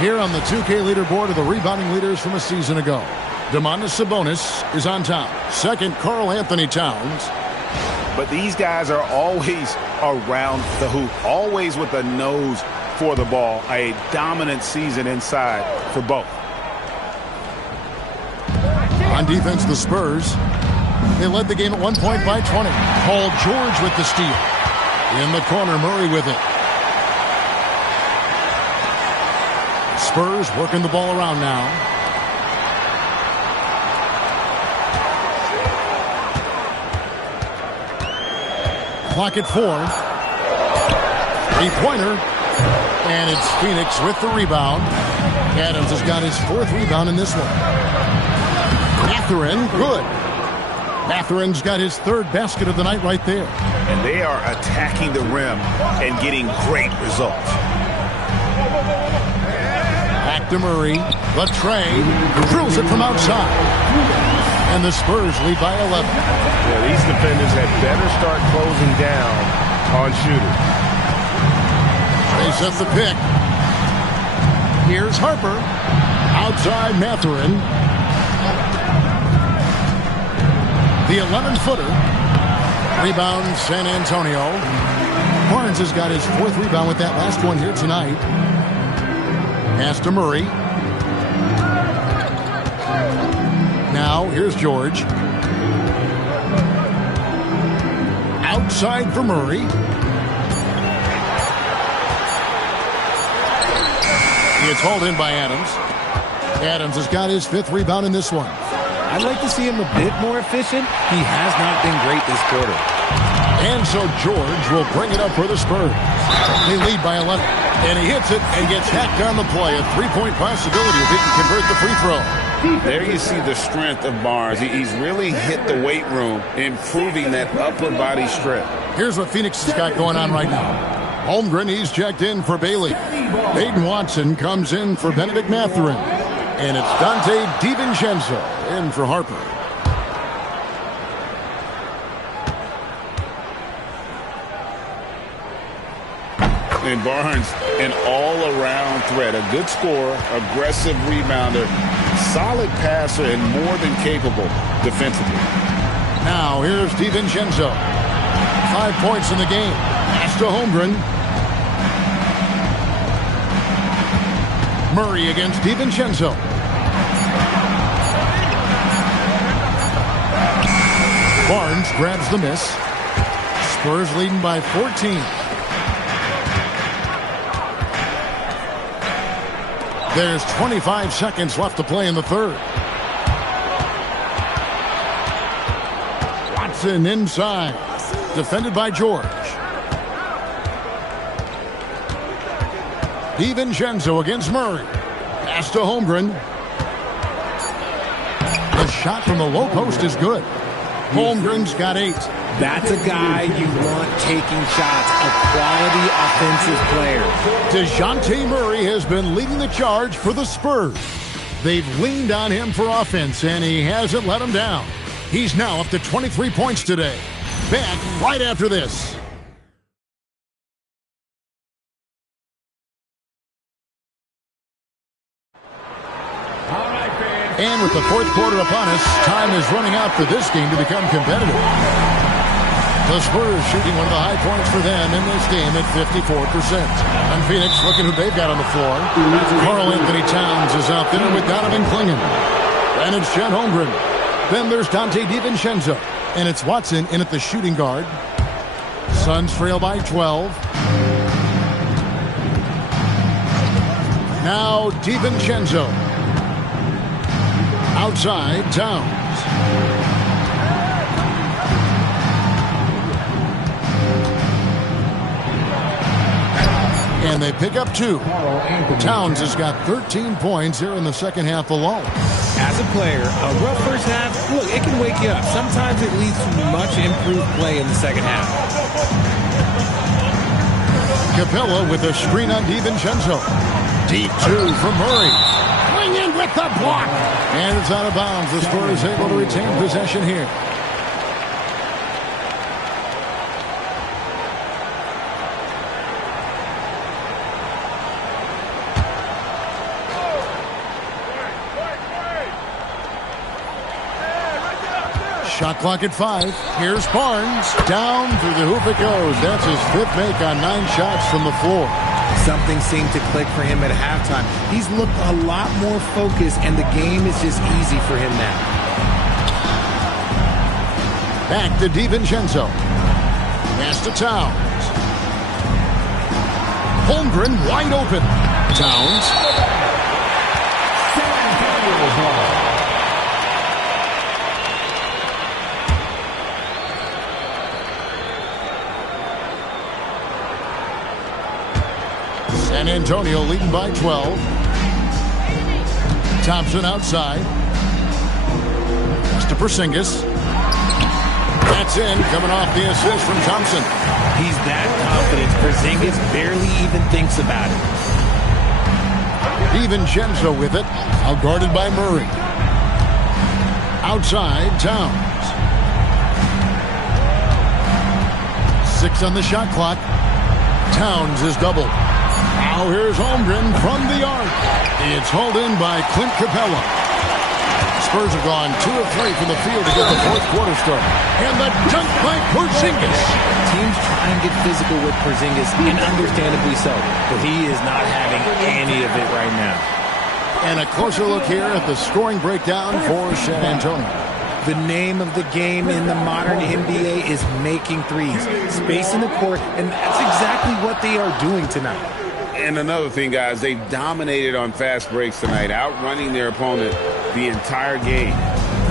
Here on the 2K leaderboard are the rebounding leaders from a season ago. Domantas Sabonis is on top. Second, Karl Anthony Towns. But these guys are always around the hoop, always with a nose for the ball. A dominant season inside for both. On defense, the Spurs. They led the game at 1 point by 20. Paul George with the steal. In the corner, Murray with it. Spurs working the ball around now. Clock at 4. 3-pointer. And it's Phoenix with the rebound. Adams has got his 4th rebound in this one. Mathurin, good. Mathurin's got his 3rd basket of the night right there. And they are attacking the rim and getting great results. Back to Murray. The tray. Drills it from outside. And the Spurs lead by 11. Yeah, these defenders had better start closing down on shooters. They set the pick. Here's Harper. Outside Mathurin. The 11-footer. Rebound San Antonio. Barnes has got his 4th rebound with that last one here tonight. Pass to Murray. Now, here's George. Outside for Murray. It's hauled in by Adams. Adams has got his 5th rebound in this one. I'd like to see him a bit more efficient. He has not been great this quarter. And so George will bring it up for the Spurs. They lead by 11. And he hits it and gets hacked on the play. A 3-point possibility if he can convert the free throw. There you see the strength of Barnes. He's really hit the weight room, improving that upper body strength. Here's what Phoenix has got going on right now. Holmgren, he's checked in for Bailey. Hayden Watson comes in for Benedict Mathurin. And it's Dante DiVincenzo in for Harper. And Barnes, an all-around threat. A good scorer, aggressive rebounder, solid passer, and more than capable defensively. Now, here's DiVincenzo. 5 points in the game. Pass to Holmgren. Murray against DiVincenzo. Barnes grabs the miss. Spurs leading by 14. There's 25 seconds left to play in the 3rd. Watson inside. Defended by George. DiVincenzo against Murray. Pass to Holmgren. The shot from the low post is good. Holmgren's got 8. That's a guy you want taking shots, a quality offensive player. DeJounte Murray has been leading the charge for the Spurs. They've leaned on him for offense, and he hasn't let them down. He's now up to 23 points today. Back right after this. And with the 4th quarter upon us, time is running out for this game to become competitive. The Spurs shooting one of the high points for them in this game at 54%. And Phoenix looking who they've got on the floor. Karl Anthony Towns is out there with Donovan Clingan. And it's Chet Holmgren. Then there's Dante DiVincenzo. And it's Watson in at the shooting guard. Suns trail by 12. Now DiVincenzo. Outside, Towns. And they pick up 2. Towns has got 13 points here in the second half alone. As a player, a rough first half, look, it can wake you up. Sometimes it leads to much improved play in the second half. Capella with a screen on DiVincenzo. Deep 2 from Murray. In with the block. And it's out of bounds. The Spurs able to retain possession here. Shot clock at 5. Here's Barnes. Down through the hoop it goes. That's his 5th make on 9 shots from the floor. Something seemed to click for him at halftime. He's looked a lot more focused, and the game is just easy for him now. Back to DiVincenzo. Pass to Towns. Holmgren wide open. Towns. San Antonio leading by 12. Thompson outside. Pass to Porzingis. That's in, coming off the assist from Thompson. He's that confident. Porzingis barely even thinks about it. DiVincenzo with it, out guarded by Murray. Outside, Towns. 6 on the shot clock. Towns is doubled. Now here's Holmgren from the arc. It's hauled in by Clint Capella. Spurs have gone 2 of 3 from the field to get the fourth quarter started. And the dunk by Porzingis. Teams try and get physical with Porzingis, and understandably so. But he is not having any of it right now. And a closer look here at the scoring breakdown for San Antonio. The name of the game in the modern NBA is making threes, spacing the court, and that's exactly what they are doing tonight. And another thing, guys, they dominated on fast breaks tonight, outrunning their opponent the entire game.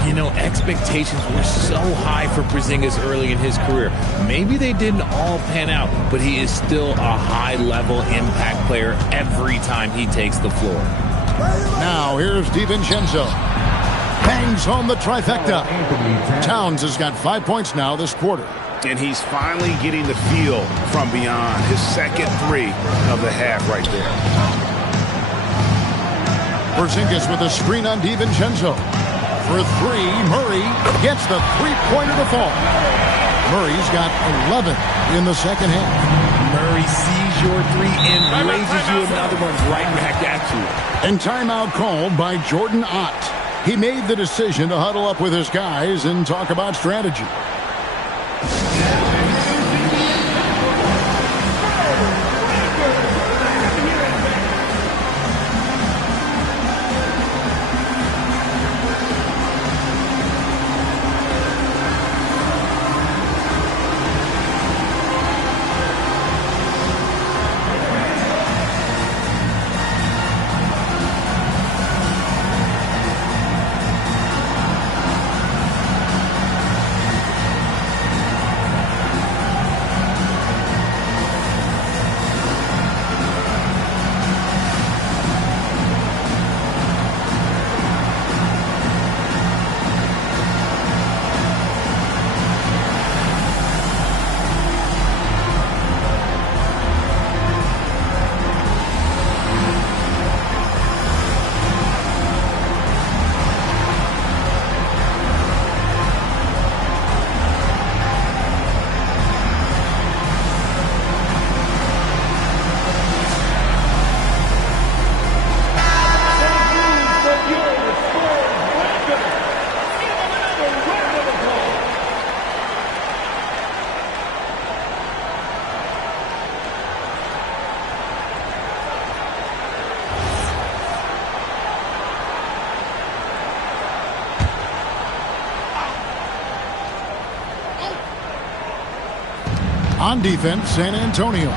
You know, expectations were so high for Porzingis early in his career. Maybe they didn't all pan out, but he is still a high-level impact player every time he takes the floor. Now here's DiVincenzo. Bangs home the trifecta. Towns has got 5 points now this quarter. And he's finally getting the feel from beyond. His second 3 of the half right there. Porzingis with a screen on DiVincenzo. For 3, Murray gets the three-pointer to fall. Murray's got 11 in the second half. Murray sees your 3 and raises you another one right back at you. And timeout called by Jordan Ott. He made the decision to huddle up with his guys and talk about strategy. On defense, San Antonio.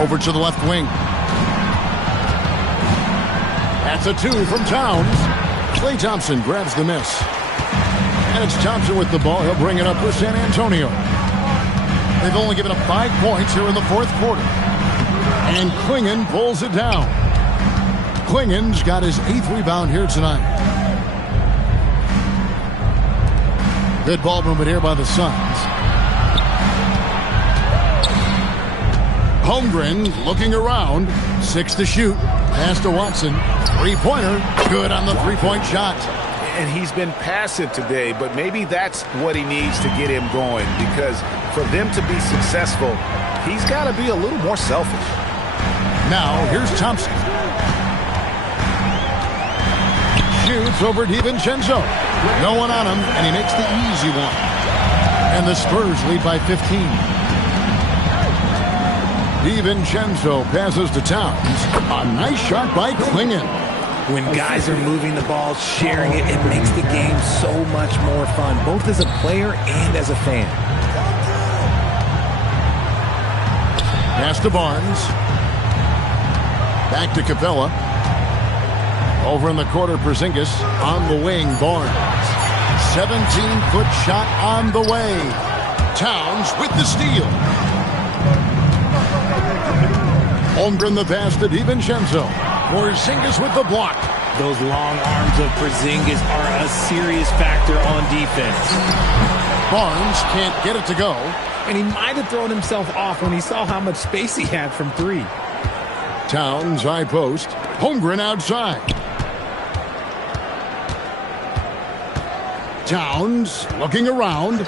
Over to the left wing. That's a 2 from Towns. Klay Thompson grabs the miss. And it's Thompson with the ball. He'll bring it up for San Antonio. They've only given up 5 points here in the fourth quarter. And Klingon pulls it down. Klingon's got his 8th rebound here tonight. Good ball movement here by the Suns. Holmgren looking around. 6 to shoot. Pass to Watson. Three-pointer. Good on the three-point shot. And he's been passive today, but maybe that's what he needs to get him going, because for them to be successful, he's got to be a little more selfish. Now, here's Thompson. Shoots over DiVincenzo. No one on him, and he makes the easy one. And the Spurs lead by 15. DiVincenzo passes to Towns. A nice shot by Klingon. When guys are moving the ball, sharing it, it makes the game so much more fun, both as a player and as a fan. Pass to Barnes. Back to Capella. Over in the corner, Porzingis. On the wing, Barnes. 17-foot shot on the way. Towns with the steal. Holmgren the pass to DiVincenzo. Porzingis with the block. Those long arms of Porzingis are a serious factor on defense. Barnes can't get it to go. And he might have thrown himself off when he saw how much space he had from three. Towns high post. Holmgren outside. Towns looking around.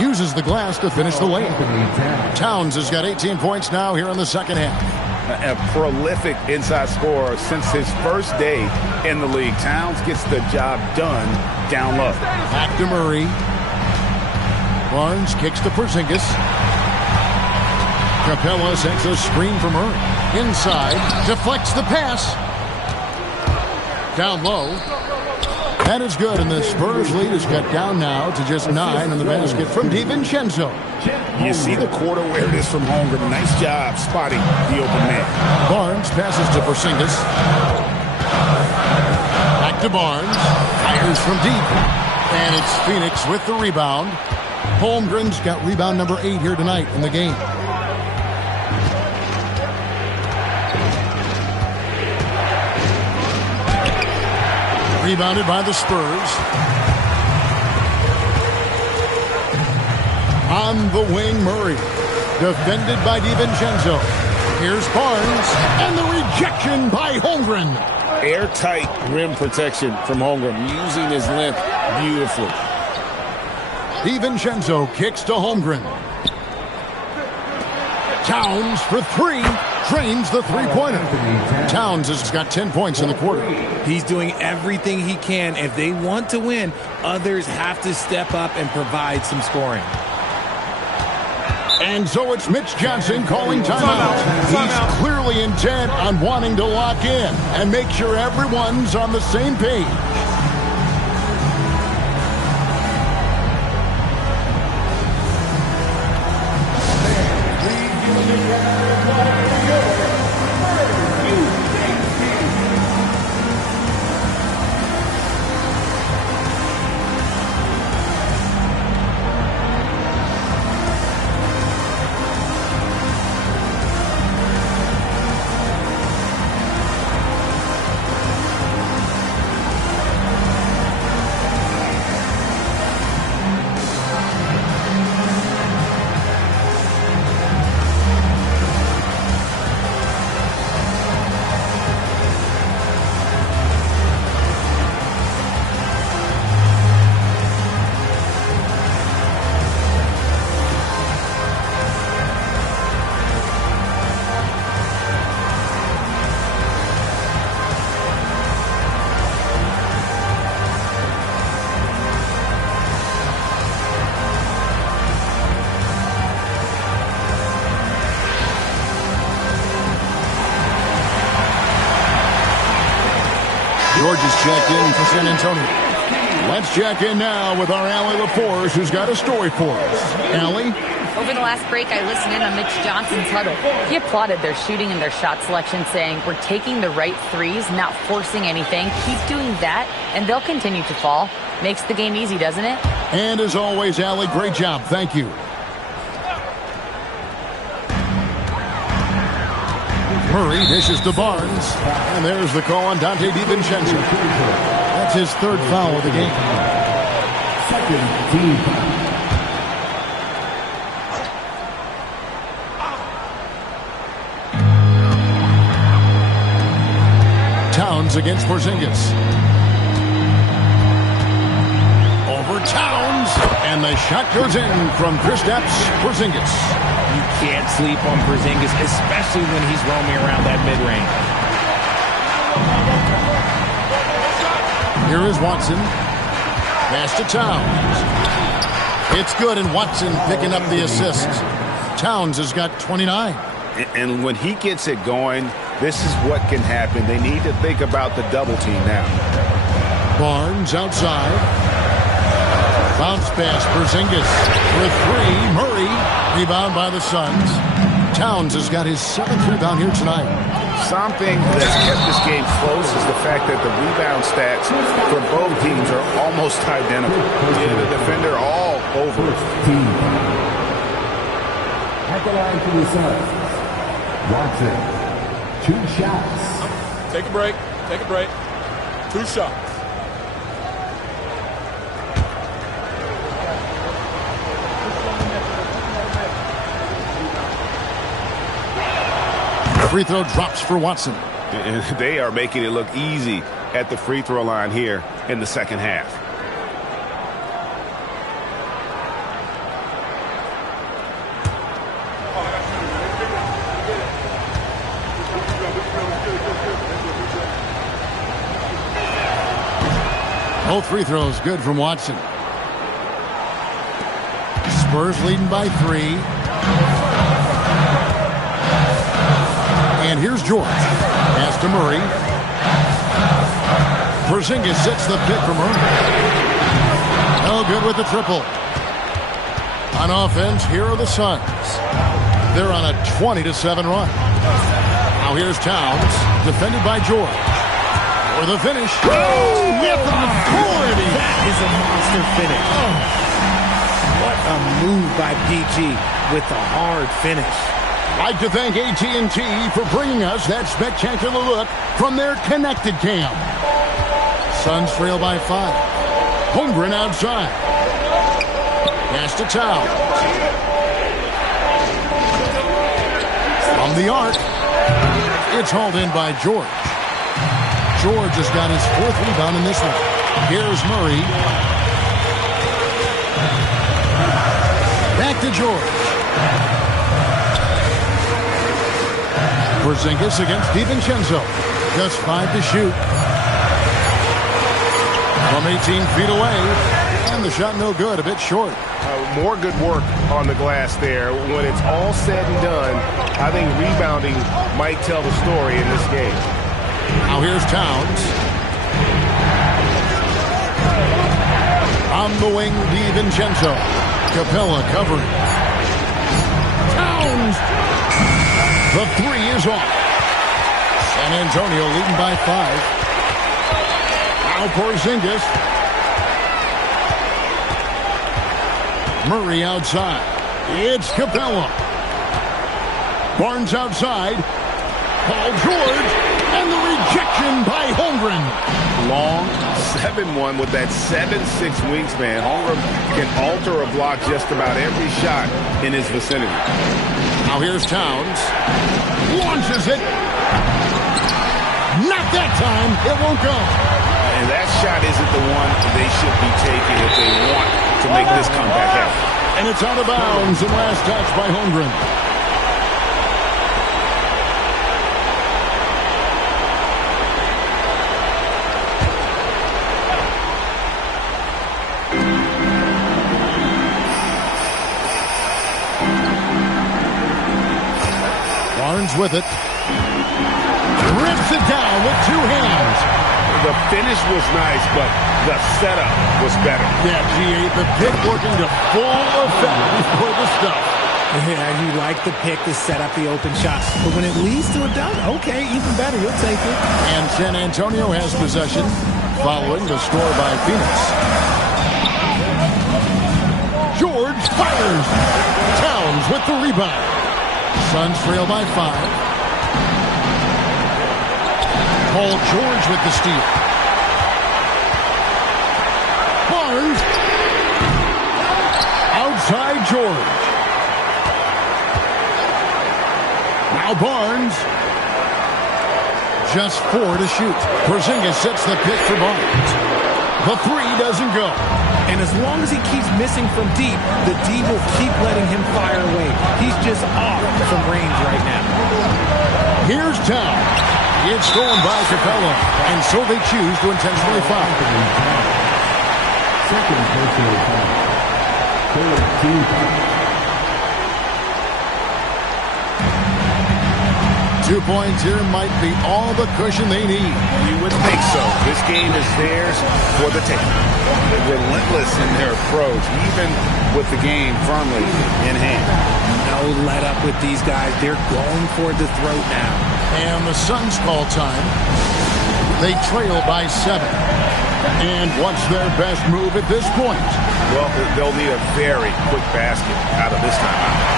Uses the glass to finish the layup. Towns has got 18 points now here in the second half. A prolific inside scorer since his first day in the league. Towns gets the job done down low. Back to Murray. Barnes kicks to Porzingis. Capella sends a screen from Murray. Inside, deflects the pass. Down low. That is good, and the Spurs lead is cut down now to just 9 on the basket from DiVincenzo. You see the court awareness from Holmgren. Nice job spotting the open man. Barnes passes to Porzingis. Back to Barnes. Fires from deep. And it's Phoenix with the rebound. Holmgren's got rebound number 8 here tonight in the game. Rebounded by the Spurs. On the wing, Murray. Defended by DiVincenzo. Here's Barnes. And the rejection by Holmgren. Airtight rim protection from Holmgren. Using his length beautifully. DiVincenzo kicks to Holmgren. Towns for 3. Drains the three-pointer. Towns has got 10 points in the quarter. He's doing everything he can. If they want to win, others have to step up and provide some scoring. And so it's Mitch Johnson calling timeout. He's clearly intent on wanting to lock in and make sure everyone's on the same page. George is checked in for San Antonio. Let's check in now with our Allie LaForce, who's got a story for us. Allie? Over the last break, I listened in on Mitch Johnson's huddle. He applauded their shooting and their shot selection, saying, "We're taking the right threes, not forcing anything. Keep doing that, and they'll continue to fall." Makes the game easy, doesn't it? And as always, Allie, great job. Thank you. Murray dishes to Barnes. And there's the call on Dante DiVincenzo. That's his third foul of the game. Second team. Towns against Porzingis. Over Towns. And the shot goes in from Kristaps Porzingis. You can't sleep on Porzingis, especially when he's roaming around that mid-range. Here is Watson. Pass to Towns. It's good, and Watson picking up the assist. Towns has got 29. And when he gets it going, this is what can happen. They need to think about the double team now. Barnes outside. Bounce pass, Porzingis for 3. Murray, rebound by the Suns. Towns has got his 7th rebound here tonight. Something that's kept this game close is the fact that the rebound stats for both teams are almost identical. The defender all over. At the line for the Suns, Watson, 2 shots. Take a break. Take a break. 2 shots. Free throw drops for Watson. They are making it look easy at the free throw line here in the second half. Both free throws good from Watson. Spurs leading by 3. And here's George. Pass to Murray. Porzingis sets the pick for Murray. No good with the triple. On offense, here are the Suns. They're on a 20-7 run. Now here's Towns, defended by George. For the finish. Oh, with authority. That is a monster finish. Oh. What a move by PG with the hard finish. I'd like to thank AT&T for bringing us that spectacular look from their connected cam. Suns trail by 5. Holmgren outside. Pass to Towns. From the arc. It's hauled in by George. George has got his 4th rebound in this one. Here's Murray. Back to George. Porzingis against DiVincenzo. Just 5 to shoot. From 18 feet away. And the shot no good, a bit short. More good work on the glass there. When it's all said and done, I think rebounding might tell the story in this game. Now here's Towns. On the wing, DiVincenzo. Capella covering. Towns. The 3 is off. San Antonio leading by 5. Now Porzingis. Murray outside. It's Capella. Barnes outside. Paul George. And the rejection by Holmgren. Long 7-1 with that 7'6" wingspan. Holmgren can alter a block just about every shot in his vicinity. Now here's Towns. Launches it. Not that time. It won't go. And that shot isn't the one they should be taking if they want to make this comeback happen. And it's out of bounds. And last touch by Holmgren. Barnes with it. Rips it down with 2 hands. The finish was nice, but the setup was better. Yeah, G8, the pick working to full effect before the stuff. Yeah, you like the pick to set up the open shot. But when it leads to a dunk, okay, even better. You'll take it. And San Antonio has possession following the score by Phoenix. George fires. Towns with the rebound. Suns trail by 5. Paul George with the steal. Barnes. Outside George. Now Barnes. Just 4 to shoot. Porzingis sets the pick for Barnes. The 3 doesn't go. And as long as he keeps missing from deep, the D will keep letting him fire away. He's just off from range right now. Here's Towns. It's stolen by Capella, and so they choose to intentionally foul. Second personal foul. 2 points here might be all the cushion they need. You would think so. This game is theirs for the taking. They're relentless in their approach, even with the game firmly in hand. No let up with these guys. They're going for the throat now. And the Suns call time. They trail by 7. And what's their best move at this point? Well, they'll need a very quick basket out of this timeout.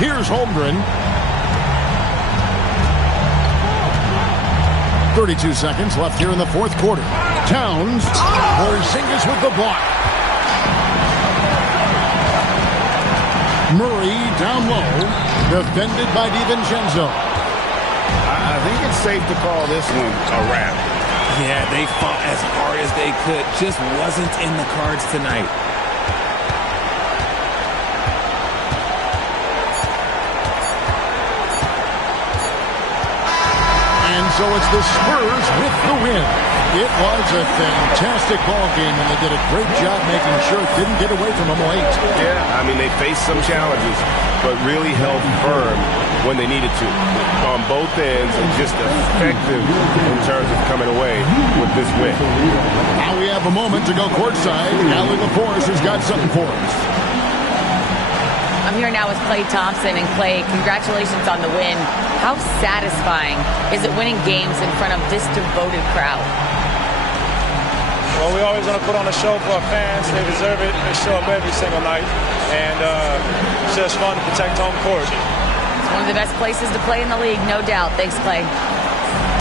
Here's Holmgren. 32 seconds left here in the fourth quarter. Towns. Porzingis with the block. Murray down low. Defended by DiVincenzo. I think it's safe to call this one a wrap. Yeah, they fought as hard as they could. Just wasn't in the cards tonight. And so it's the Spurs with the win. It was a fantastic ball game, and they did a great job making sure it didn't get away from them late. Yeah, I mean, they faced some challenges, but really held firm when they needed to on both ends and just effective in terms of coming away with this win. Now we have a moment to go courtside. Allie LaForce has got something for us. I'm here now with Klay Thompson. And Klay, congratulations on the win. How satisfying is it winning games in front of this devoted crowd? Well, we always want to put on a show for our fans. They deserve it. They show up every single night. And it's just fun to protect home court. It's one of the best places to play in the league, no doubt. Thanks, Klay.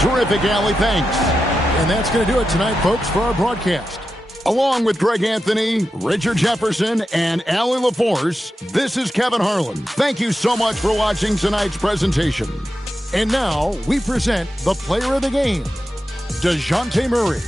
Terrific, Allie. Thanks. And that's going to do it tonight, folks, for our broadcast. Along with Greg Anthony, Richard Jefferson, and Allie LaForce, this is Kevin Harlan. Thank you so much for watching tonight's presentation. And now we present the player of the game, DeJounte Murray.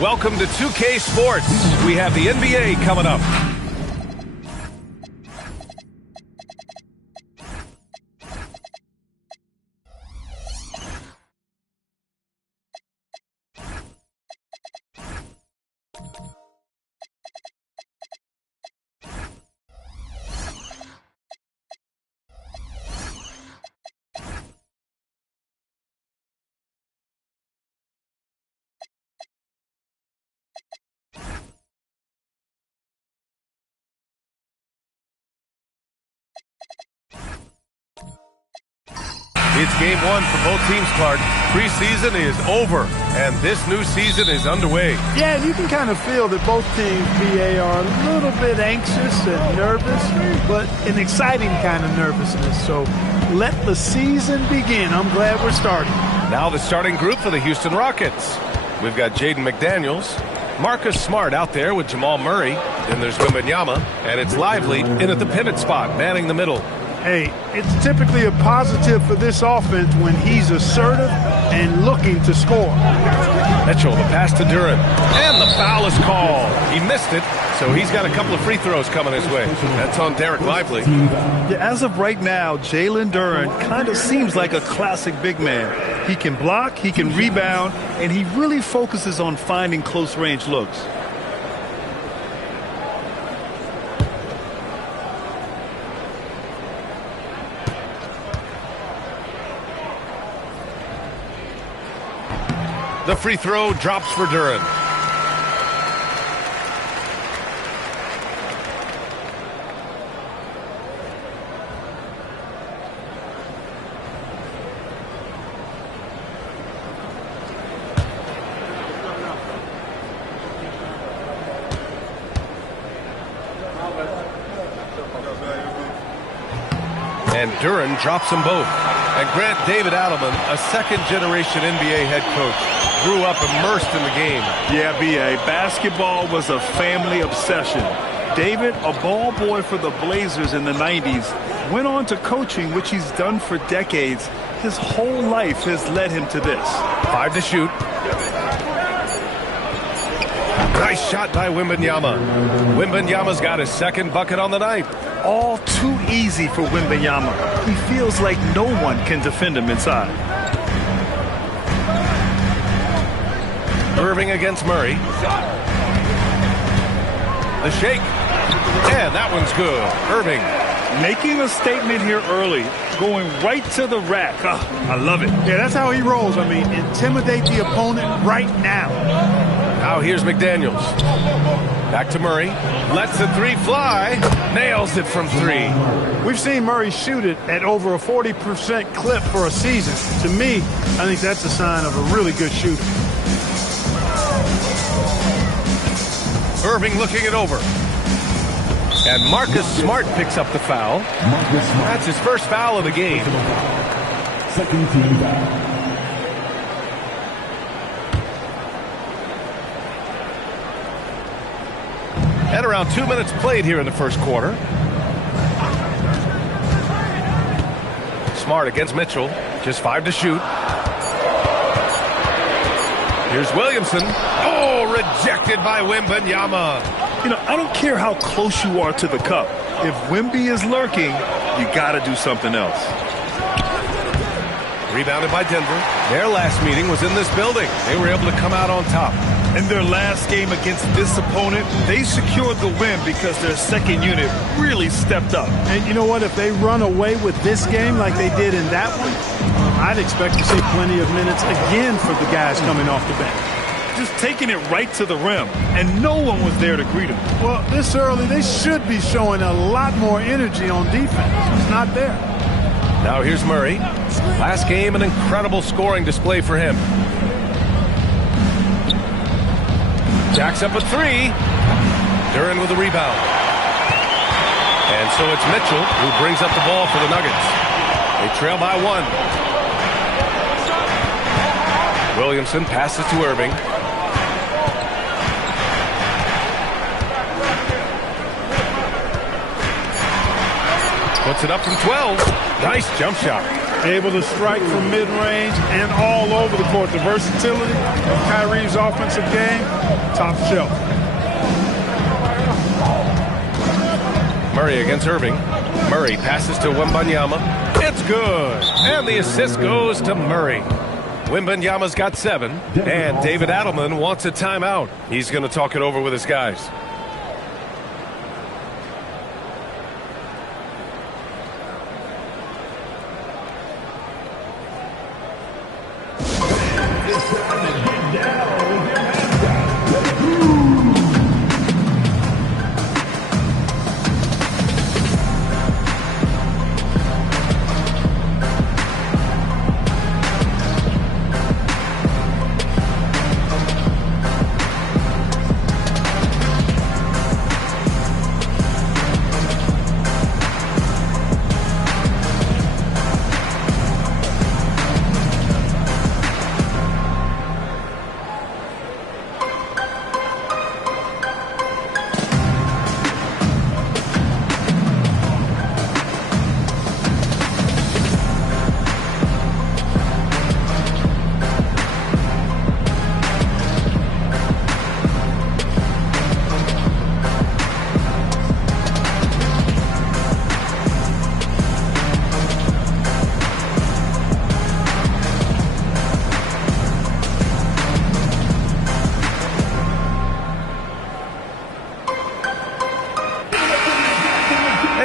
Welcome to 2K Sports. We have the NBA coming up. It's game one for both teams, Clark. Preseason is over, and this new season is underway. Yeah, and you can kind of feel that both teams, BA, are a little bit anxious and nervous, but an exciting kind of nervousness. So let the season begin. I'm glad we're starting. Now the starting group for the Houston Rockets. We've got Jaden McDaniels, Marcus Smart out there with Jamal Murray. Then there's Wembanyama, and it's Lively in at the pivot spot, manning the middle. Hey, it's typically a positive for this offense when he's assertive and looking to score. Mitchell, the pass to Duren. And the foul is called. He missed it, so he's got a couple of free throws coming his way. That's on Derek Lively. Yeah, as of right now, Jalen Duren kind of seems like a classic big man. He can block, he can rebound, and he really focuses on finding close-range looks. The free throw drops for Duren. And Duren drops them both. And Grant David Adelman, a second-generation NBA head coach, grew up immersed in the game. Yeah, B.A., basketball was a family obsession. David, a ball boy for the Blazers in the 90s, went on to coaching, which he's done for decades. His whole life has led him to this. 5 to shoot. Nice shot by Wembanyama. Wembanyama's got his second bucket on the night. All too easy for Wembanyama. He feels like no one can defend him inside. Irving against Murray. The shake. And that one's good. Irving. Making a statement here early. Going right to the rack. Oh, I love it. Yeah, that's how he rolls. I mean, intimidate the opponent right now. Now here's McDaniels. Back to Murray. Lets the three fly. Nails it from 3. We've seen Murray shoot it at over a 40% clip for a season. To me, I think that's a sign of a really good shooter. Irving looking it over. And Marcus Smart picks up the foul. That's his first foul of the game. Second team foul. And around 2 minutes played here in the first quarter. Smart against Mitchell. Just 5 to shoot. Here's Williamson. Oh, rejected by Wembanyama. You know, I don't care how close you are to the cup. If Wemby is lurking, you got to do something else. Rebounded by Denver. Their last meeting was in this building. They were able to come out on top. In their last game against this opponent, they secured the win because their second unit really stepped up. And you know what? If they run away with this game like they did in that one, I'd expect to see plenty of minutes again for the guys coming off the bench. Just taking it right to the rim, and no one was there to greet him. Well, this early, they should be showing a lot more energy on defense. It's not there. Now here's Murray. Last game, an incredible scoring display for him. Jacks up a 3. Duren with a rebound. And so it's Mitchell who brings up the ball for the Nuggets. They trail by 1. Williamson passes to Irving. Puts it up from 12. Nice jump shot. able to strike from mid-range and all over the court. The versatility of Kyrie's offensive game, top shelf. Murray against Irving. Murray passes to Wembanyama. It's good. And the assist goes to Murray. Wembanyama's got 7. And David Adelman wants a timeout. He's going to talk it over with his guys.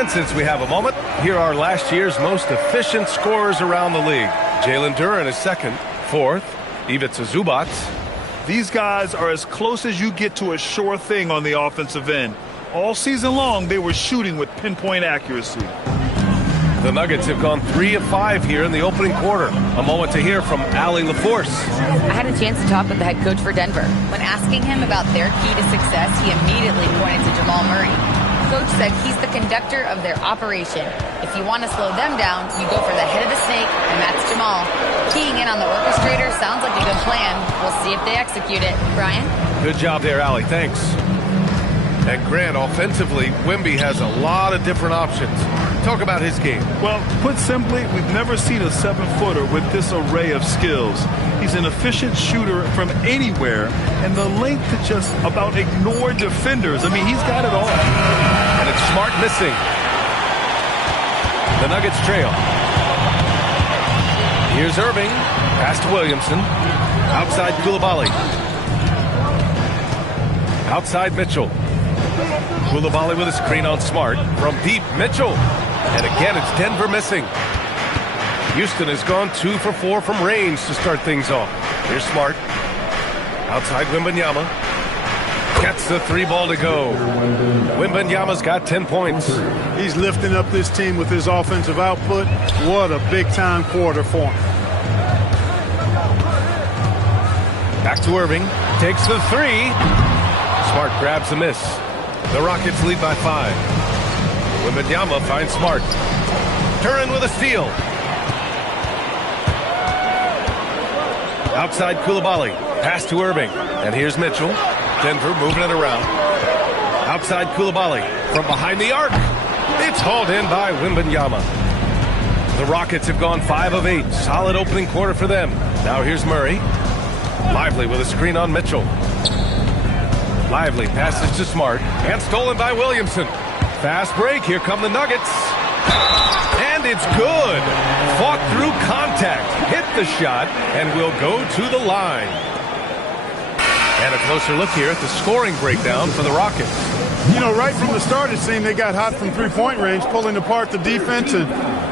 Since we have a moment, here are last year's most efficient scorers around the league. Jalen Duren is second. Fourth, Ivica Zubac. These guys are as close as you get to a sure thing on the offensive end. All season long, they were shooting with pinpoint accuracy. The Nuggets have gone 3 of 5 here in the opening quarter. A moment to hear from Allie LaForce. I had a chance to talk with the head coach for Denver. When asking him about their key to success, he immediately pointed to Jamal Murray. Coach said he's the conductor of their operation. If you want to slow them down, you go for the head of the snake, and that's Jamal. Keying in on the orchestrator sounds like a good plan. We'll see if they execute it. Brian? Good job there, Allie. Thanks. And Grant, offensively, Wemby has a lot of different options. Talk about his game. Well, put simply, we've never seen a 7-footer with this array of skills. He's an efficient shooter from anywhere, and the length to just about ignore defenders. I mean, he's got it all. And it's Smart missing. The Nuggets trail. Here's Irving. Pass to Williamson. Outside Coulibaly. Outside Mitchell. Coulibaly with a screen on Smart. From deep, Mitchell. And again, it's Denver missing. Houston has gone 2 for 4 from range to start things off. Here's Smart. Outside Wembanyama. Gets the 3 ball to go. Wembanyama's got 10 points. He's lifting up this team with his offensive output. What a big-time quarter for him. Back to Irving. Takes the 3. Smart grabs the miss. The Rockets lead by 5. Wembanyama finds Smart. Duren with a steal. Outside Coulibaly. Pass to Irving. And here's Mitchell. Denver moving it around. Outside Coulibaly. From behind the arc. It's hauled in by Wembanyama. The Rockets have gone 5 of 8. Solid opening quarter for them. Now here's Murray. Lively with a screen on Mitchell. Lively passes to Smart. And stolen by Williamson. Fast break. Here come the Nuggets. And it's good. Fought through contact. Hit the shot. And will go to the line. And a closer look here at the scoring breakdown for the Rockets. You know, right from the start, it seemed they got hot from three-point range, pulling apart the defense and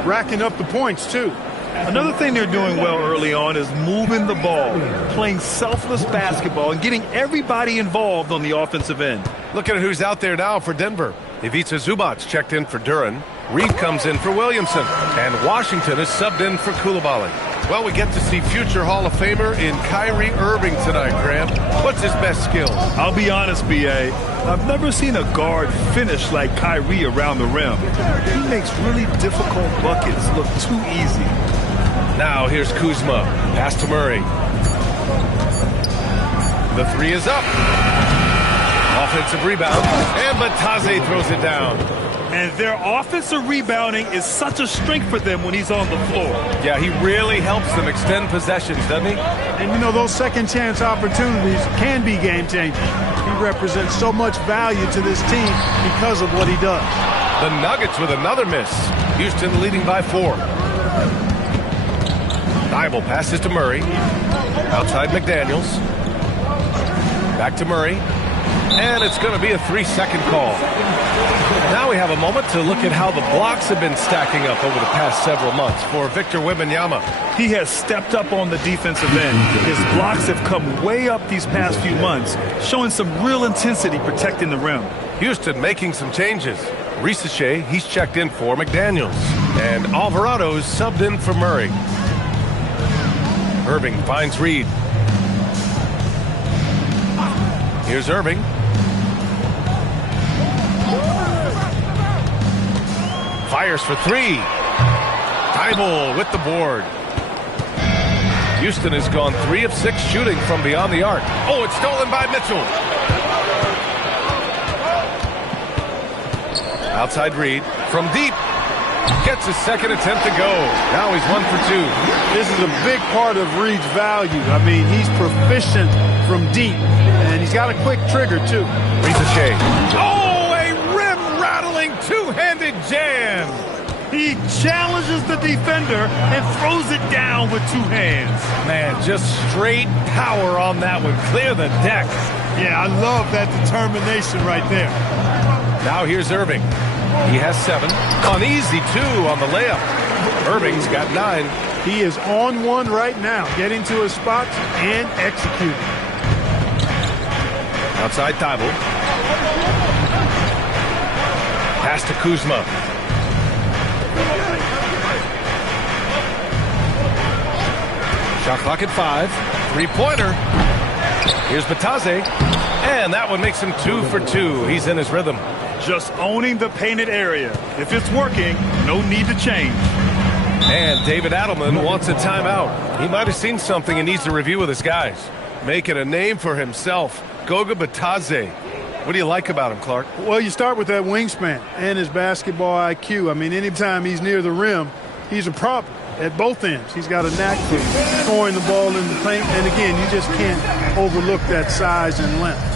racking up the points, too. Another thing they're doing well early on is moving the ball, playing selfless basketball, and getting everybody involved on the offensive end. Look at who's out there now for Denver. Ivica Zubac checked in for Duren. Reed comes in for Williamson. And Washington is subbed in for Coulibaly. Well, we get to see future Hall of Famer in Kyrie Irving tonight, Graham. What's his best skill? I'll be honest, B.A. I've never seen a guard finish like Kyrie around the rim. He makes really difficult buckets look too easy. Now here's Kuzma. Pass to Murray. The 3 is up. Off offensive rebound, and Batadze throws it down. And their offensive rebounding is such a strength for them when he's on the floor. Yeah, he really helps them extend possessions, doesn't he? And, you know, those second chance opportunities can be game-changing. He represents so much value to this team because of what he does. The Nuggets with another miss. Houston leading by 4. Thibault passes to Murray. Outside McDaniels. Back to Murray. And it's going to be a 3-second call. Now we have a moment to look at how the blocks have been stacking up over the past several months for Victor Wembanyama. He has stepped up on the defensive end. His blocks have come way up these past few months, showing some real intensity protecting the rim. Houston making some changes. Risache, he's checked in for McDaniels. And Alvarado's subbed in for Murray. Irving finds Reed. Here's Irving. Fires for 3. Thibault with the board. Houston has gone 3 of 6 shooting from beyond the arc. Oh, it's stolen by Mitchell. Outside Reed from deep. Gets his second attempt to go. Now he's 1 for 2. This is a big part of Reed's value. I mean, he's proficient from deep, and he's got a quick trigger, too. Risache. Oh, a rim-rattling two-handed jam. He challenges the defender and throws it down with 2 hands. Man, just straight power on that one. Clear the deck. Yeah, I love that determination right there. Now here's Irving. He has 7. On easy 2 on the layup. Irving's got 9. He is on one right now, getting to his spots and executing. Outside Thibault. Pass to Kuzma. Shot clock at 5. 3-pointer. Here's Batadze. And that one makes him 2 for 2. He's in his rhythm. Just owning the painted area. If it's working, no need to change. And David Adelman wants a timeout. He might have seen something and needs to review with his guys. Making a name for himself. Goga Batadze. What do you like about him, Clark? Well, you start with that wingspan and his basketball IQ. I mean, anytime he's near the rim, he's a problem at both ends. He's got a knack for scoring the ball in the paint. And again, you just can't overlook that size and length.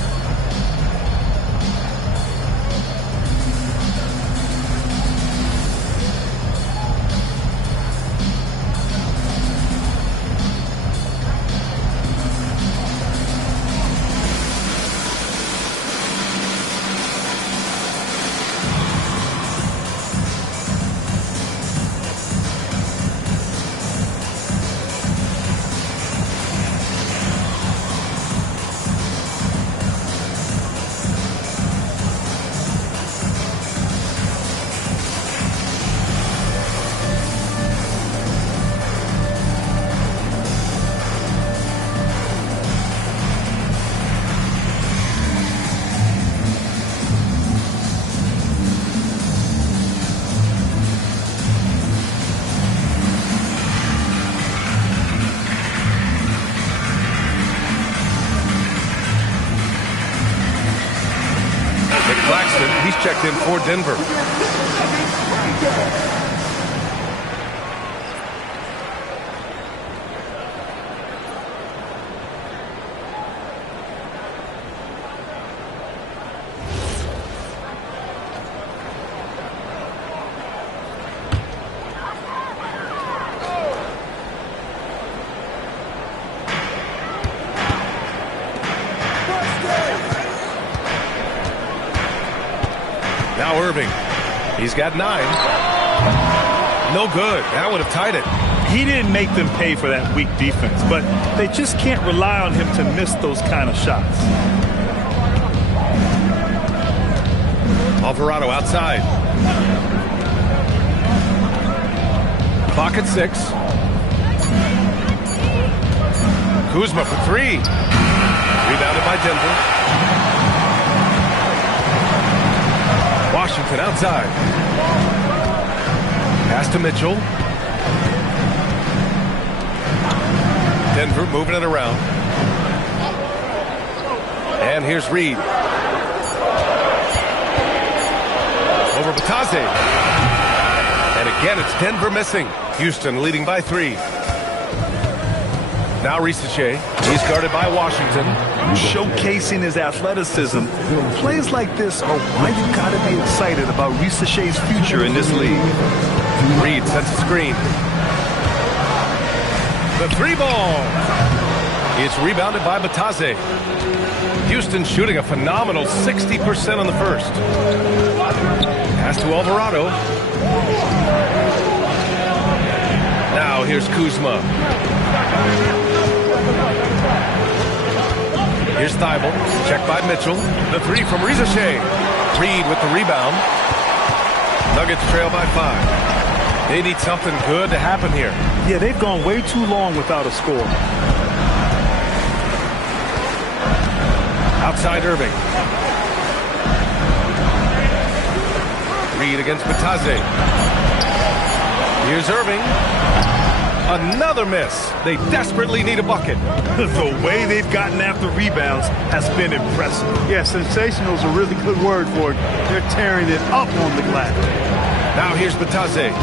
He's checked in for Denver. Now Irving. He's got 9. No good. That would have tied it. He didn't make them pay for that weak defense, but they just can't rely on him to miss those kind of shots. Alvarado outside. Clock at 6. Kuzma for 3. Rebounded by Denver. Washington outside. Pass to Mitchell. Denver moving it around. And here's Reed. Over Batase. And again, it's Denver missing. Houston leading by 3. Now Risache. He's guarded by Washington. Showcasing his athleticism. Plays like this are why you got to be excited about Risache's future in this league. Reed sets a screen. The 3-ball. It's rebounded by Batase. Houston shooting a phenomenal 60% on the first. Pass to Alvarado. Now here's Kuzma. Here's Thibault. Checked by Mitchell. The 3 from Risache. Reed with the rebound. Nuggets trail by 5. They need something good to happen here. Yeah, they've gone way too long without a score. Outside Irving. Reed against Batase. Here's Irving. Another miss. They desperately need a bucket. The way they've gotten after rebounds has been impressive. Yeah, sensational is a really good word for it. They're tearing it up on the glass. Now here's Batase.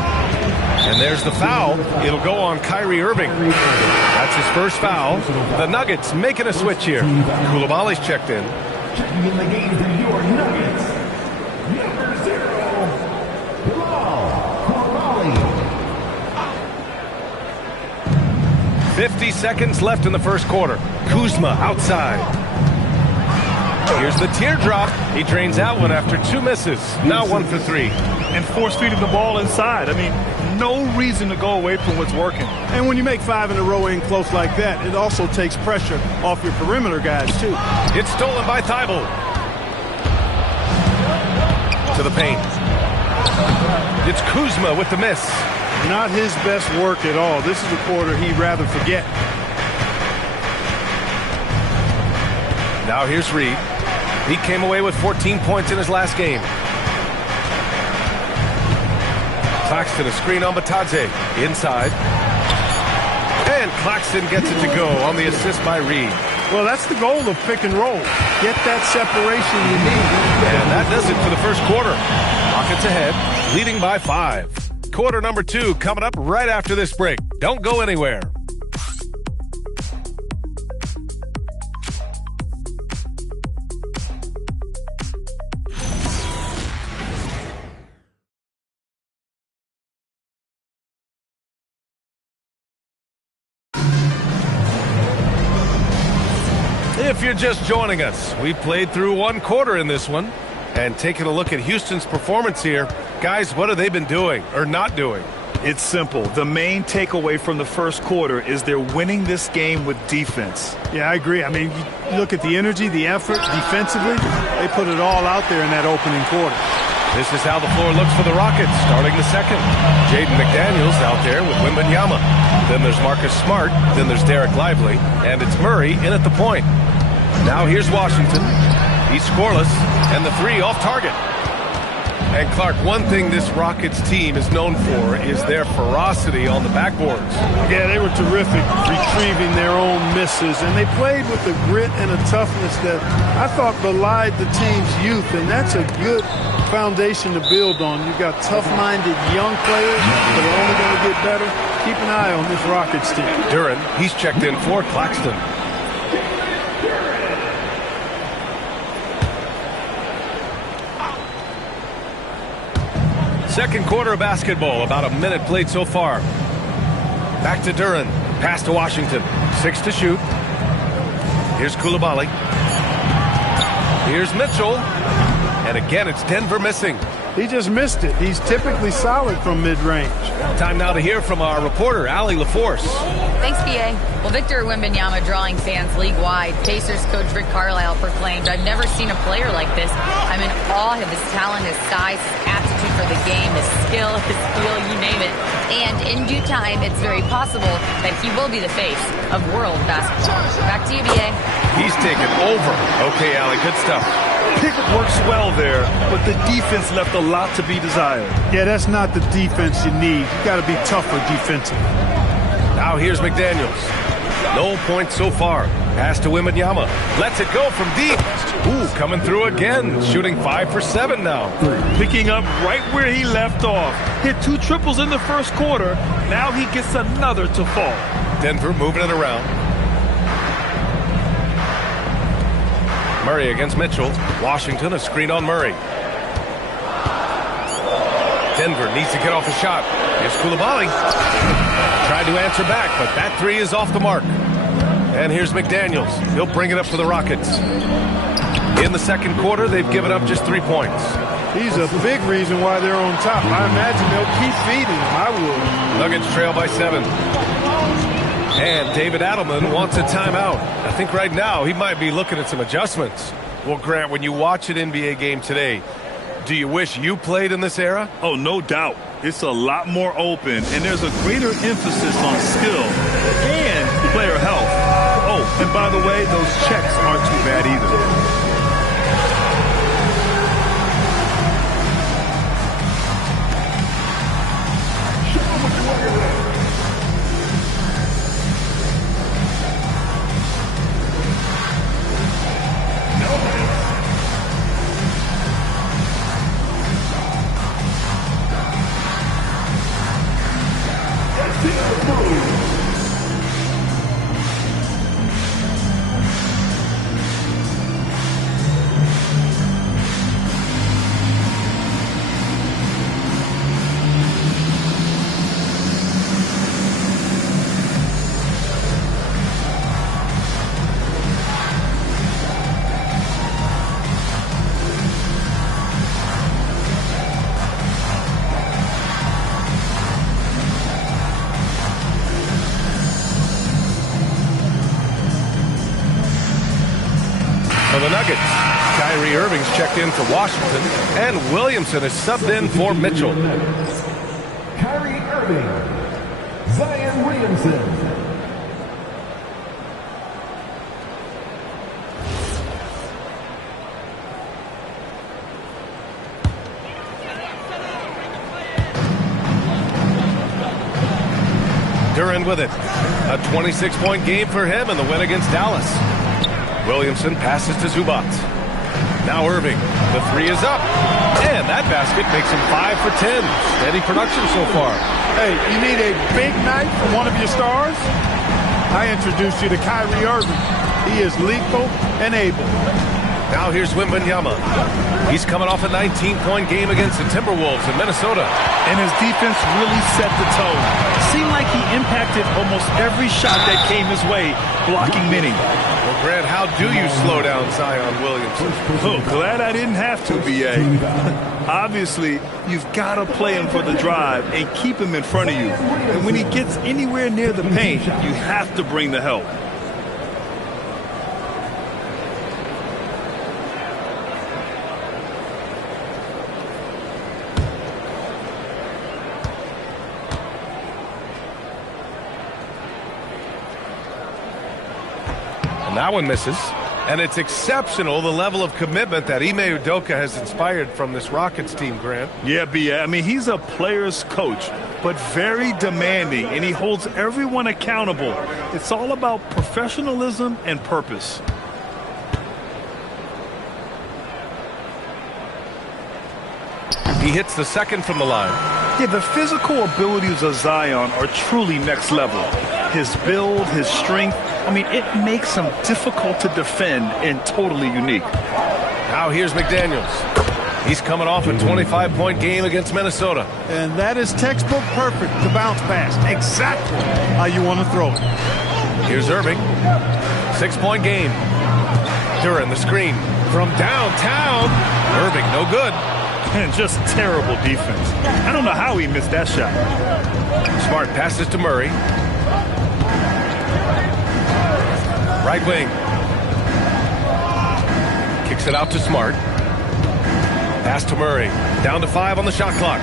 And there's the foul. It'll go on Kyrie Irving. That's his first foul. The Nuggets making a switch here. Koulibaly's checked in. Checking in the game for your Nuggets. Number 0, Koulibaly. 50 seconds left in the first quarter. Kuzma outside. Here's the teardrop. He drains that one after 2 misses. Now 1 for 3. And force-feeding the ball inside. I mean, no reason to go away from what's working. And when you make 5 in a row in close like that, it also takes pressure off your perimeter guys, too. It's stolen by Thibault. To the paint. It's Kuzma with the miss. Not his best work at all. This is a quarter he'd rather forget. Now here's Reed. He came away with 14 points in his last game. Claxton a screen on Batase. Inside. And Claxton gets it to go on the assist by Reed. Well, that's the goal of pick and roll. Get that separation you need. And that does it for the first quarter. Rockets ahead, leading by 5. Quarter number 2 coming up right after this break. Don't go anywhere. If you're just joining us, we've played through 1 quarter in this one. And taking a look at Houston's performance here, guys, what have they been doing or not doing? It's simple. The main takeaway from the first quarter is they're winning this game with defense. Yeah, I agree. I mean, you look at the energy, the effort, defensively, they put it all out there in that opening quarter. This is how the floor looks for the Rockets starting the second. Jaden McDaniels out there with Wembanyama. Then there's Marcus Smart. Then there's Derek Lively. And it's Murray in at the point. Now here's Washington. He's scoreless, and the 3 off target. And Clark, one thing this Rockets team is known for is their ferocity on the backboards. Yeah, they were terrific retrieving their own misses, and they played with a grit and a toughness that I thought belied the team's youth, and that's a good foundation to build on. You've got tough-minded young players that are only going to get better. Keep an eye on this Rockets team. Duran, he's checked in for Claxton. Second quarter of basketball, about a minute played so far. Back to Duran, pass to Washington, 6 to shoot. Here's Koulibaly. Here's Mitchell. And again, it's Denver missing. He just missed it. He's typically solid from mid-range. Time now to hear from our reporter, Allie LaForce. Thanks, BA. Well, Victor Wembanyama drawing fans league-wide. Pacers coach Rick Carlisle proclaimed, "I've never seen a player like this. I'm in awe of his talent, his size, his aptitude for the game, his skill, his feel, you name it." And in due time, it's very possible that he will be the face of world basketball. Back to you, BA. He's taken over. Okay, Allie, good stuff. Pickett works well there, but the defense left a lot to be desired. Yeah, that's not the defense you need. You got to be tougher defensively. Now here's McDaniels. No points so far. Pass to Wembanyama. Lets it go from deep. Ooh, coming through again. Shooting 5 for 7 now. Picking up right where he left off. Hit 2 triples in the first quarter. Now he gets another to fall. Denver moving it around. Murray against Mitchell. Washington, a screen on Murray. Denver needs to get off a shot. Here's Coulibaly. Tried to answer back, but that three is off the mark. And here's McDaniels. He'll bring it up for the Rockets. In the second quarter, they've given up just 3 points. He's a big reason why they're on top. I imagine they'll keep feeding him. I would. Nuggets trail by 7. And David Adelman wants a timeout. I think right now he might be looking at some adjustments. Well, Grant, when you watch an NBA game today, do you wish you played in this era? Oh, no doubt. It's a lot more open, and there's a greater emphasis on skill and player health. Oh, and by the way, those checks aren't too bad either. The Nuggets. Kyrie Irving's checked in for Washington, and Williamson is subbed in for Mitchell. Kyrie Irving, Zion Williamson. Duran with it. A 26-point game for him in the win against Dallas. Williamson passes to Zubac. Now Irving. The three is up. And that basket makes him 5 for 10. Steady production so far. Hey, you need a big night from one of your stars? I introduced you to Kyrie Irving. He is lethal and able. Now here's Wembanyama. He's coming off a 19-point game against the Timberwolves in Minnesota. And his defense really set the tone. Seemed like he impacted almost every shot that came his way, blocking many. Well, Grant, how do you slow down Zion Williamson? Oh, glad I didn't have to, B.A. Obviously, you've got to play him for the drive and keep him in front of you. And when he gets anywhere near the paint, you have to bring the help. That one misses. And it's exceptional, the level of commitment that Ime Udoka has inspired from this Rockets team, Grant. Yeah, B.A. I mean, he's a player's coach, but very demanding, and he holds everyone accountable. It's all about professionalism and purpose. He hits the second from the line. Yeah, the physical abilities of Zion are truly next level. His build, his strength, I mean, it makes him difficult to defend and totally unique. Now here's McDaniels. He's coming off a 25-point game against Minnesota. And that is textbook perfect to bounce pass. Exactly how you want to throw it. Here's Irving. 6-point game. Duran the screen from downtown. Irving, no good. And just terrible defense. I don't know how he missed that shot. Smart passes to Murray. Right wing. Kicks it out to Smart. Pass to Murray. Down to 5 on the shot clock.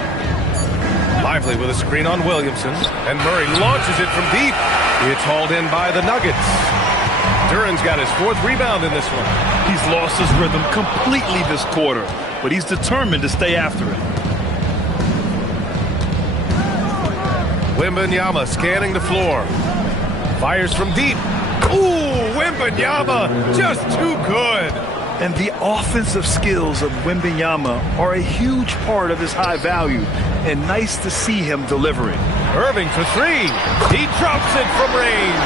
Lively with a screen on Williamson. And Murray launches it from deep. It's hauled in by the Nuggets. Duran's got his 4th rebound in this one. He's lost his rhythm completely this quarter, but he's determined to stay after it. Wembanyama scanning the floor. Fires from deep. Ooh, Wembanyama, just too good. And the offensive skills of Wembanyama are a huge part of his high value, and nice to see him delivering. Irving for three. He drops it from range.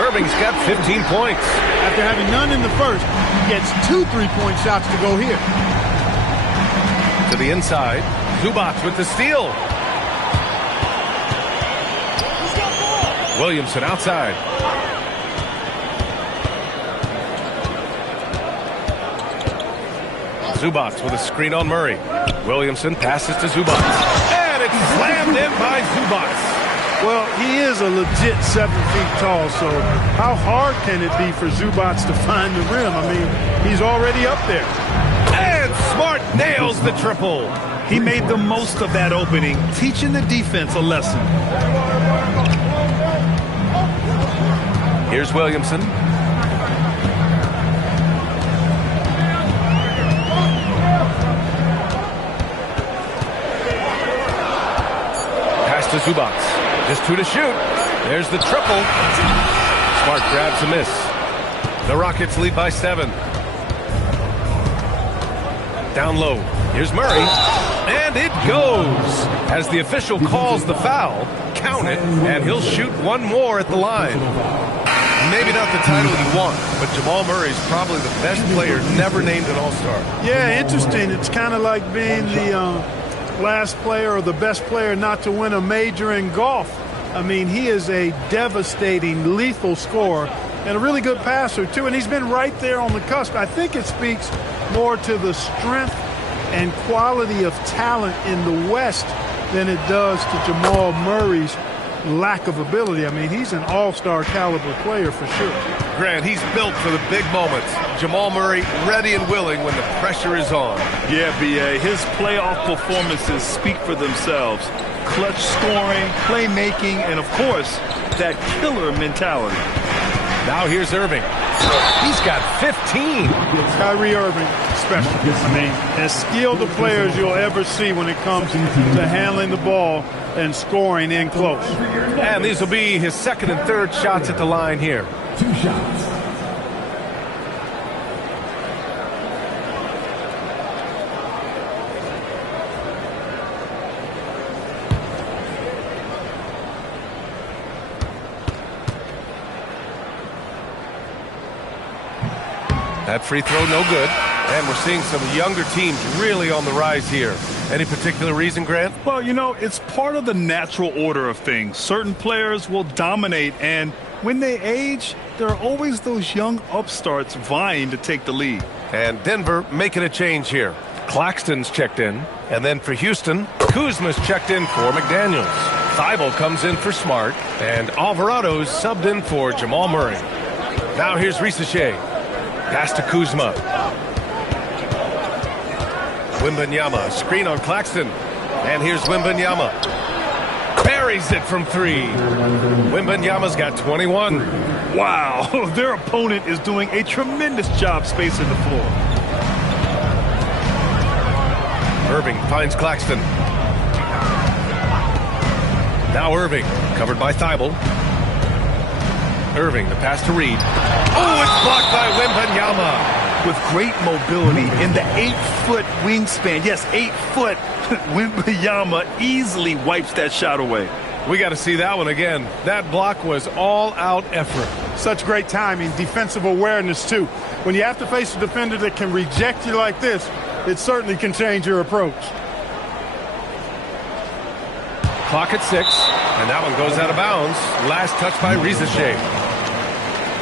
Irving's got 15 points. After having none in the first, he gets 2 3-point shots to go here. To the inside, Zubac with the steal. Williamson outside. Zubac with a screen on Murray. Williamson passes to Zubac. And it's slammed in by Zubac. Well, he is a legit 7 feet tall, so how hard can it be for Zubac to find the rim? I mean, he's already up there. And Smart nails the triple. He made the most of that opening, teaching the defense a lesson. Here's Williamson. Pass to Zubac. Just 2 to shoot. There's the triple. Smart grabs a miss. The Rockets lead by 7. Down low. Here's Murray. And it goes. As the official calls the foul, count it, and he'll shoot one more at the line. Maybe not the title you want, but Jamal Murray's probably the best player never named an All-Star. Yeah, interesting. It's kind of like being the last player or the best player not to win a major in golf. I mean, he is a devastating, lethal scorer and a really good passer, too. And he's been right there on the cusp. I think it speaks more to the strength and quality of talent in the West than it does to Jamal Murray's lack of ability. I mean, he's an all-star caliber player for sure. Grant, he's built for the big moments. Jamal Murray ready and willing when the pressure is on. Yeah, B.A., his playoff performances speak for themselves. Clutch scoring, playmaking, and, of course, that killer mentality. Now here's Irving. He's got 15. Kyrie Irving, special. I mean, as skilled a player as you'll ever see when it comes to handling the ball and scoring in close. And these will be his second and third shots at the line here. 2 shots. That free throw, no good. And we're seeing some younger teams really on the rise here. Any particular reason, Grant? Well, you know, it's part of the natural order of things. Certain players will dominate, and when they age, there are always those young upstarts vying to take the lead. And Denver making a change here. Claxton's checked in. And then for Houston, Kuzma's checked in for McDaniels. Thibault comes in for Smart. And Alvarado's subbed in for Jamal Murray. Now here's Risacher. Pass to Kuzma. Wembanyama, screen on Claxton. And here's Wembanyama. Buries it from 3. Wembanyama's got 21. Wow, their opponent is doing a tremendous job spacing the floor. Irving finds Claxton. Now Irving, covered by Thibault. Irving, the pass to Reed. Oh, it's blocked by Wembanyama. With great mobility in the 8-foot wingspan. Yes, 8 foot. Wembanyama easily wipes that shot away. We got to see that one again. That block was all-out effort. Such great timing, defensive awareness, too. When you have to face a defender that can reject you like this, it certainly can change your approach. Clock at 6, and that one goes out of bounds. Last touch by Risacher.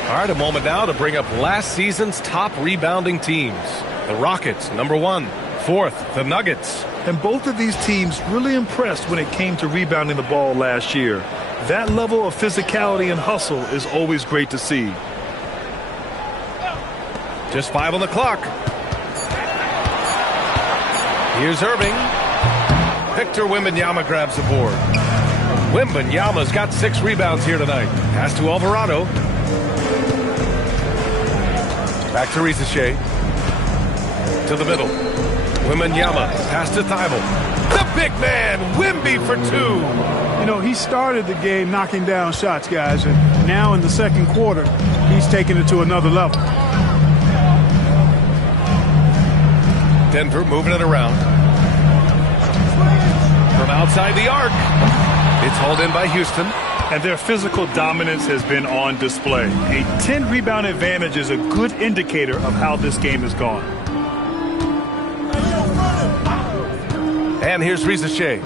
All right, a moment now to bring up last season's top rebounding teams. The Rockets, number 1. 4th, the Nuggets. And both of these teams really impressed when it came to rebounding the ball last year. That level of physicality and hustle is always great to see. Just 5 on the clock. Here's Irving. Victor Wembanyama grabs the board. Wembanyama's got 6 rebounds here tonight. Pass to Alvarado. Back to Risacher. To the middle. Wembanyama, pass to Thibault. The big man, Wemby for 2. You know, he started the game knocking down shots, guys, and now in the second quarter, he's taking it to another level. Denver moving it around. From outside the arc. It's hauled in by Houston. And their physical dominance has been on display. A 10-rebound advantage is a good indicator of how this game has gone. And here's Reza Shea.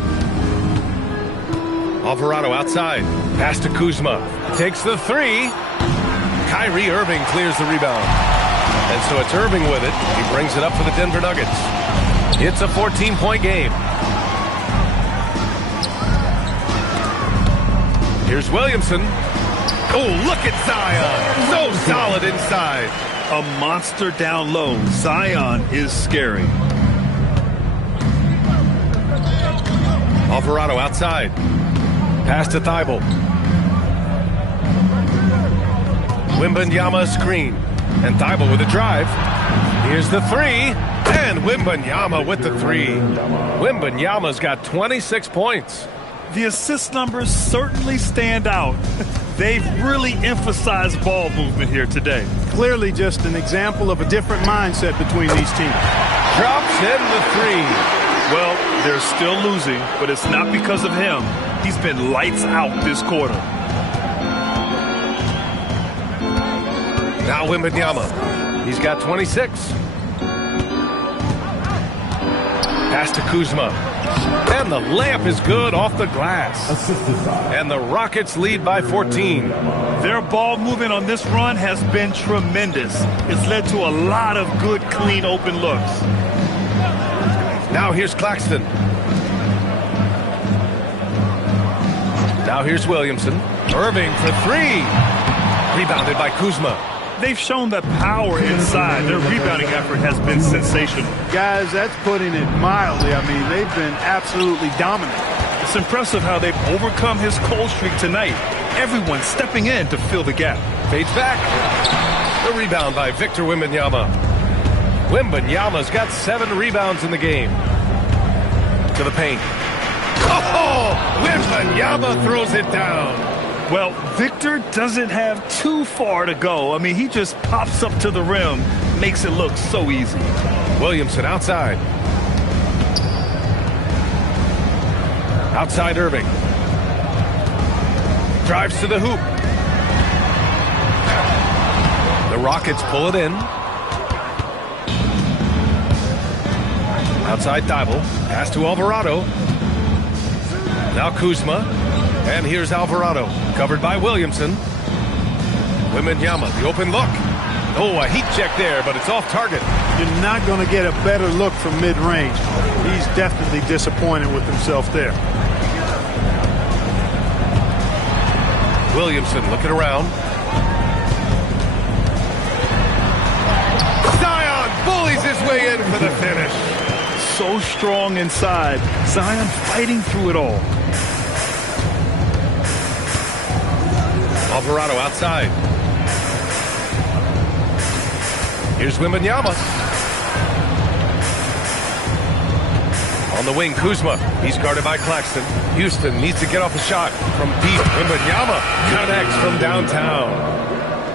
Alvarado outside. Pass to Kuzma. Takes the 3. Kyrie Irving clears the rebound. And so it's Irving with it. He brings it up for the Denver Nuggets. It's a 14-point game. Here's Williamson. Oh, look at Zion. So solid inside. A monster down low. Zion is scary. Alvarado outside. Pass to Thibault. Wembanyama screen. And Thibault with a drive. Here's the 3. And Wembanyama with the 3. Wembanyama's got 26 points. The assist numbers certainly stand out. They've really emphasized ball movement here today. Clearly just an example of a different mindset between these teams. Drops in the 3. Well, they're still losing, but it's not because of him. He's been lights out this quarter. Now Wembanyama. He's got 26. Pass to Kuzma. And the layup is good off the glass. And the Rockets lead by 14. Their ball movement on this run has been tremendous. It's led to a lot of good, clean, open looks. Now here's Claxton. Now here's Williamson. Irving for 3. Rebounded by Kuzma. They've shown that power inside. Their rebounding effort has been sensational. Guys, that's putting it mildly. I mean, they've been absolutely dominant. It's impressive how they've overcome his cold streak tonight. Everyone stepping in to fill the gap. Fades back. The rebound by Victor Wembanyama. Wembanyama's got 7 rebounds in the game. To the paint. Oh! Wembanyama throws it down. Well, Victor doesn't have too far to go. I mean, he just pops up to the rim, makes it look so easy. Williamson outside. Outside Irving. Drives to the hoop. The Rockets pull it in. Outside Thibault. Pass to Alvarado. Now Kuzma. And here's Alvarado. Covered by Williamson. Wembanyama, the open look. Oh, a heat check there, but it's off target. You're not going to get a better look from mid-range. He's definitely disappointed with himself there. Williamson looking around. Zion bullies his way in for the finish. So strong inside. Zion fighting through it all. Alvarado outside. Here's Wembanyama. On the wing, Kuzma. He's guarded by Claxton. Houston needs to get off a shot from deep. Wembanyama connects from downtown.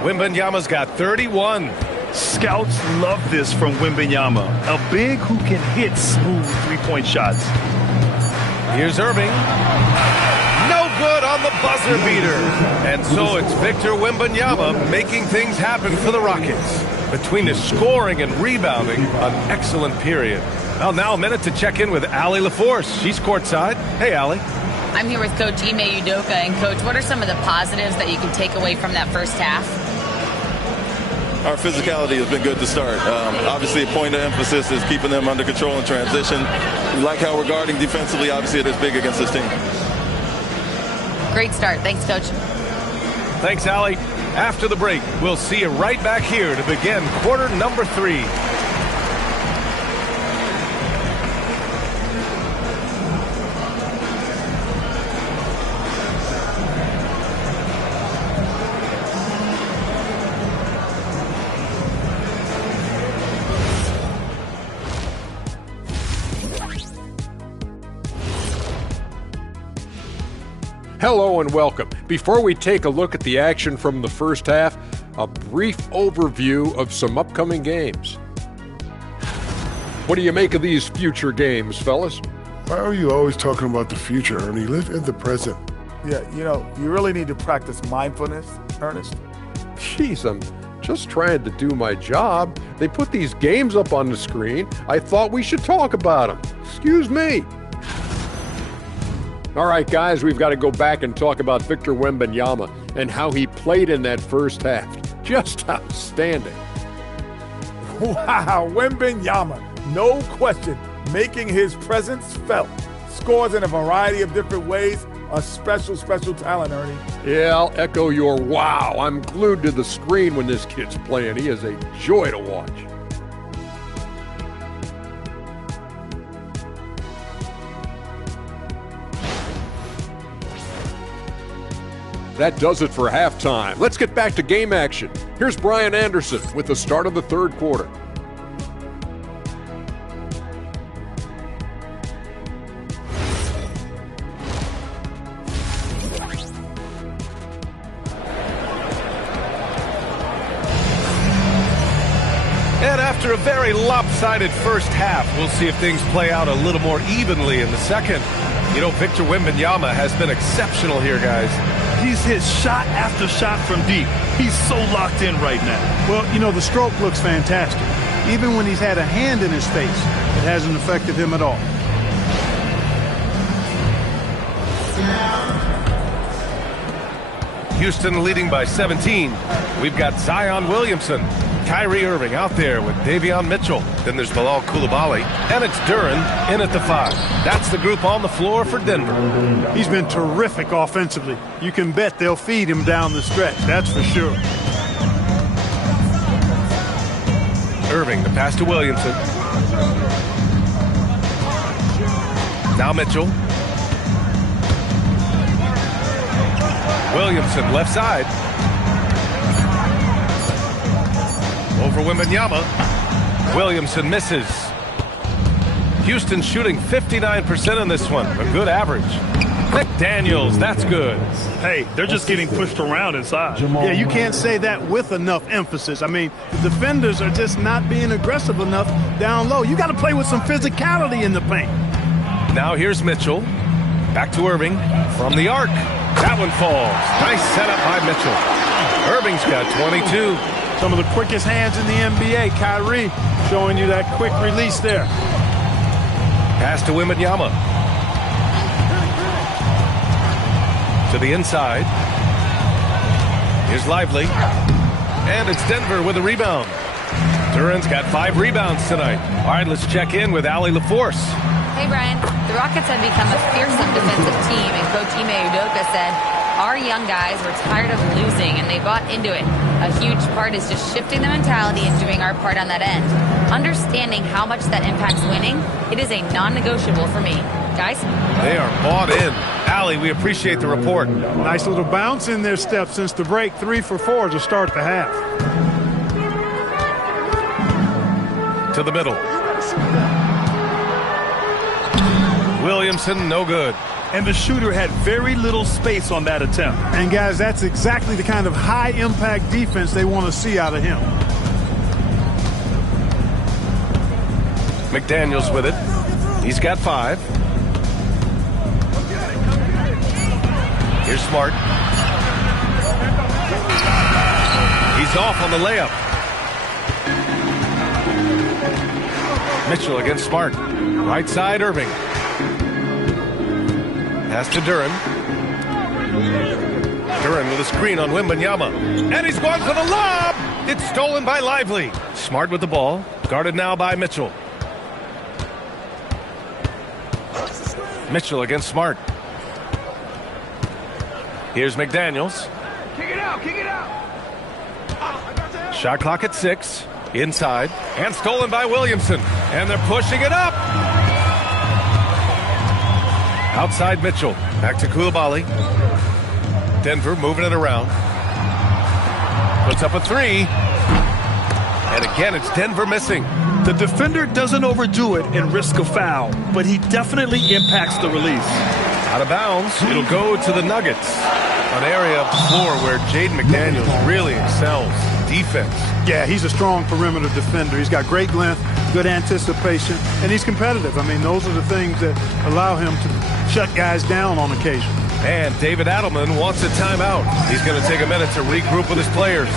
Wembanyama's got 31. Scouts love this from Wembanyama. A big who can hit smooth three-point shots. Here's Irving. No good on the buzzer beater. And so it's Victor Wembanyama making things happen for the Rockets. Between his scoring and rebounding, an excellent period. Well, now a minute to check in with Allie LaForce. She's courtside. Hey, Allie. I'm here with Coach Ime Udoka. And, Coach, what are some of the positives that you can take away from that first half? Our physicality has been good to start. Obviously, a point of emphasis is keeping them under control in transition. We like how we're guarding defensively. Obviously, it is big against this team. Great start. Thanks, Coach. Thanks, Allie. After the break, we'll see you right back here to begin quarter number 3. Hello and welcome. Before we take a look at the action from the first half, a brief overview of some upcoming games. What do you make of these future games, fellas? Why are you always talking about the future, Ernie? Live in the present. Yeah, you really need to practice mindfulness, Ernest. Jeez, I'm just trying to do my job. They put these games up on the screen. I thought we should talk about them. Excuse me. All right, guys, we've got to go back and talk about Victor Wembanyama and how he played in that first half. Just outstanding. Wow, Wembanyama, no question, making his presence felt. Scores in a variety of different ways. A special, special talent, Ernie. Yeah, I'll echo your wow. I'm glued to the screen when this kid's playing. He is a joy to watch. That does it for halftime. Let's get back to game action. Here's Brian Anderson with the start of the third quarter. And after a very lopsided first half, we'll see if things play out a little more evenly in the second. Victor Wembanyama has been exceptional here, guys. He's hit shot after shot from deep. He's so locked in right now. Well, the stroke looks fantastic. Even when he's had a hand in his face, it hasn't affected him at all. Houston leading by 17. We've got Zion Williamson, Kyrie Irving out there with Davion Mitchell. Then there's Bilal Coulibaly, and it's Duren in at the 5. That's the group on the floor for Denver. He's been terrific offensively. You can bet they'll feed him down the stretch, that's for sure. Irving, the pass to Williamson. Now Mitchell. Williamson, left side. Over Wembanyama. Williamson misses. Houston shooting 59% in this one. A good average. McDaniels, that's good. Hey, they're just getting pushed around inside. Yeah, you can't say that with enough emphasis. I mean, the defenders are just not being aggressive enough down low. You got to play with some physicality in the paint. Now here's Mitchell. Back to Irving from the arc. That one falls. Nice setup by Mitchell. Irving's got 22. Some of the quickest hands in the NBA. Kyrie showing you that quick release there. Pass to Wembanyama. To the inside. Here's Lively. And it's Denver with a rebound. Duren's got 5 rebounds tonight. All right, let's check in with Allie LaForce. Hey, Brian. The Rockets have become a fearsome defensive team, and Coach Ime Udoka said, our young guys were tired of losing, and they bought into it. A huge part is just shifting the mentality and doing our part on that end. Understanding how much that impacts winning, it is a non-negotiable for me. Guys? They are bought in. Allie, we appreciate the report. Nice little bounce in their step since the break. 3 for 4 to start the half. To the middle. Williamson, no good. And the shooter had very little space on that attempt. And, guys, that's exactly the kind of high-impact defense they want to see out of him. McDaniels with it. He's got 5. Here's Smart. He's off on the layup. Mitchell against Smart. Right side, Irving. Pass to Duren. Duren with a screen on Wembanyama. And he's going for the lob! It's stolen by Lively. Smart with the ball. Guarded now by Mitchell. Mitchell against Smart. Here's McDaniels. Kick it out, kick it out! Shot clock at 6. Inside. And stolen by Williamson. And they're pushing it up. Outside Mitchell. Back to Coulibaly. Denver moving it around. Puts up a 3. And again, it's Denver missing. The defender doesn't overdo it and risk a foul, but he definitely impacts the release. Out of bounds. It'll go to the Nuggets. An area of the floor where Jaden McDaniels really excels. Defense. Yeah, he's a strong perimeter defender. He's got great length, good anticipation, and he's competitive. I mean, those are the things that allow him to shut guys down on occasion. And David Adelman wants a timeout. He's going to take a minute to regroup with his players.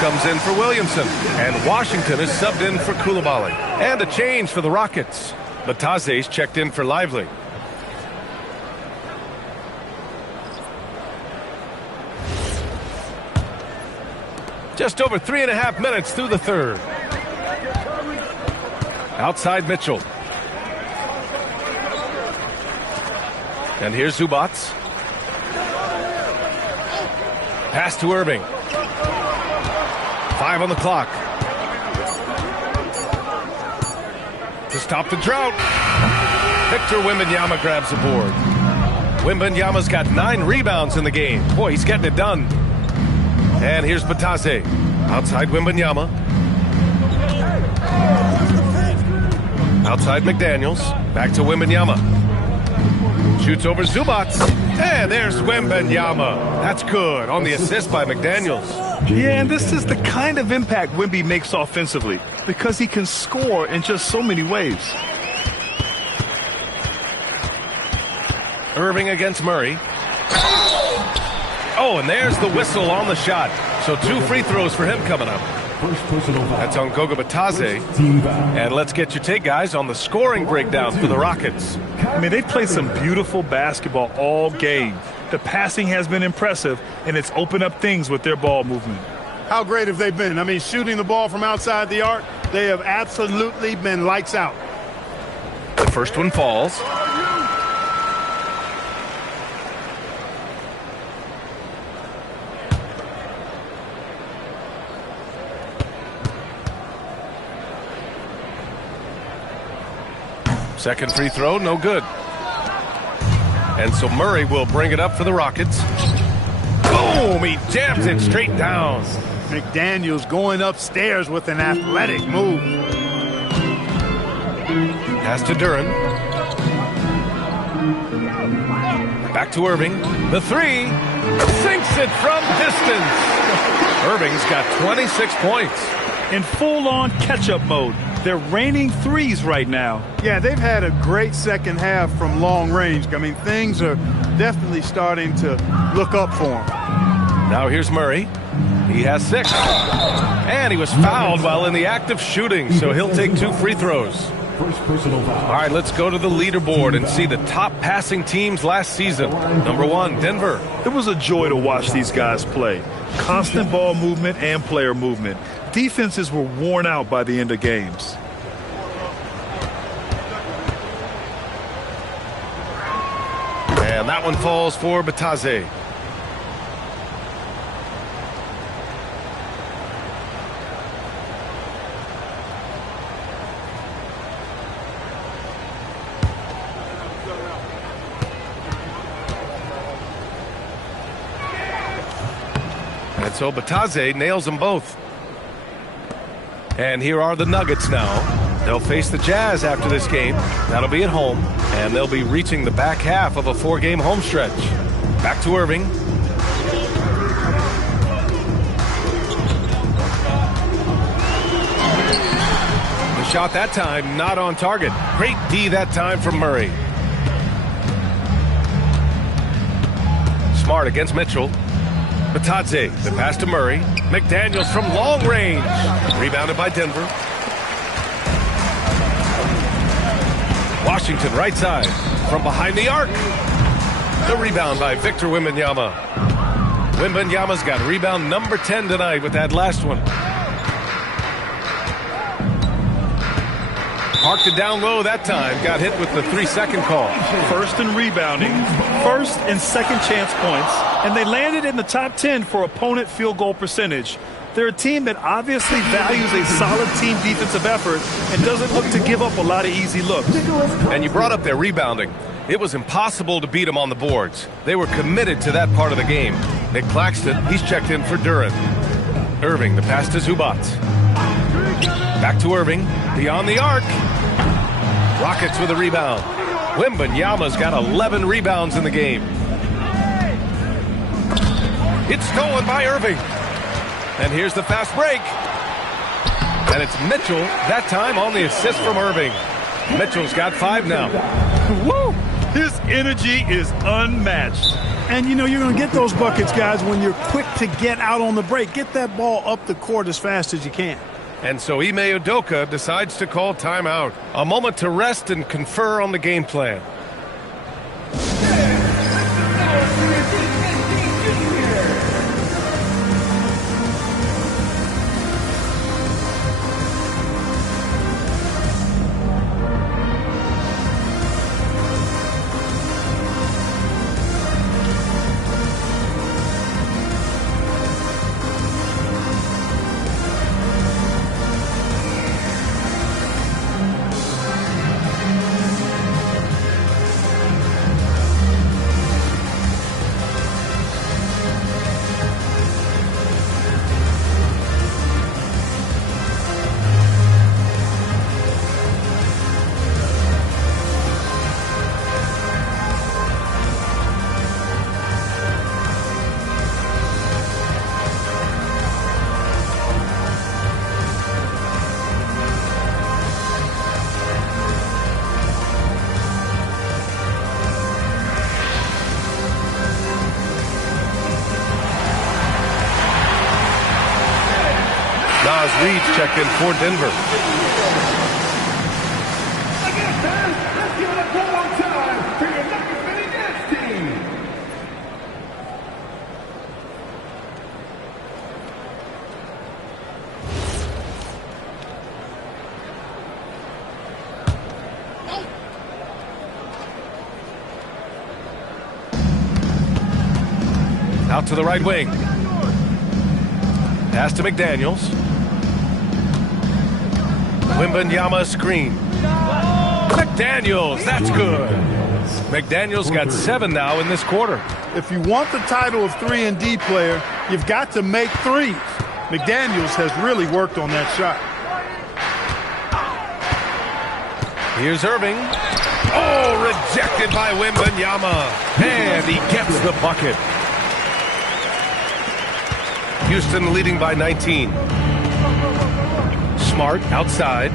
Comes in for Williamson, and Washington is subbed in for Coulibaly. And a change for the Rockets. Bataze's checked in for Lively. Just over 3.5 minutes through the third. Outside Mitchell. And here's Zubats. Pass to Irving. 5 on the clock. To stop the drought. Victor Wembanyama grabs a board. Wembanyama's got 9 rebounds in the game. Boy, he's getting it done. And here's Bataze. Outside Wembanyama. Outside McDaniels. Back to Wembanyama. Shoots over Zubats. And there's Wembanyama. That's good on the assist by McDaniels. Yeah, and this is the kind of impact Wemby makes offensively because he can score in just so many ways. Irving against Murray. Oh, and there's the whistle on the shot. So 2 free throws for him coming up. That's on Goga Bataze. And let's get your take, guys, on the scoring breakdown for the Rockets. I mean, they've played some beautiful basketball all game. The passing has been impressive, and it's opened up things with their ball movement. How great have they been? I mean, shooting the ball from outside the arc, they have absolutely been lights out. The first one falls. Second free throw, no good. And so Murray will bring it up for the Rockets. Boom! He jams it straight down. McDaniels going upstairs with an athletic move. Pass to Duran. Back to Irving. The 3. Sinks it from distance. Irving's got 26 points. In full-on catch-up mode. They're raining threes right now. Yeah, they've had a great second half from long range. I mean, things are definitely starting to look up for them. Now here's Murray. He has 6. And he was fouled while in the act of shooting, so he'll take 2 free throws. All right, let's go to the leaderboard and see the top passing teams last season. Number 1, Denver. It was a joy to watch these guys play. Constant ball movement and player movement. Defenses were worn out by the end of games. And that one falls for Bataze. And so Bataze nails them both. And here are the Nuggets now. They'll face the Jazz after this game. That'll be at home. And they'll be reaching the back half of a 4-game home stretch. Back to Irving. The shot that time, not on target. Great D that time from Murray. Smart against Mitchell. Batadze, the pass to Murray. McDaniels from long range. Rebounded by Denver. Washington right side from behind the arc. The rebound by Victor Wembanyama. Wembanyama's got rebound number 10 tonight with that last one. Parked it down low that time. Got hit with the 3-second call. First in rebounding, first and second chance points, and they landed in the top 10 for opponent field goal percentage. They're a team that obviously values a solid team defensive effort and doesn't look to give up a lot of easy looks. And you brought up their rebounding. It was impossible to beat them on the boards. They were committed to that part of the game. Nick Claxton, he's checked in for Duran. Irving, the pass to Zubac. Back to Irving, beyond the arc. Rockets with a rebound. Wembanyama's got 11 rebounds in the game. It's stolen by Irving. And here's the fast break. And it's Mitchell, that time on the assist from Irving. Mitchell's got 5 now. Woo! His energy is unmatched. And, you know, you're going to get those buckets, guys, when you're quick to get out on the break. Get that ball up the court as fast as you can. And so Ime Udoka decides to call timeout. A moment to rest and confer on the game plan. Reed's checked in for Denver. Let's give it up one more time for your Nuggets Mini Dance team. Out to the right wing. Pass to McDaniels. Wembanyama screen. McDaniels, that's good. McDaniels got 7 now in this quarter. If you want the title of 3-and-D player, you've got to make threes. McDaniels has really worked on that shot. Here's Irving. Oh, rejected by Wembanyama. And he gets the bucket. Houston leading by 19. Smart outside.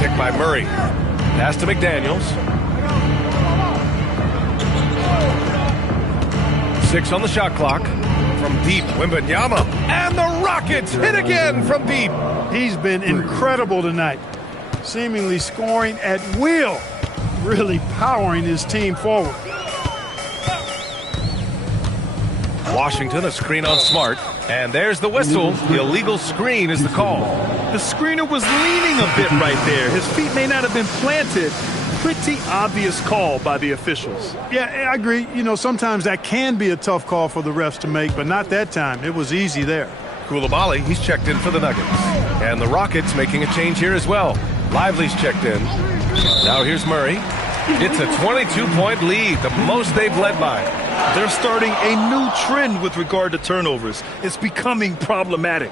Pick by Murray. Pass to McDaniels. 6 on the shot clock. From deep, Wembanyama. And the Rockets hit again from deep. He's been incredible tonight. Seemingly scoring at will. Really powering his team forward. Washington, a screen on Smart. And there's the whistle. The illegal screen is the call. The screener was leaning a bit right there. His feet may not have been planted. Pretty obvious call by the officials. Yeah, I agree. You know, sometimes that can be a tough call for the refs to make, but not that time. It was easy there. Koulibaly, he's checked in for the Nuggets. And the Rockets making a change here as well. Lively's checked in. Now here's Murray. It's a 22-point lead, the most they've led by. They're starting a new trend with regard to turnovers. It's becoming problematic.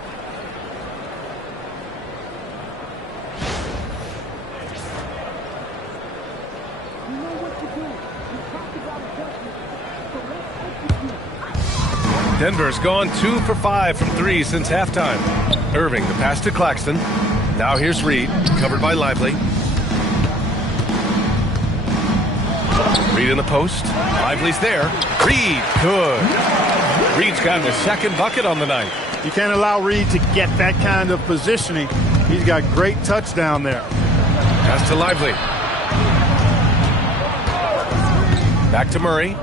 Denver's gone 2 for 5 from 3 since halftime. Irving, the pass to Claxton. Now here's Reed, covered by Lively. Reed in the post. Lively's there. Reed, good. Reed's gotten his second bucket on the night. You can't allow Reed to get that kind of positioning. He's got great touch down there. Pass to Lively. Back to Murray.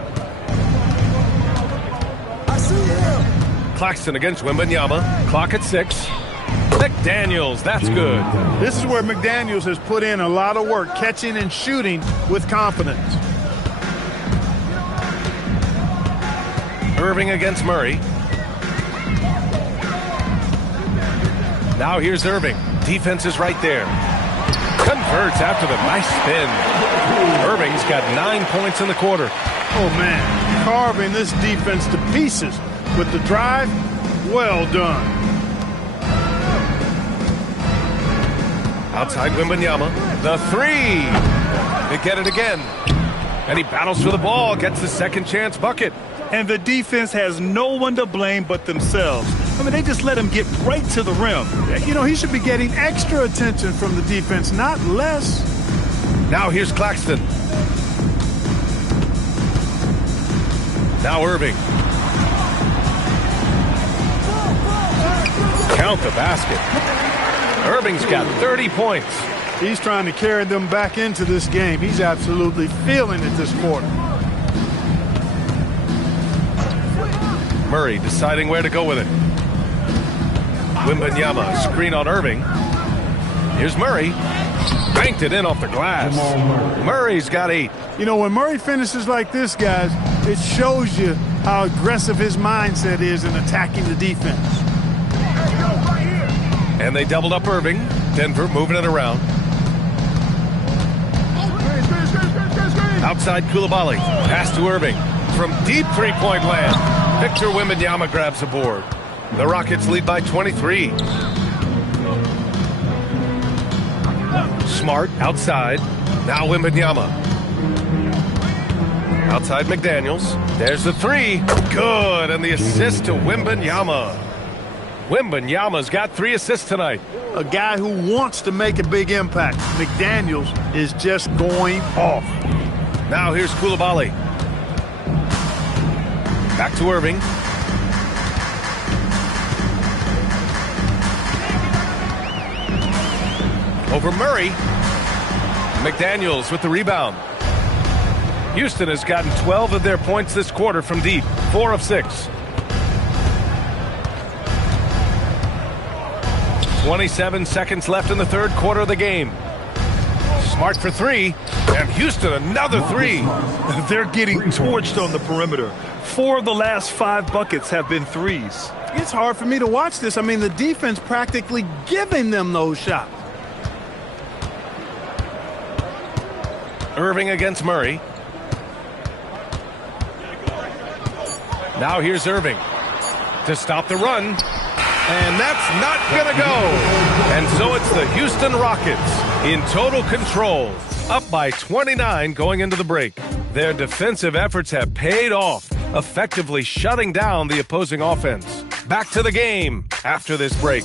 Claxton against Wembanyama. Clock at 6. McDaniels, that's good. This is where McDaniels has put in a lot of work, catching and shooting with confidence. Irving against Murray. Now here's Irving. Defense is right there. Converts after the nice spin. Irving's got 9 points in the quarter. Oh, man. Carving this defense to pieces with the drive. Well done. Outside Wembanyama. The 3. They get it again. And he battles for the ball. Gets the second chance bucket. And the defense has no one to blame but themselves. I mean, they just let him get right to the rim. You know, he should be getting extra attention from the defense, not less. Now here's Claxton. Now Irving. Count the basket. Irving's got 30 points. He's trying to carry them back into this game. He's absolutely feeling it this quarter. Murray deciding where to go with it. Wembanyama, screen on Irving. Here's Murray. Banked it in off the glass. Murray's got 8. You know, when Murray finishes like this, guys, it shows you how aggressive his mindset is in attacking the defense. And they doubled up Irving. Denver moving it around. Outside Coulibaly. Pass to Irving. From deep three-point land. Victor Wembanyama grabs the board. The Rockets lead by 23. Smart outside. Now Wembanyama. Outside McDaniels. There's the 3. Good. And the assist to Wembanyama. Wembanyama's got 3 assists tonight. A guy who wants to make a big impact. McDaniels is just going off. Now here's Coulibaly. Back to Irving. Over Murray. McDaniels with the rebound. Houston has gotten 12 of their points this quarter from deep. 4 of 6. 27 seconds left in the third quarter of the game. Smart for 3. And Houston another 3. They're getting torched on the perimeter. 4 of the last 5 buckets have been 3s. It's hard for me to watch this. I mean, the defense practically giving them those shots. Irving against Murray. Now here's Irving to stop the run. And that's not going to go. And so it's the Houston Rockets in total control, up by 29 going into the break. Their defensive efforts have paid off, effectively shutting down the opposing offense. Back to the game after this break.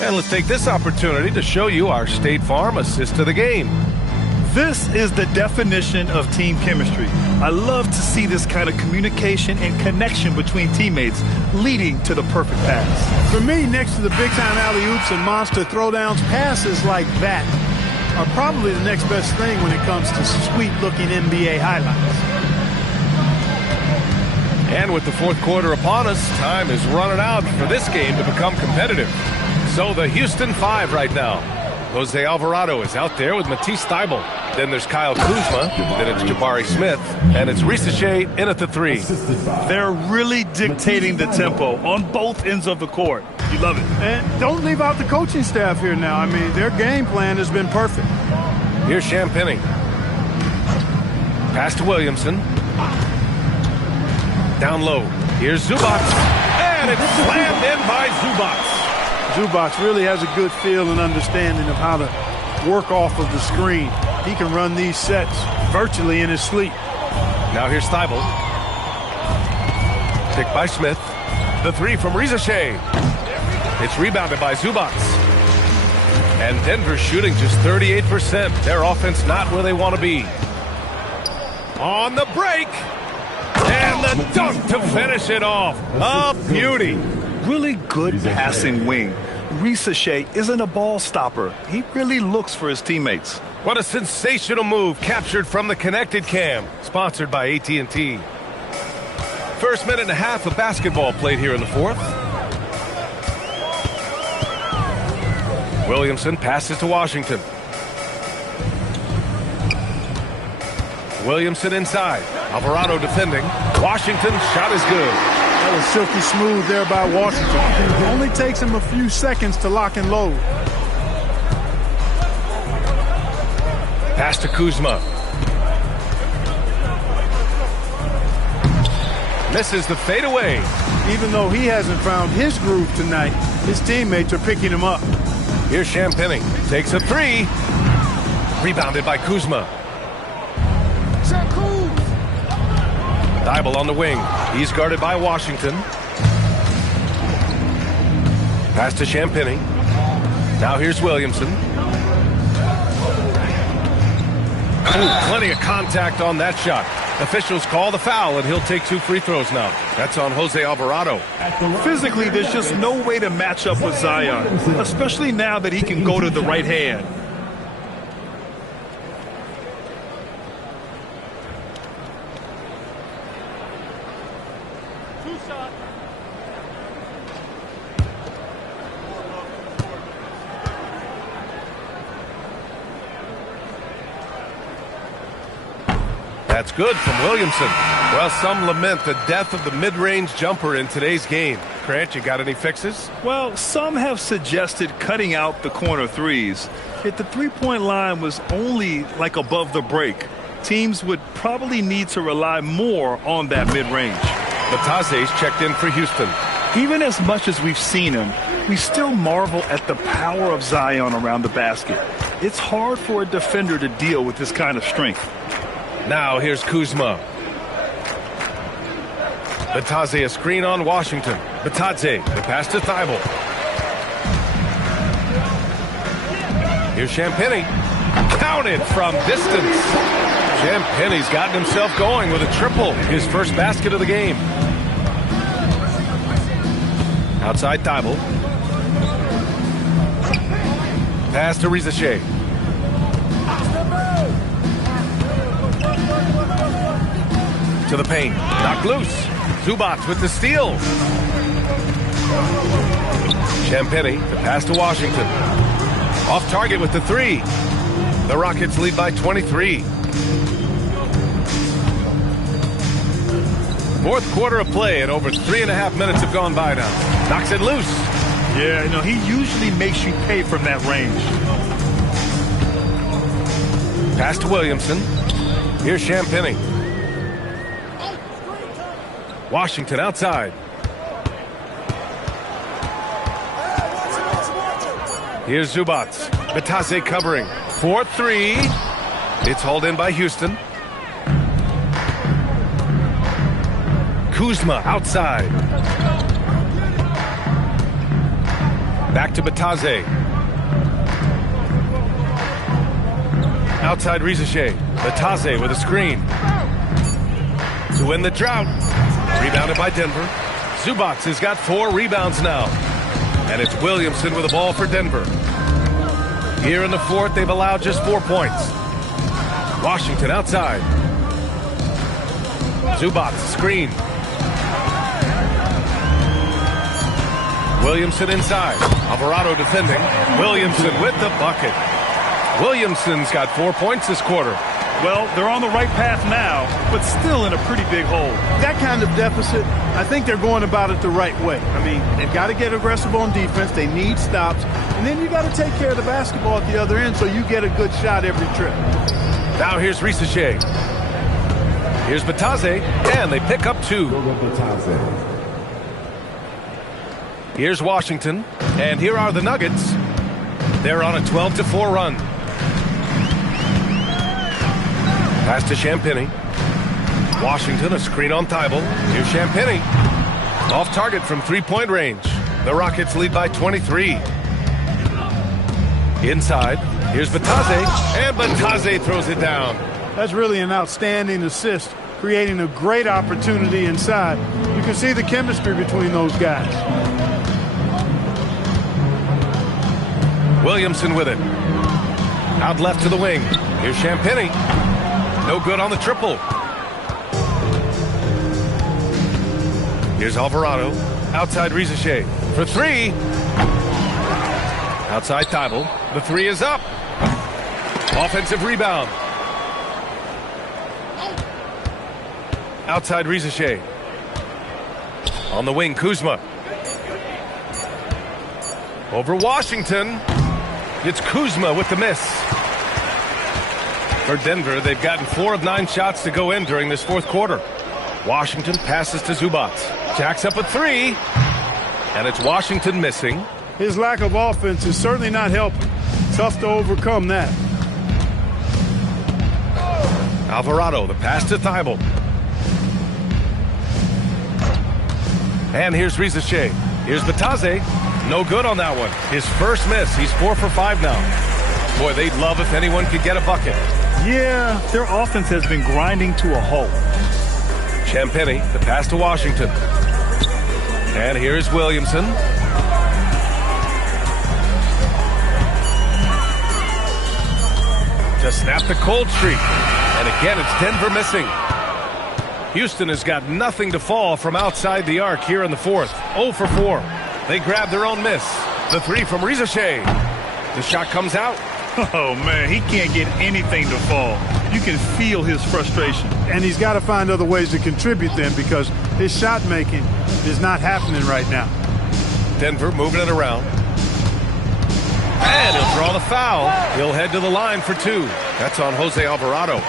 And let's take this opportunity to show you our State Farm assist to the game. This is the definition of team chemistry. I love to see this kind of communication and connection between teammates leading to the perfect pass. For me, next to the big-time alley-oops and monster throwdowns, passes like that are probably the next best thing when it comes to sweet-looking NBA highlights. And with the fourth quarter upon us, time is running out for this game to become competitive. So the Houston 5 right now. Jose Alvarado is out there with Matisse Thybulle. Then there's Kyle Kuzma. Then it's Jabari Smith. And it's Risache in at the 3. They're really dictating the tempo on both ends of the court. You love it. And don't leave out the coaching staff here now. I mean, their game plan has been perfect. Here's Champagny. Pass to Williamson. Down low. Here's Zubac. And it's slammed in by by Zubats. Zubats really has a good feel and understanding of how to work off of the screen. He can run these sets virtually in his sleep. Now here's Thibault. Picked by Smith. The three from Rizashay. It's rebounded by Zubats. And Denver shooting just 38%. Their offense not where they want to be. On the break. And the dunk to finish it off. A beauty. Really good passing wing. Rizashay isn't a ball stopper. He really looks for his teammates. What a sensational move captured from the connected cam. Sponsored by AT&T. First minute and a half of basketball played here in the fourth. Williamson passes to Washington. Williamson inside. Alvarado defending. Washington shot is good. That was silky smooth there by Washington. It only takes him a few seconds to lock and load. Pass to Kuzma. Misses the fadeaway. Even though he hasn't found his groove tonight, his teammates are picking him up. Here's Champagny. Takes a three. Rebounded by Kuzma. Thibault on the wing. He's guarded by Washington. Pass to Champagny. Now here's Williamson. Ooh, plenty of contact on that shot. Officials call the foul, and he'll take 2 free throws now. That's on Jose Alvarado. Physically, there's just no way to match up with Zion, especially now that he can go to the right hand. That's good from Williamson. Well, some lament the death of the mid-range jumper in today's game. Grant, you got any fixes? Well, some have suggested cutting out the corner threes. If the three-point line was only like above the break, teams would probably need to rely more on that mid-range. Bataze's checked in for Houston. Even as much as we've seen him, we still marvel at the power of Zion around the basket. It's hard for a defender to deal with this kind of strength. Now here's Kuzma. Bataze a screen on Washington. Bataze, the pass to Thibault. Here's Champagny. Counted from distance. Champagny's gotten himself going with a triple. His first basket of the game. Outside Thibault. Pass to Rizashay. To the paint. Knocked loose. Zubats with the steal. Champagny, the pass to Washington. Off target with the three. The Rockets lead by 23. Fourth quarter of play, and over 3.5 minutes have gone by now. Knocks it loose. Yeah, he usually makes you pay from that range. Pass to Williamson. Here's Champagny. Washington outside. Here's Zubats. Bataze covering. 4-3. It's hauled in by Houston. Kuzma outside. Back to Bataze. Outside Rizashay. Bataze with a screen. To win the drought. Rebounded by Denver. Zubats has got 4 rebounds now. And it's Williamson with the ball for Denver. Here in the fourth, they've allowed just 4 points. Washington outside. Zubats screen. Williamson inside. Alvarado defending. Williamson with the bucket. Williamson's got 4 points this quarter. Well, they're on the right path now, but still in a pretty big hole. That kind of deficit, I think they're going about it the right way. I mean, they've got to get aggressive on defense. They need stops. And then you got to take care of the basketball at the other end so you get a good shot every trip. Now here's Rizashay. Here's Bataze, and they pick up 2. Here's Washington, and here are the Nuggets. They're on a 12-4 run. Pass to Champagny. Washington, a screen on Thibault. Here's Champagny. Off target from three-point range. The Rockets lead by 23. Inside, here's Batase, and Batase throws it down. That's really an outstanding assist, creating a great opportunity inside. You can see the chemistry between those guys. Williamson with it. Out left to the wing. Here's Champagny. No good on the triple. Here's Alvarado. Outside Rizachet. For three. Outside Thibault. The three is up. Offensive rebound. Outside Rizachet. On the wing, Kuzma. Over Washington. It's Kuzma with the miss. For Denver, they've gotten 4 of 9 shots to go in during this fourth quarter. Washington passes to Zubac. Jacks up a three. And it's Washington missing. His lack of offense is certainly not helping. Tough to overcome that. Alvarado, the pass to Thibault. And here's Rizachet. Here's Batase. No good on that one. His first miss. He's 4 for 5 now. Boy, they'd love if anyone could get a bucket. Yeah, their offense has been grinding to a halt. Champagny, the pass to Washington. And here's Williamson. To snap the cold streak. And again, it's Denver missing. Houston has got nothing to fall from outside the arc here in the fourth. 0 for 4. They grab their own miss. The three from Rizachet. The shot comes out. Oh, man, he can't get anything to fall. You can feel his frustration. And he's got to find other ways to contribute then, because his shot making is not happening right now. Denver moving it around. And he'll draw the foul. He'll head to the line for 2. That's on Jose Alvarado.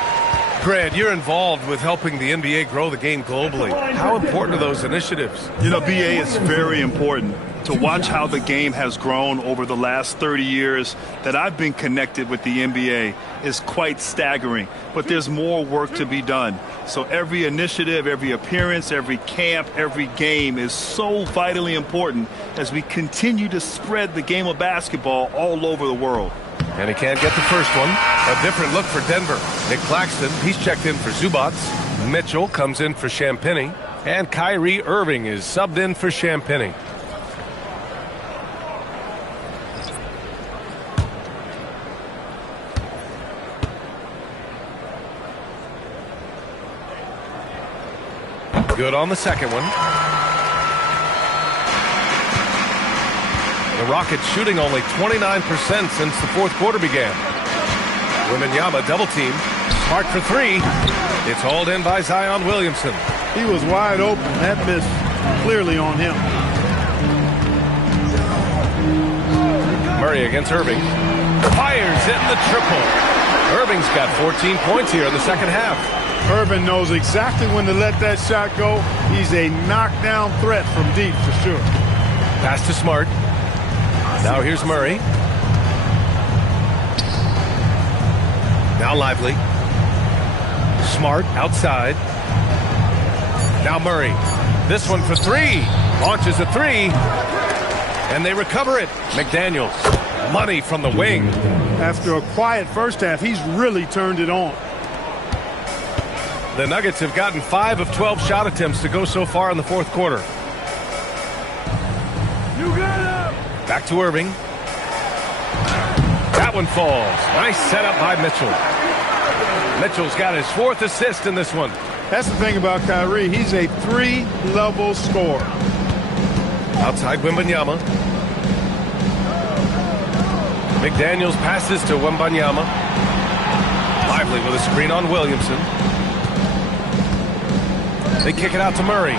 Grant, you're involved with helping the NBA grow the game globally. How important are those initiatives? You know, BA, is very important to watch how the game has grown over the last 30 years that I've been connected with the NBA is quite staggering. But there's more work to be done. So every initiative, every appearance, every camp, every game is so vitally important as we continue to spread the game of basketball all over the world. And he can't get the first one. A different look for Denver. Nick Claxton, he's checked in for Zubac. Mitchell comes in for Champagny. And Kyrie Irving is subbed in for Champagny. Good on the second one. The Rockets shooting only 29% since the fourth quarter began. Wembanyama double team. Smart for 3. It's hauled in by Zion Williamson. He was wide open. That miss clearly on him. Murray against Irving. Fires in the triple. Irving's got 14 points here in the second half. Irving knows exactly when to let that shot go. He's a knockdown threat from deep for sure. Pass to Smart. Now here's Murray. Now Lively. Smart outside. Now Murray. This one for 3. Launches a 3. And they recover it. McDaniels. Money from the wing. After a quiet first half, he's really turned it on. The Nuggets have gotten 5 of 12 shot attempts to go so far in the fourth quarter. You got him! Back to Irving. That one falls. Nice setup by Mitchell. Mitchell's got his 4th assist in this one. That's the thing about Kyrie. He's a 3-level scorer. Outside Wembanyama. McDaniels passes to Wembanyama. Lively with a screen on Williamson. They kick it out to Murray.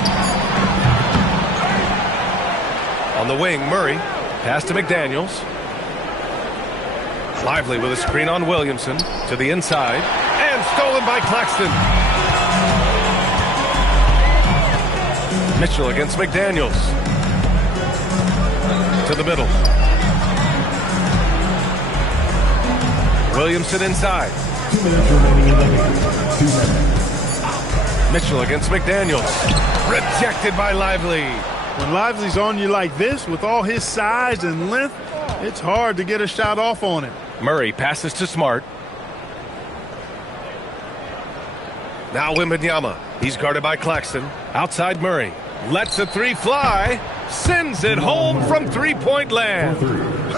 On the wing, Murray. Pass to McDaniels. Lively with a screen on Williamson. To the inside. And stolen by Claxton. Mitchell against McDaniels. To the middle. Williamson inside. 2 minutes remaining in the game. 2 minutes. Mitchell against McDaniels. Rejected by Lively. When Lively's on you like this, with all his size and length, it's hard to get a shot off on him. Murray passes to Smart. Now Wembanyama. He's guarded by Claxton. Outside Murray. Lets a three fly. Sends it home from three-point land.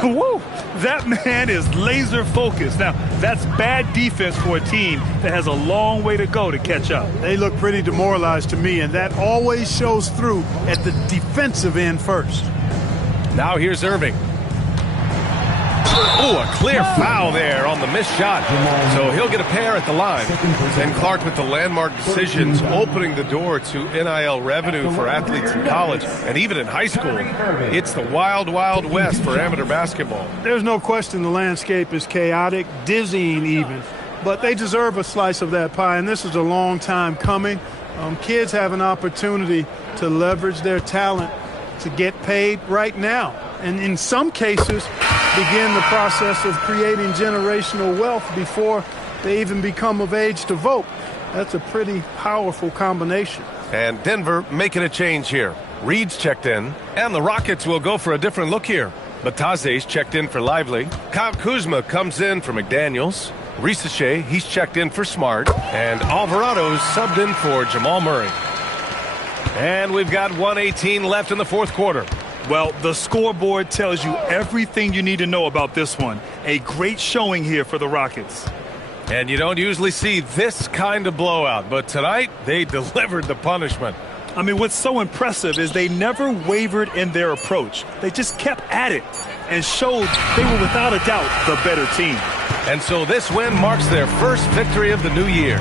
Woo! That man is laser focused. Now, that's bad defense for a team that has a long way to go to catch up. They look pretty demoralized to me, and that always shows through at the defensive end first. Now here's Irving. Ooh, a clear foul there on the missed shot. So he'll get a pair at the line. And Clark with the landmark decisions opening the door to NIL revenue for athletes in college and even in high school. It's the wild, wild west for amateur basketball. There's no question the landscape is chaotic, dizzying even. But they deserve a slice of that pie, and this is a long time coming. Kids have an opportunity to leverage their talent to get paid right now. And in some cases, begin the process of creating generational wealth before they even become of age to vote. That's a pretty powerful combination. And Denver making a change here. Reed's checked in, and the Rockets will go for a different look here. Bataze's checked in for Lively. Kyle Kuzma comes in for McDaniels. Risache, he's checked in for Smart. And Alvarado's subbed in for Jamal Murray. And we've got 1:18 left in the fourth quarter. Well, the scoreboard tells you everything you need to know about this one. A great showing here for the Rockets. And you don't usually see this kind of blowout, but tonight they delivered the punishment. I mean, what's so impressive is they never wavered in their approach. They just kept at it and showed they were without a doubt the better team. And so this win marks their first victory of the new year.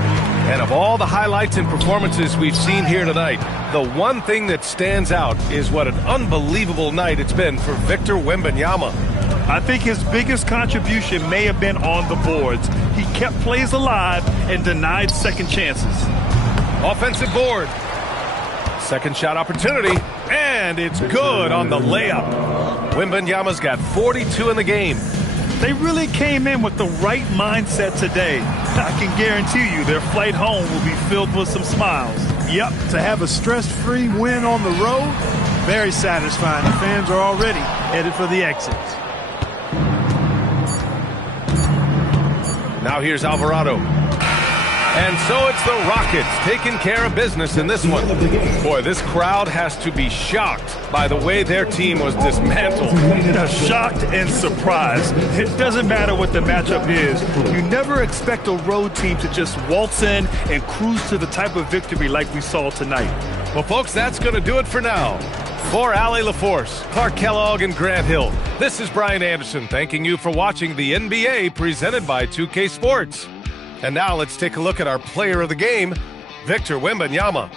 And of all the highlights and performances we've seen here tonight, the one thing that stands out is what an unbelievable night it's been for Victor Wembanyama. I think his biggest contribution may have been on the boards. He kept plays alive and denied second chances. Offensive board. Second shot opportunity, and it's good on the layup. Wembanyama's got 42 in the game. They really came in with the right mindset today. I can guarantee you their flight home will be filled with some smiles. Yep, to have a stress-free win on the road, very satisfying. The fans are already headed for the exits. Now here's Alvarado. And so it's the Rockets taking care of business in this one. Boy, this crowd has to be shocked by the way their team was dismantled. Shocked and surprised. It doesn't matter what the matchup is. You never expect a road team to just waltz in and cruise to the type of victory like we saw tonight. Well, folks, that's going to do it for now. For Allie LaForce, Clark Kellogg, and Grant Hill, this is Brian Anderson thanking you for watching the NBA presented by 2K Sports. And now let's take a look at our player of the game, Victor Wembanyama.